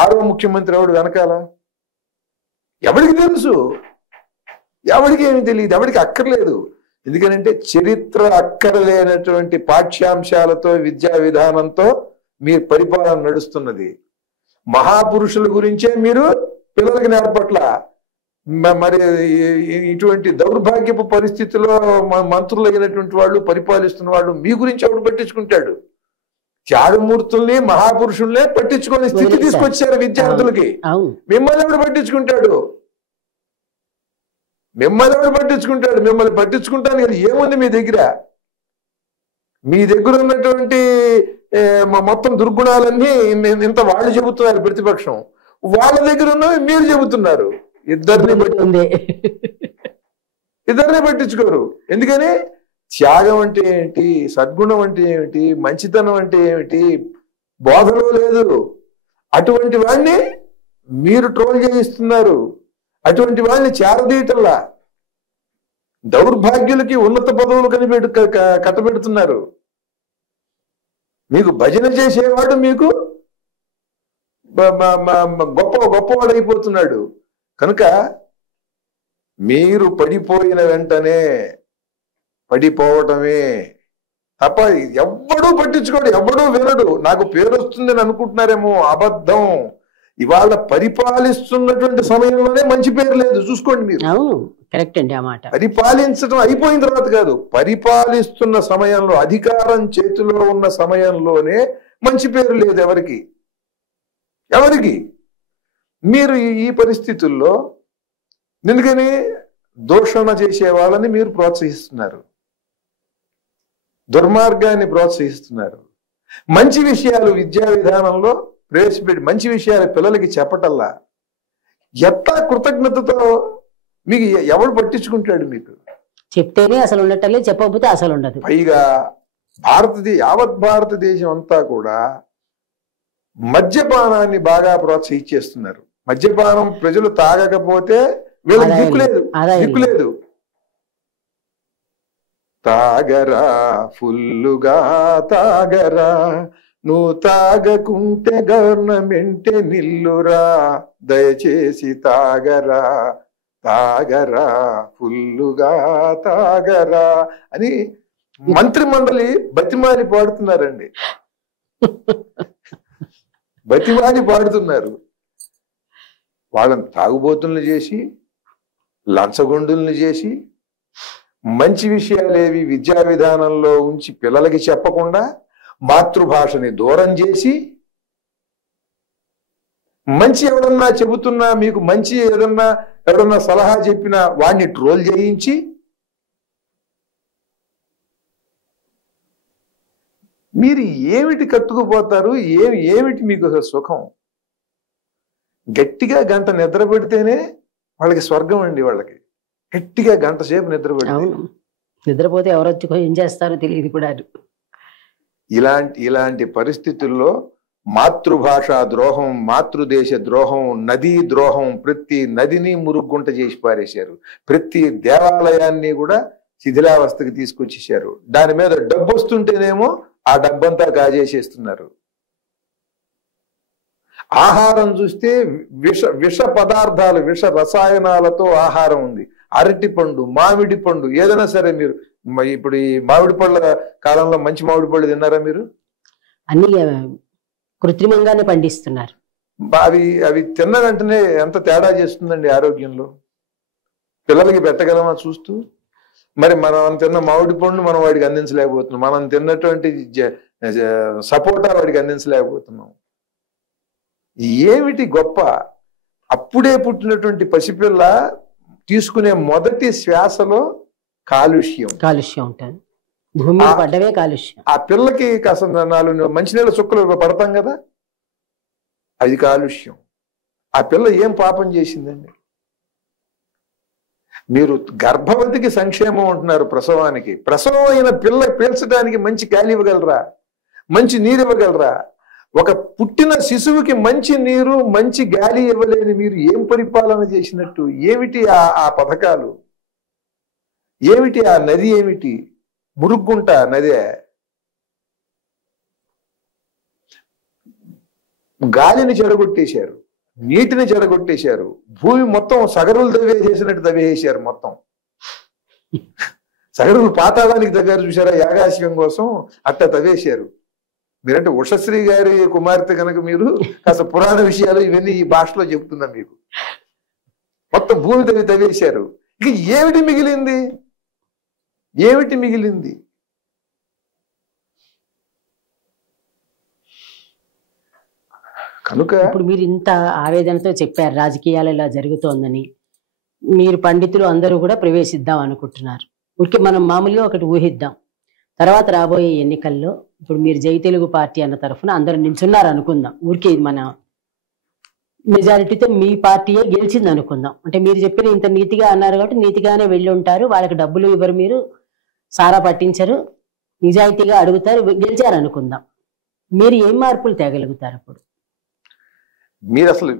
6వ ముఖ్యమంత్రి ఎవడు వెనకాల ఎవరికి తెలుసు? ఎవరికి ఏమి తెలియదు, ఎవరికి అక్కర్లేదు. ఎందుకనంటే చరిత్ర అక్కర్లేనటువంటి పాఠ్యాంశాలతో విద్యా విధానంతో మీ పరిపాలన నడుస్తున్నది. మహాపురుషుల గురించే మీరు పిల్లలకి నేర్పట్ల. మరి ఇటువంటి దౌర్భాగ్యపు పరిస్థితిలో మంత్రులు అయినటువంటి వాళ్ళు, పరిపాలిస్తున్న వాళ్ళు మీ గురించి ఎవడు పట్టించుకుంటాడు? త్యాగమూర్తుల్ని, మహాపురుషుల్నే పట్టించుకునే స్థితి తీసుకొచ్చారు విద్యార్థులకి. మిమ్మల్ని ఎవడు పట్టించుకుంటాడు? మిమ్మల్ని పట్టించుకుంటాను కదా. ఏముంది మీ దగ్గర? మీ దగ్గర ఉన్నటువంటి మొత్తం దుర్గుణాలన్నీ ఇంత వాళ్ళు చెబుతున్నారు ప్రతిపక్షం, వాళ్ళ దగ్గర ఉన్నవి మీరు చెబుతున్నారు. ఇద్దరినే పట్టించుకోరు. ఎందుకని? త్యాగం అంటే ఏంటి, సద్గుణం అంటే ఏమిటి, మంచితనం అంటే ఏమిటి బోధలో లేదు. అటువంటి వాడిని మీరు ట్రోల్ చేయిస్తున్నారు, అటువంటి వాళ్ళని చేరదీయటల్లా. దౌర్భాగ్యులకి ఉన్నత పదవులు కట్టబెడుతున్నారు. మీకు భజన చేసేవాడు మీకు గొప్పవాడు అయిపోతున్నాడు. కనుక మీరు పడిపోయిన వెంటనే పడిపోవటమే తప్ప ఎవ్వడూ పట్టించుకోడు, ఎవ్వడూ వినడు. నాకు పేరు వస్తుందని అనుకుంటున్నారేమో, అబద్ధం. ఇవాళ పరిపాలిస్తున్నటువంటి సమయంలోనే మంచి పేరు లేదు, చూసుకోండి మీరు. కరెక్ట్ అండి ఆ మాట. పరిపాలించడం అయిపోయిన తర్వాత కాదు, పరిపాలిస్తున్న సమయంలో, అధికారం చేతిలో ఉన్న సమయంలోనే మంచి పేరు లేదు ఎవరికి. మీరు ఈ పరిస్థితుల్లో ఎందుకని దూషణ చేసే వాళ్ళని మీరు ప్రోత్సహిస్తున్నారు, దుర్మార్గాన్ని ప్రోత్సహిస్తున్నారు. మంచి విషయాలు విద్యా విధానంలో ప్రవేశపెట్టి మంచి విషయాలు పిల్లలకి చెప్పటల్లా ఎట్లా కృతజ్ఞతతో మీకు ఎవడు పట్టించుకుంటాడు? మీకు చెప్తేనే అసలు ఉండటలే, చెప్పకపోతే అసలు ఉండదు. పైగా యావత్ భారతదేశం అంతా కూడా మద్యపానాన్ని బాగా ప్రోత్సహించేస్తున్నారు. మద్యపానం ప్రజలు తాగకపోతే వీళ్ళకి దిక్కులేదు. తాగరా, ఫుల్లుగా తాగరా, నువ్వు తాగకుంటే గవర్నమెంటే నిల్లురా, దయచేసి తాగరా, ఫుల్లుగా తాగరా అని మంత్రి మండలి బతిమాలి పాడుతున్నారండి. వాళ్ళని తాగుబోతుల్ని చేసి, లంచగొండుల్ని చేసి, మంచి విషయాలేవి విద్యా విధానంలో ఉంచి పిల్లలకి చెప్పకుండా మాతృభాషని దూరం చేసి, మంచి ఎవడన్నా చెబుతున్నా, మీకు మంచి ఎవడన్నా సలహా చెప్పినా వాడిని ట్రోల్ చేయించి, మీరు ఏమిటి కట్టుకుపోతారు? ఏమిటి మీకు సుఖం? గట్టిగా గంట నిద్ర పెడితేనే వాళ్ళకి స్వర్గం అండి. వాళ్ళకి గట్టిగా గంట సేపు నిద్రపోతే ఎవరొచ్చి ఏం చేస్తారో తెలియదు కూడా. ఇలాంటి పరిస్థితుల్లో మాతృభాషా ద్రోహం, మాతృదేశ ద్రోహం, నదీ ద్రోహం, ప్రతి నదిని మురుగుంట చేసి పారేశారు. ప్రతి దేవాలయాన్ని కూడా శిథిలావస్థకి తీసుకొచ్చేసారు. దాని మీద డబ్బు వస్తుంటేనేమో ఆ డబ్బంతా కాజేసేస్తున్నారు. ఆహారం చూస్తే విష పదార్థాలు, విష రసాయనాలతో ఆహారం ఉంది. అరటి పండు, మామిడి పండు, ఏదైనా సరే మీరు ఇప్పుడు ఈ మామిడి పళ్ళ కాలంలో మంచి మామిడి పళ్ళు తిన్నారా మీరు? అన్ని కృత్రిమంగానే పండిస్తున్నారు. అవి తిన్న వెంటనే ఎంత తేడా చేస్తుందండి ఆరోగ్యంలో. పిల్లలకి పెట్టగలమా చూస్తూ? మరి మనం తిన్న మామిడి పండు మనం వాడికి అందించలేకపోతున్నాం, మనం తిన్నటువంటి సపోటా వాడికి అందించలేకపోతున్నాం. ఏమిటి గొప్ప? అప్పుడే పుట్టినటువంటి పసిపిల్ల తీసుకునే మొదటి శ్వాసలో కాలుష్యం ఉంటుంది. భూమి పడ్డవే కాలుష్యం. ఆ పిల్లకి కాస్త 4 మంచినీళ్ళ చుక్కలు పడతాం కదా, అది కాలుష్యం. ఆ పిల్ల ఏం పాపం చేసిందండి? మీరు గర్భవతికి సంక్షేమం ఉంటున్నారు, ప్రసవం అయిన పిల్ల పీల్చడానికి మంచి గాలి ఇవ్వగలరా? మంచి నీరు ఇవ్వగలరా? ఒక పుట్టిన శిశువుకి మంచి నీరు మంచి గాలి ఇవ్వలేని మీరు ఏం పరిపాలన చేసినట్టు? ఏమిటి ఆ పథకాలు? ఏమిటి ఆ నది? ఏమిటి మురుగుంట నదే? గాలిని చెడగొట్టేశారు, నీటిని చెడగొట్టేశారు, భూమి మొత్తం సగరులు దవ్వేసేసినట్టు దవ్వేసారు. మొత్తం సగరులు పాతాళానికి దగ్గర చూసారా యాగాశయం కోసం? అట్లా తవ్వేశారు. మీరంటే ఉషశ్రీ గారి కుమార్తె కనుక మీరు కాస్త పురాణ విషయాలు ఇవన్నీ ఈ భాషలో చెప్తున్నా మీకు. మొత్తం భూమి తవ్వేశారు. ఇక ఏమిటి మిగిలింది? ఏమిటి మిగిలింది? కనుక ఇప్పుడు మీరు ఇంత ఆవేదనతో చెప్పారు రాజకీయాలు ఇలా జరుగుతోందని. మీరు పండితులు అందరూ కూడా ప్రవేశిద్దాం అనుకుంటున్నారు. ఊరికే మనం మామూలుగా ఒకటి ఊహిద్దాం. తర్వాత రాబోయే ఎన్నికల్లో ఇప్పుడు మీరు జై తెలుగు పార్టీ అన్న తరఫున అందరూ నిల్చున్నారు అనుకుందాం. ఊరికే మన మెజారిటీతో మీ పార్టీయే గెలిచింది అనుకుందాం. అంటే మీరు చెప్పిన ఇంత నీతిగా అన్నారు కాబట్టి నీతిగానే వెళ్ళి ఉంటారు. వాళ్ళకి డబ్బులు ఇవ్వరు, మీరు సారా పట్టించరు, నిజాయితీగా అడుగుతారు, గెలిచారు అనుకుందాం. మీరు ఏం మార్పులు తేగలుగుతారు అప్పుడు? మీరు అసలు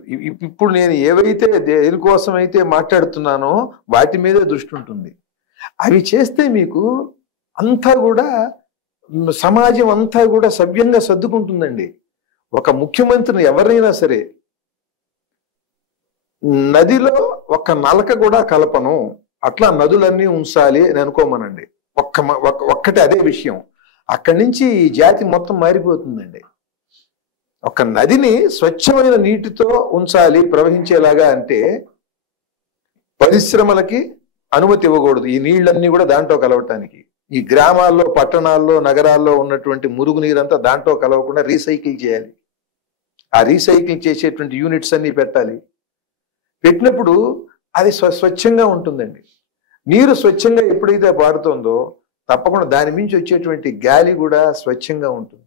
ఇప్పుడు నేను ఏవైతే దేనికోసం అయితే మాట్లాడుతున్నానో వాటి మీదే దృష్టి ఉంటుంది. అవి చేస్తే మీకు అంతా కూడా సమాజం అంతా కూడా సవ్యంగా సర్దుకుంటుందండి. ఒక ముఖ్యమంత్రిని ఎవరైనా సరే నదిలో ఒక్క నలక కూడా కలపను, అట్లా నదులన్నీ ఉంచాలి అని అనుకోమనండి. ఒక్కటే అదే విషయం. అక్కడి నుంచి ఈ జాతి మొత్తం మారిపోతుందండి. ఒక నదిని స్వచ్ఛమైన నీటితో ఉంచాలి ప్రవహించేలాగా అంటే పరిశ్రమలకి అనుమతి ఇవ్వకూడదు ఈ నీళ్ళన్నీ కూడా దాంట్లో కలవటానికి. ఈ గ్రామాల్లో, పట్టణాల్లో, నగరాల్లో ఉన్నటువంటి మురుగు నీరంతా దాంట్లో కలవకుండా రీసైకిల్ చేయాలి. ఆ రీసైకిల్ చేసేటువంటి యూనిట్స్ అన్ని పెట్టాలి. పెట్టినప్పుడు అది స్వచ్ఛంగా ఉంటుందండి. నీరు స్వచ్ఛంగా ఎప్పుడైతే పారుతుందో తప్పకుండా దాని మించి వచ్చేటువంటి గాలి కూడా స్వచ్ఛంగా ఉంటుంది.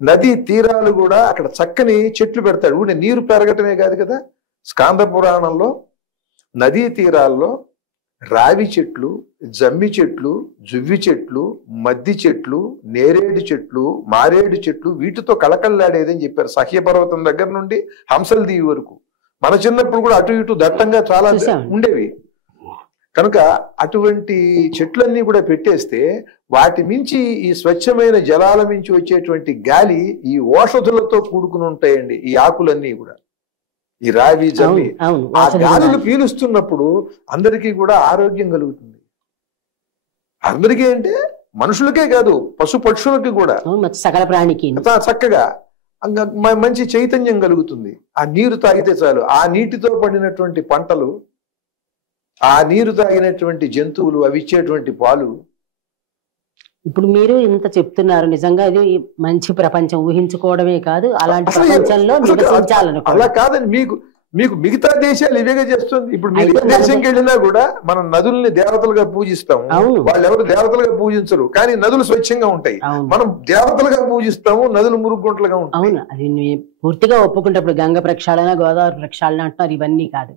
నదీ తీరాలు కూడా అక్కడ చక్కని చెట్లు పెడతాడు. ఊరికే నీరు పెరగటమే కాదు కదా, స్కాంద పురాణంలో నదీ తీరాల్లో రావి చెట్లు, జమ్మి చెట్లు, జువ్వి చెట్లు, మద్ది చెట్లు, నేరేడు చెట్లు, మారేడు చెట్లు వీటితో కళకళలాడేదని చెప్పారు. సహ్యపర్వతం దగ్గర నుండి హంసల దీవి వరకు. మన చిన్నప్పుడు కూడా అటు ఇటు దట్టంగా చాలా ఉండేవి. కనుక అటువంటి చెట్లన్నీ కూడా పెట్టేస్తే వాటి మించి ఈ స్వచ్ఛమైన జలాల మించి వచ్చేటువంటి గాలి ఈ ఓషధులతో కూడుకుని ఉంటాయండి. ఈ ఆకులన్నీ కూడా ఈ రావి జమ్మి ఆ గాలులు పీలుస్తున్నప్పుడు అందరికీ కూడా ఆరోగ్యం కలుగుతుంది. అందరికీ అంటే మనుషులకే కాదు, పశు పక్షులకి కూడా, సకల ప్రాణికి చక్కగా మంచి చైతన్యం కలుగుతుంది. ఆ నీరు తాగితే చాలు. ఆ నీటితో పండినటువంటి పంటలు, ఆ నీరు తాగినటువంటి జంతువులు, అవి ఇచ్చేటువంటి పాలు. ఇప్పుడు మీరు ఇంత చెప్తున్నారు, నిజంగా ఇది మంచి ప్రపంచం ఊహించుకోవడమే కాదు, అలాంటి ప్రపంచంలో నివసించాలనుకో. అలా కాదని మీకు మిగతా దేశాలు ఇవేగా చేస్తుంది. ఇప్పుడు మీరు ఏ దేశంకి వెళ్ళినా కూడా మనం నదుల్ని దేవతలుగా పూజిస్తాము. వాళ్ళు ఎవరు దేవతలుగా పూజించరు, కానీ నదులు స్వచ్ఛంగా ఉంటాయి. మనం దేవతలుగా పూజిస్తాము, నదులు మురుగుంటలుగా ఉంటాయి. అవును, అది పూర్తిగా ఒప్పుకుంటే ఇప్పుడు గంగ ప్రక్షాళన, గోదావరి ప్రక్షాళన అంటున్నారు, ఇవన్నీ కాదు.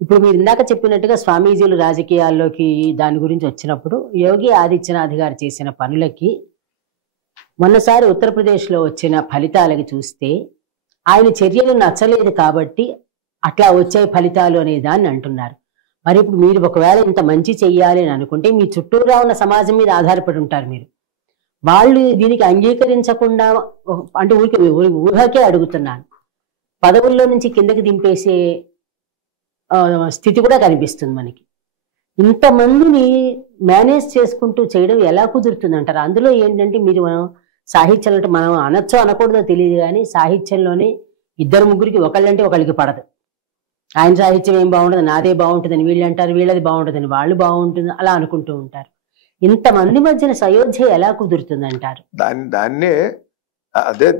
ఇప్పుడు మీరు ఇందాక చెప్పినట్టుగా స్వామీజీలు రాజకీయాల్లోకి దాని గురించి వచ్చినప్పుడు యోగి ఆదిత్యనాథ్ గారు చేసిన పనులకి మొన్నసారి ఉత్తరప్రదేశ్లో వచ్చిన ఫలితాలకి చూస్తే ఆయన చర్యలు నచ్చలేదు కాబట్టి అట్లా వచ్చే ఫలితాలు అనే దాన్ని అంటున్నారు. మరి ఇప్పుడు మీరు ఒకవేళ ఇంత మంచి చెయ్యాలి అని అనుకుంటే మీ చుట్టూరా ఉన్న సమాజం మీద ఆధారపడి ఉంటారు మీరు. వాళ్ళు దీనికి అంగీకరించకుండా, అంటే ఊహకే అడుగుతున్నాను, పదవుల్లో నుంచి కిందకి దింపేసే స్థితి కూడా కనిపిస్తుంది మనకి. ఇంతమందిని మేనేజ్ చేసుకుంటూ చేయడం ఎలా కుదురుతుంది అంటారు? అందులో ఏంటంటే మీరు సాహిత్యం అంటే మనం అనొచ్చో అనకూడదో తెలియదు, కానీ సాహిత్యంలోనే ఇద్దరు ముగ్గురికి ఒకళ్ళంటే ఒకళ్ళకి పడదు. ఆయన సాహిత్యం ఏం బాగుంటుంది, నాదే బాగుంటుందని వీళ్ళు అంటారు, వీళ్ళది బాగుంటుందని వాళ్ళు బాగుంటుంది, అలా అనుకుంటూ ఉంటారు. ఇంతమంది మధ్యన సయోధ్య ఎలా కుదురుతుంది అంటారు? దాన్నే అదే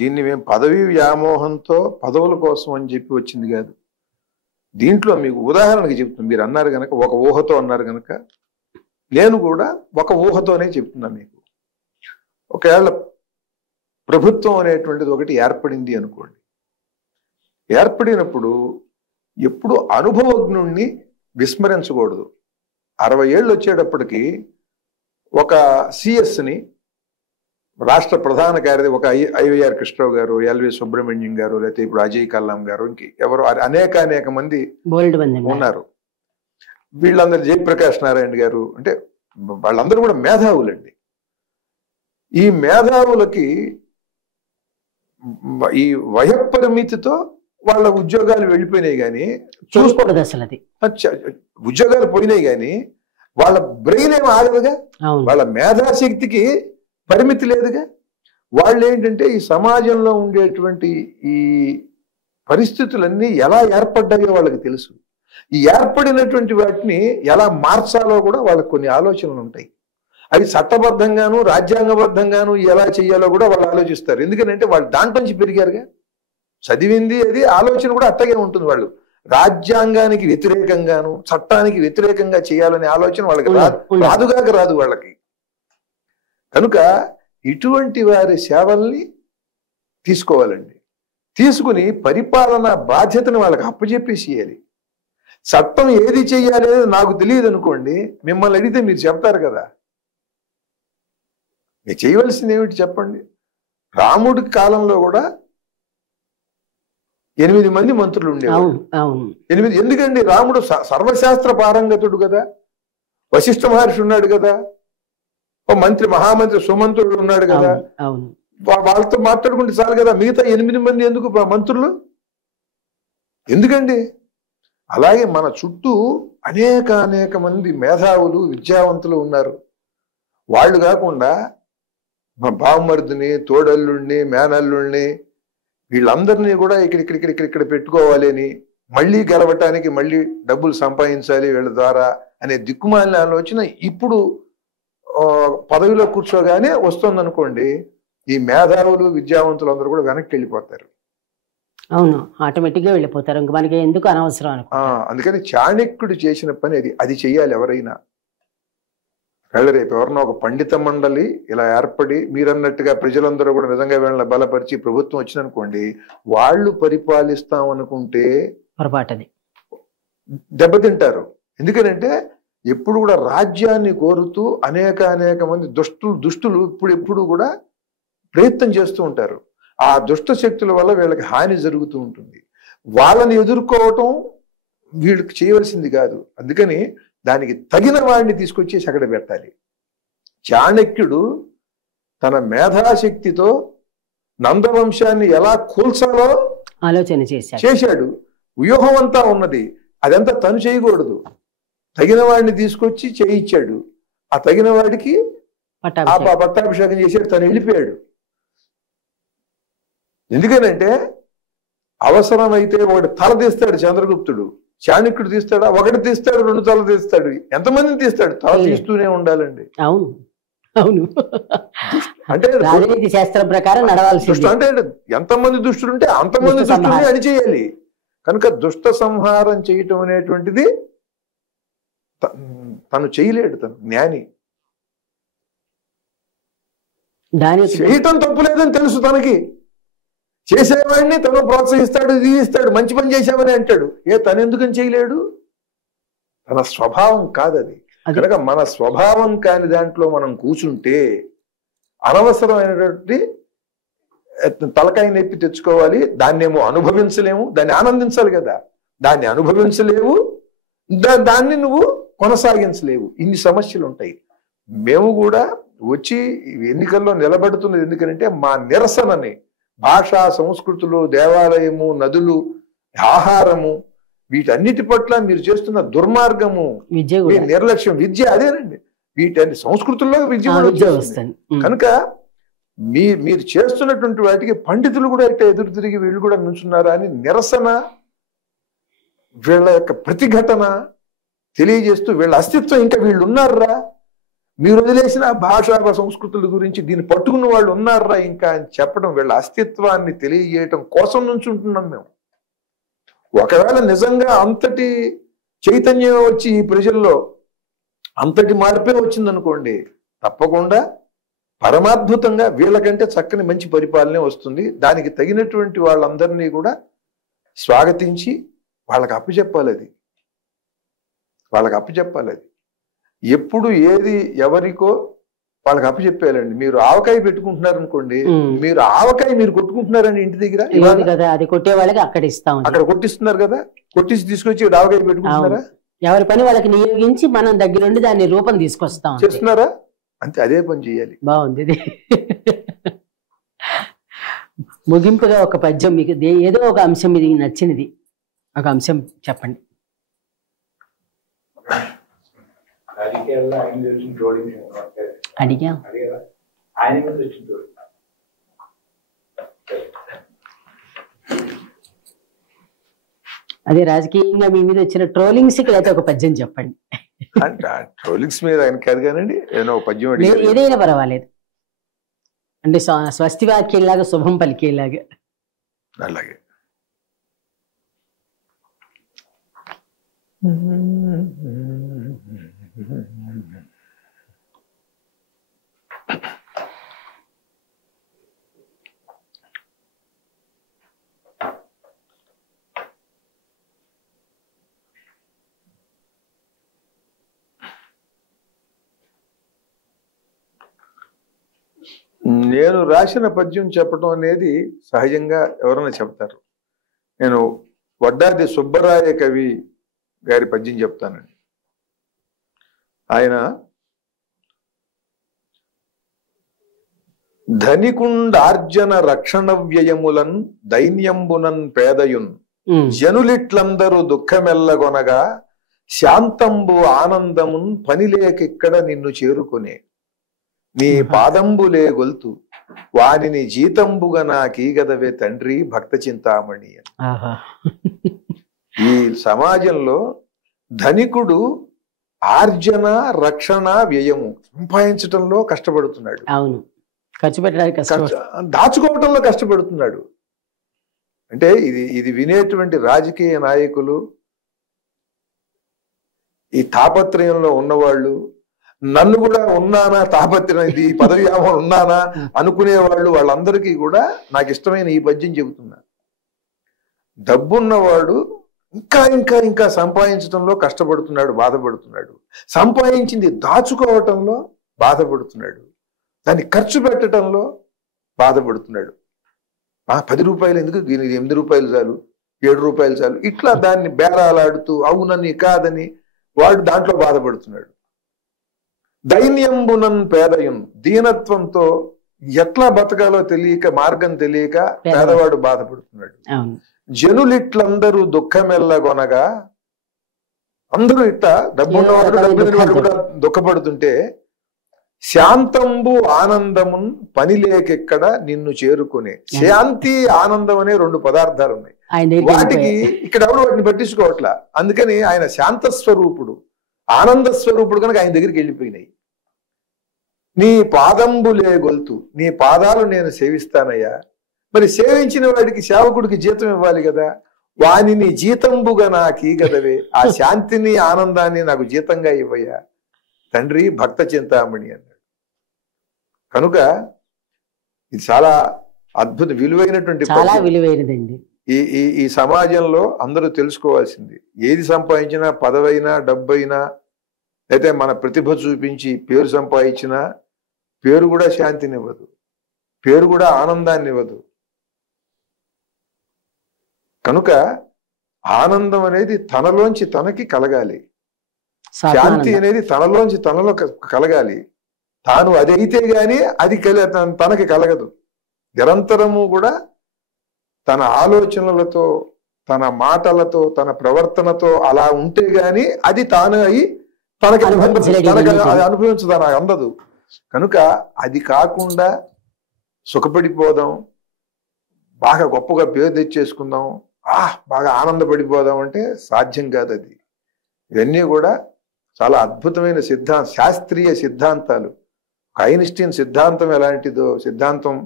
దీన్ని మేము పదవి వ్యామోహంతో పదవుల కోసం అని చెప్పి వచ్చింది కాదు. దీంట్లో మీకు ఉదాహరణకి చెప్తున్నాను. మీరు అన్నారు కనుక, ఒక ఊహతో అన్నారు కనుక నేను కూడా ఒక ఊహతోనే చెప్తున్నా మీకు. ఒకవేళ ప్రభుత్వం అనేటువంటిది ఒకటి ఏర్పడింది అనుకోండి, ఏర్పడినప్పుడు ఎప్పుడు అనుభవజ్ఞుణ్ణి విస్మరించకూడదు. 60 ఏళ్ళు వచ్చేటప్పటికి ఒక సిఎస్ని రాష్ట్ర ప్రధాన కార్యదర్శి ఒక ఐవైఆర్ కృష్ణరావు గారు, ఎల్వి సుబ్రహ్మణ్యం గారు, లేకపోతే ఇప్పుడు అజయ్ కల్లాం గారు, ఇంక ఎవరు అనేక మంది ఉన్నారు. వీళ్ళందరూ జయప్రకాష్ నారాయణ గారు, అంటే వాళ్ళందరూ కూడా మేధావులండి. ఈ మేధావులకి ఈ వయపరిమితితో వాళ్ళ ఉద్యోగాలు వెళ్ళిపోయినాయి కానీ చూసుకోవడం అసలు అది ఉద్యోగాలు పోయినాయి కానీ వాళ్ళ బ్రెయిన్ ఏమి ఆగదుగా, వాళ్ళ మేధాశక్తికి పరిమితి లేదుగా. వాళ్ళు ఏంటంటే ఈ సమాజంలో ఉండేటువంటి ఈ పరిస్థితులన్నీ ఎలా ఏర్పడ్డాయో వాళ్ళకి తెలుసు. ఈ ఏర్పడినటువంటి వాటిని ఎలా మార్చాలో కూడా వాళ్ళకి కొన్ని ఆలోచనలు ఉంటాయి. అవి చట్టబద్ధంగాను రాజ్యాంగబద్ధంగాను ఎలా చేయాలో కూడా వాళ్ళు ఆలోచిస్తారు. ఎందుకంటే వాళ్ళు దాంట్లోంచి పెరిగారుగా, చదివింది అది ఆలోచన కూడా అట్టగే ఉంటుంది. వాళ్ళు రాజ్యాంగానికి వ్యతిరేకంగాను చట్టానికి వ్యతిరేకంగా చేయాలనే ఆలోచన వాళ్ళకి రాదుగాక రాదు వాళ్ళకి. కనుక ఇటువంటి వారి సేవల్ని తీసుకోవాలండి. తీసుకుని పరిపాలనా బాధ్యతను వాళ్ళకి అప్పచెప్పేసేయాలి. చట్టం ఏది చెయ్యాలి అనేది నాకు తెలియదు అనుకోండి, మిమ్మల్ని అడిగితే మీరు చెప్తారు కదా. మీరు చేయవలసింది ఏమిటి చెప్పండి. రాముడి కాలంలో కూడా 8 మంది మంత్రులు ఉండేవాళ్ళు. 8 ఎందుకండి? రాముడు సర్వశాస్త్ర పారంగతుడు కదా, వశిష్ఠ మహర్షి ఉన్నాడు కదా, ఓ మంత్రి మహామంత్రి సుమంత్రుడు ఉన్నాడు కదా, వాళ్ళతో మాట్లాడుకుంటే చాలు కదా. మిగతా 8 మంది ఎందుకు మంత్రులు? ఎందుకండి? అలాగే మన చుట్టూ అనేక మంది మేధావులు విద్యావంతులు ఉన్నారు. వాళ్ళు కాకుండా మా బావమరుదిని, తోడల్లుడిని, మేనల్లుడిని వీళ్ళందరినీ కూడా ఇక్కడ పెట్టుకోవాలి అని, మళ్ళీ గెలవటానికి మళ్ళీ డబ్బులు సంపాదించాలి వీళ్ళ ద్వారా అనే దిక్కుమాలిన ఆలోచన ఇప్పుడు పదవిలో కూర్చోగానే వస్తుందనుకోండి, ఈ మేధావులు విద్యావంతులు అందరూ కూడా వెనక్కి వెళ్ళిపోతారు. అవును, ఆటోమేటిక్ గా వెళ్ళిపోతారు. ఇంక మనకి ఎందుకు అనవసరం. అందుకని చాణక్యుడు చేసిన పని అది చెయ్యాలి ఎవరైనా. రేపు ఎవరన్నా ఒక పండిత మండలి ఇలా ఏర్పడి మీరన్నట్టుగా ప్రజలందరూ కూడా నిజంగా వీళ్ళని బలపరిచి ప్రభుత్వం వచ్చిందనుకోండి, వాళ్ళు పరిపాలిస్తాం అనుకుంటే పొరపాటది దెబ్బతింటారు. ఎందుకంటే ఎప్పుడు కూడా రాజ్యాన్ని కోరుతూ అనేక మంది దుష్టులు ఎప్పుడు కూడా ప్రయత్నం చేస్తూ ఉంటారు. ఆ దుష్ట శక్తుల వల్ల వీళ్ళకి హాని జరుగుతూ ఉంటుంది. వాళ్ళని ఎదుర్కోవటం వీళ్ళకి చేయవలసింది కాదు. అందుకని దానికి తగిన వాడిని తీసుకొచ్చేసి అక్కడ పెట్టాలి. చాణక్యుడు తన మేధాశక్తితో నందవంశాన్ని ఎలా కూల్చాలో ఆలోచన చేశాడు. వ్యూహం అంతా ఉన్నది, అదంతా తను చేయకూడదు. తగిన వాడిని తీసుకొచ్చి చేయించాడు. ఆ తగిన వాడికి పట్టాభిషేకం చేశాడు, తను వెళ్ళిపోయాడు. ఎందుకనంటే అవసరమైతే ఒకటి తల తీస్తాడు చంద్రగుప్తుడు, చాణక్యుడు తీస్తాడా? ఒకటి తీస్తాడు, 2 తల తీస్తాడు, ఎంతమందిని తీస్తాడు? తల తీస్తూనే ఉండాలండి. అవును అవును, అంటే రాజనీతి శాస్త్రం ప్రకారం నడవాల్సింది. అంటే ఎంతమంది దుష్టులుంటే అంతమంది దుష్టుల్ని అని చేయాలి. కనుక దుష్ట సంహారం చేయటం అనేటువంటిది తను చేయలేడు. తను జ్ఞాని, చేయటం తప్పులేదని తెలుసు తనకి. చేసేవాడిని తను ప్రోత్సహిస్తాడు, ఇది ఇస్తాడు, మంచి పని చేసామని అంటాడు. తను ఎందుకని చేయలేడు? తన స్వభావం కాదది. కనుక మన స్వభావం కాని దాంట్లో మనం కూర్చుంటే అనవసరమైనటువంటి తలకాయ నొప్పి తెచ్చుకోవాలి. దాన్నేమో అనుభవించలేము, దాన్ని ఆనందించాలి కదా. దాన్ని అనుభవించలేవు, దాన్ని నువ్వు కొనసాగించలేవు. ఇన్ని సమస్యలు ఉంటాయి. మేము కూడా వచ్చి ఎన్నికల్లో నిలబడుతున్నది ఎందుకంటే మా నిరసనని భాష, సంస్కృతులు, దేవాలయము, నదులు, ఆహారము, వీటన్నిటి పట్ల మీరు చేస్తున్న దుర్మార్గము, నిర్లక్ష్యం, విద్య అదేనండి. వీటన్ని సంస్కృతుల్లో విద్య వస్తుంది. కనుక మీరు చేస్తున్నటువంటి వాటికి పండితులు కూడా ఇట్లా ఎదురు తిరిగి వీళ్ళు కూడా నుంచున్నారా అని నిరసన, వీళ్ళ యొక్క ప్రతిఘటన తెలియజేస్తూ వీళ్ళ అస్తిత్వం ఇంకా వీళ్ళు ఉన్నారా, మీరు వదిలేసిన భాషా సంస్కృతుల గురించి దీన్ని పట్టుకున్న వాళ్ళు ఉన్నారా ఇంకా అని చెప్పడం, వీళ్ళ అస్తిత్వాన్ని తెలియజేయటం కోసం నుంచి ఉంటున్నాం మేము. ఒకవేళ నిజంగా అంతటి చైతన్యం వచ్చి ఈ ప్రజల్లో అంతటి మార్పే వచ్చిందనుకోండి, తప్పకుండా పరమాద్భుతంగా వీళ్ళకంటే చక్కని మంచి పరిపాలనే వస్తుంది. దానికి తగినటువంటి వాళ్ళందరినీ కూడా స్వాగతించి వాళ్ళకి అప్పచెప్పాలి. వాళ్ళకి అప్పచెప్పాలి. ఎప్పుడు ఏది ఎవరికో వాళ్ళకి అప్పచెప్పేయాలండి. మీరు ఆవకాయ పెట్టుకుంటున్నారు అనుకోండి, మీరు ఆవకాయ మీరు కొట్టుకుంటున్నారండి ఇంటి దగ్గర లేదు కదా, అది కొట్టే వాళ్ళకి అక్కడ ఇస్తాం. అక్కడ కొట్టిస్తున్నారు కదా, కొట్టించి తీసుకొచ్చి ఆవకాయ పెట్టుకుంటున్నారా? ఎవరి పని వాళ్ళకి నియోగించి మనం దగ్గరుండి దాన్ని రూపం తీసుకొస్తాం. చేస్తున్నారా? అంతే, అదే పని చేయాలి. బాగుంది ఇది. ముగింపుగా ఒక పద్యం మీకు ఏదో ఒక అంశం ఇది నచ్చినది, ఒక అంశం చెప్పండి. అడిగా అదే రాజకీయంగా మీ మీద వచ్చిన ట్రోలింగ్స్ కి అయితే ఒక పద్యం చెప్పండి. ట్రోలింగ్స్ మీద ఆయన కాదు కానండి, ఏదైనా ఒక పద్యం ఏదైనా పర్వాలేదు. అంటే స్వస్తి వాక్యంలాగా, శుభం పలికేలాగా. అలాగే. నేను రాసిన పద్యం చెప్పడం అనేది సహజంగా ఎవరైనా చెప్తారు. నేను వడ్డాది సుబ్బరాయ కవి గారి పద్యం చెప్తానండి. ఆయన ధనికుండార్జన రక్షణ వ్యయములన్ దైన్యంబునన్ పేదయున్ జనులిట్లందరూ దుఃఖమెల్లగొనగా శాంతంబు ఆనందమున్ పనిలేకిక్కడ నిన్ను చేరుకునే నీ పాదంబులే గొల్తు వానిని జీతంబుగా నాకీగదవే తండ్రి భక్త చింతామణి అని. ఈ సమాజంలో ధనికుడు ఆర్జన రక్షణ వ్యయము సంపాదించడంలో కష్టపడుతున్నాడు. అవును, ఖర్చు పెట్టడానికి దాచుకోవటంలో కష్టపడుతున్నాడు. అంటే ఇది వినేటువంటి రాజకీయ నాయకులు, ఈ తాపత్రయంలో ఉన్నవాళ్ళు, నన్ను కూడా ఉన్నానా తాపత్రయం, ఇది పదవి ఉన్నానా అనుకునే వాళ్ళందరికీ కూడా నాకు ఇష్టమైన ఈ పద్యం చెబుతున్నా. డబ్బున్నవాడు ఇంకా ఇంకా ఇంకా సంపాదించడంలో కష్టపడుతున్నాడు, బాధపడుతున్నాడు. సంపాదించింది దాచుకోవటంలో బాధపడుతున్నాడు. దాన్ని ఖర్చు పెట్టడంలో బాధపడుతున్నాడు. 10 రూపాయలు ఎందుకు, దీనికి 8 రూపాయలు చాలు, 7 రూపాయలు చాలు, ఇట్లా దాన్ని బేరాలాడుతూ అవునని కాదని వాడు దాంట్లో బాధపడుతున్నాడు. దైన్యంబునన్ పేదయం, దీనత్వంతో ఎట్లా బతకాలో తెలియక, మార్గం తెలియక పేదవాడు బాధపడుతున్నాడు. జనులిట్లందరూ దుఃఖమెల్లగొనగా, అందరూ ఇట్ట డబ్బున్నవాడు డబ్బు లేనివాడు కూడా దుఃఖపడుతుంటే, శాంతంబు ఆనందమున్ పని లేకెక్కడ నిన్ను చేరుకునే. శాంతి ఆనందం అనే 2 పదార్థాలు ఉన్నాయి. వాటికి ఇక్కడ ఎవరు వాటిని పట్టించుకోవట్లా. అందుకని ఆయన శాంత స్వరూపుడు, ఆనంద స్వరూపుడు కనుక ఆయన దగ్గరికి వెళ్ళిపోయినాయి. నీ పాదంబులే గొల్తు, నీ పాదాలు నేను సేవిస్తానయ్యా. మరి సేవించిన వాడికి, సేవకుడికి జీతం ఇవ్వాలి కదా. వానిని జీతంబుగా నాకీగదవే, ఆ శాంతిని ఆనందాన్ని నాకు జీతంగా ఇవ్వయ్యా తండ్రి భక్త చింతామణి అన్నాడు. కనుక ఇది చాలా అద్భుత విలువైనటువంటి, చాలా విలువైనదండి. ఈ సమాజంలో అందరూ తెలుసుకోవాల్సింది, ఏది సంపాదించినా, పదవైనా డబ్బైనా, అయితే మన ప్రతిభ చూపించి పేరు సంపాదించినా, పేరు కూడా శాంతిని ఇవ్వదు, పేరు కూడా ఆనందాన్ని ఇవ్వదు. కనుక ఆనందం అనేది తనలోంచి తనకి కలగాలి, శాంతి అనేది తనలోంచి తనలో కలగాలి. తాను అదైతే గాని అది తనకి కలగదు. నిరంతరము కూడా తన ఆలోచనలతో, తన మాటలతో, తన ప్రవర్తనతో అలా ఉంటే గాని అది తాను అయి తనకి అనుభవించదా, అందదు. కనుక అది కాకుండా సుఖపడిపోదాం, బాగా గొప్పగా పేరు తెచ్చేసుకుందాం, బాగా ఆనందపడిపోదాం అంటే సాధ్యం కాదు. అది ఇవన్నీ కూడా చాలా అద్భుతమైన శాస్త్రీయ సిద్ధాంతాలు. ఐన్స్టీన్ సిద్ధాంతం ఎలాంటిదో, సిద్ధాంతం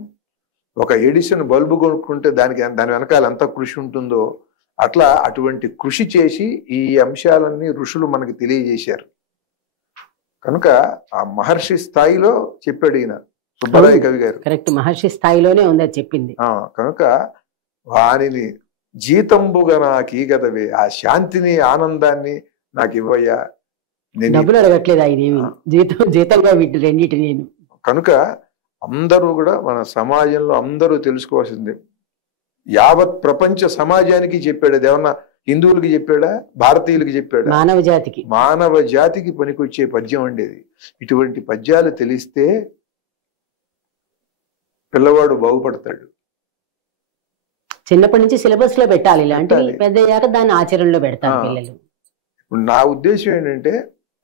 ఒక ఎడిసన్ బల్బు కొనుక్కుంటే దాని వెనకాల ఎంత కృషి ఉంటుందో, అట్లా అటువంటి కృషి చేసి ఈ అంశాలన్నీ ఋషులు మనకి తెలియజేశారు. కనుక ఆ మహర్షి స్థాయిలో చెప్పాడు ఈయన సుబ్బరాయ కవి గారు. కరెక్ట్, మహర్షి స్థాయిలోనే ఉంది చెప్పింది. కనుక వానిని జీతంబుగా నాకీగదవే, ఆ శాంతిని ఆనందాన్ని నాకు ఇవ్వయ్యా. డబ్బులు అడగట్లేదు ఆయన, జీతంగా వీటి రెండింటి నేను కనుక అందరూ కూడా మన సమాజంలో అందరూ తెలుసుకోవాల్సిందే. యావత్ ప్రపంచ సమాజానికి చెప్పాడు. అది ఏమన్నా హిందువులకి చెప్పాడా, భారతీయులకి చెప్పాడా? మానవ జాతికి పనికొచ్చే పద్యం ఉండేది. ఇటువంటి పద్యాలు తెలిస్తే పిల్లవాడు బాగుపడతాడు. చిన్నప్పటి నుంచి సిలబస్ లో పెట్టాలి, ఇలాంటివి పెద్దయ్యాక దాన్ని ఆచరణలో పెడతారు పిల్లలు. ఇప్పుడు నా ఉద్దేశం ఏంటంటే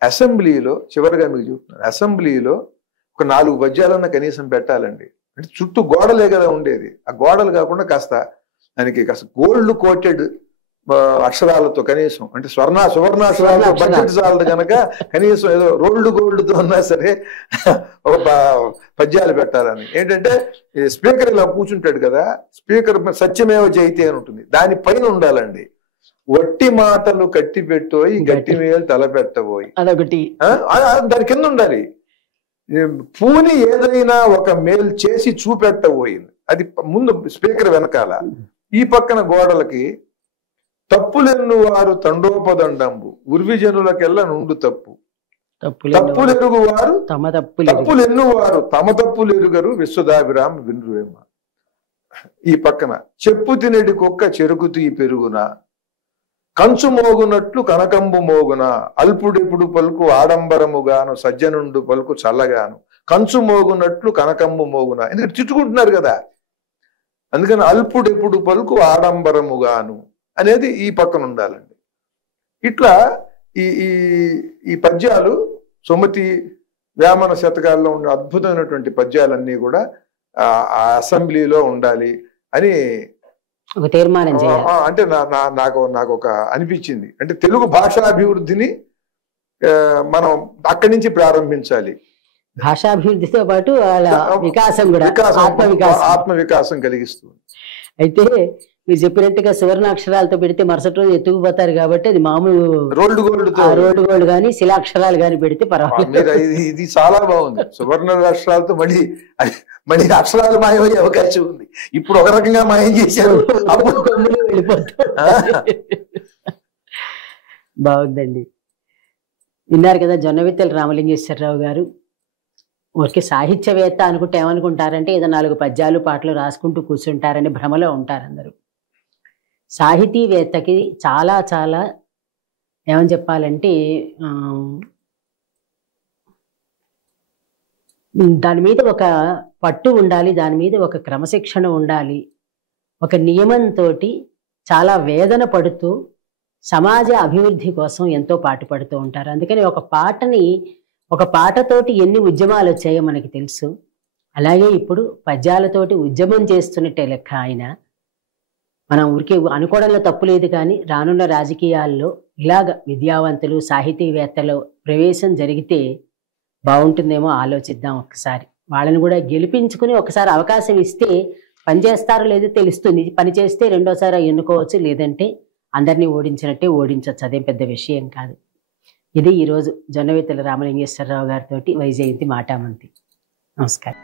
అసెంబ్లీలో, చివరిగా మీకు చెప్తున్నాను, అసెంబ్లీలో ఒక 4 పద్యాలన్నా కనీసం పెట్టాలండి. అంటే చుట్టూ గోడలే కదా ఉండేది. ఆ గోడలు కాకుండా కాస్త దానికి కాస్త గోల్డ్ కోటెడ్ అక్షరాలతో కనీసం, అంటే సువర్ణాక్షరాలతో బడ్జెట్ చాలదు కనుక కనీసం ఏదో రోల్డ్ గోల్డ్తో ఉన్నా సరే ఒక పద్యాలు పెట్టాలని. ఏంటంటే స్పీకర్ ఇలా కూర్చుంటాడు కదా, స్పీకర్ సత్యమేవ జయతే అని ఉంటుంది, దానిపైన ఉండాలండి వట్టి మాటలు కట్టి పెట్టోయి గట్టి మేలు తలపెట్టబోయి, అదొకటి దాని కింద ఉండాలి. పూని ఏదైనా ఒక మేలు చేసి చూపెట్టబోయింది, అది ముందు స్పీకర్ వెనకాల. ఈ పక్కన గోడలకి తప్పులెన్ను వారు తండోపదండంబు ఉర్విజనులకెల్లా నుండు తప్పు, తప్పులెరుగు వారు తప్పులెన్ను వారు తమ తప్పులు ఎరుగరు విశ్వదాభిరామ వినురేమ. ఈ పక్కన చెప్పు తినడి కుక్క చెరుకు తీ పెరుగున, కంచు మోగునట్లు కనకంబు మోగున, అల్పుడెప్పుడు పలుకు ఆడంబరముగాను సజ్జనుండు పలుకు చల్లగాను, కంచు మోగునట్లు కనకంబు మోగున. ఎందుకంటే తిట్టుకుంటున్నారు కదా, అందుకని అల్పుడెప్పుడు పలుకు ఆడంబరముగాను అనేది ఈ పక్కన ఉండాలండి. ఇట్లా ఈ ఈ పద్యాలు సుమతి వేమన శతకాల్లో ఉన్న అద్భుతమైనటువంటి పద్యాలన్నీ కూడా ఆ అసెంబ్లీలో ఉండాలి అని ఒక తీర్మానం చేయాలి. అంటే నాకు ఒక అనిపించింది, అంటే తెలుగు భాషాభివృద్ధిని మనం అక్కడి నుంచి ప్రారంభించాలి. భాషాభివృద్ధితో పాటు వికాసం కూడా, ఆత్మ వికాసం కలిగిస్తుంది. అయితే మీరు చెప్పినట్టుగా సువర్ణాక్షరాలతో పెడితే మరుసటి రోజు ఎత్తుకుపోతారు కాబట్టి అది మామూలు రోల్డ్ గోల్డ్ కానీ శిలాక్షరాలు కానీ పెడితే పర్వాలేదు. ఇది చాలా బాగుంది. సువర్ణ అక్షరాలతో మళ్ళీ అక్షరాలు మాయమయ్యే అవకాశం ఉంది. ఇప్పుడు ఒక రకంగా మాయం చేశారు, అప్పుడు కొమ్ములు వెళ్ళిపోతారు. బాగుందండి. విన్నారు కదా జొన్నవిత్తల రామలింగేశ్వరరావు గారు. ఊరికి సాహిత్యవేత్త అనుకుంటే ఏమనుకుంటారంటే ఏదో 4 పద్యాలు పాటలు రాసుకుంటూ కూర్చుంటారని భ్రమలో ఉంటారు అందరూ. సాహితీవేత్తకి చాలా చాలా ఏమని చెప్పాలంటే దాని మీద ఒక పట్టు ఉండాలి, దాని మీద ఒక క్రమశిక్షణ ఉండాలి, ఒక నియమంతో చాలా వేదన పడుతూ సమాజ అభివృద్ధి కోసం ఎంతో పాటుపడుతూ ఉంటారు. అందుకని ఒక పాటతోటి ఎన్ని ఉద్యమాలు వచ్చాయో మనకి తెలుసు. అలాగే ఇప్పుడు పద్యాలతోటి ఉద్యమం చేస్తున్నట్టే లెక్క ఆయన. మనం ఊరికే అనుకోవడంలో తప్పు లేదు, కానీ రానున్న రాజకీయాల్లో ఇలాగ విద్యావంతులు సాహితీవేత్తలు ప్రవేశం జరిగితే బాగుంటుందేమో ఆలోచిద్దాం ఒక్కసారి. వాళ్ళని కూడా గెలిపించుకుని ఒకసారి అవకాశం ఇస్తే పని చేస్తారో లేదో తెలుస్తుంది. పని చేస్తే రెండోసారి ఎన్నుకోవచ్చు, లేదంటే అందరినీ ఓడించినట్టే ఓడించవచ్చు. అదేం పెద్ద విషయం కాదు. ఇది ఈరోజు జొన్నవిత్తల రామలింగేశ్వరరావు గారితో వైజయంతి మాటామంతి. నమస్కారం.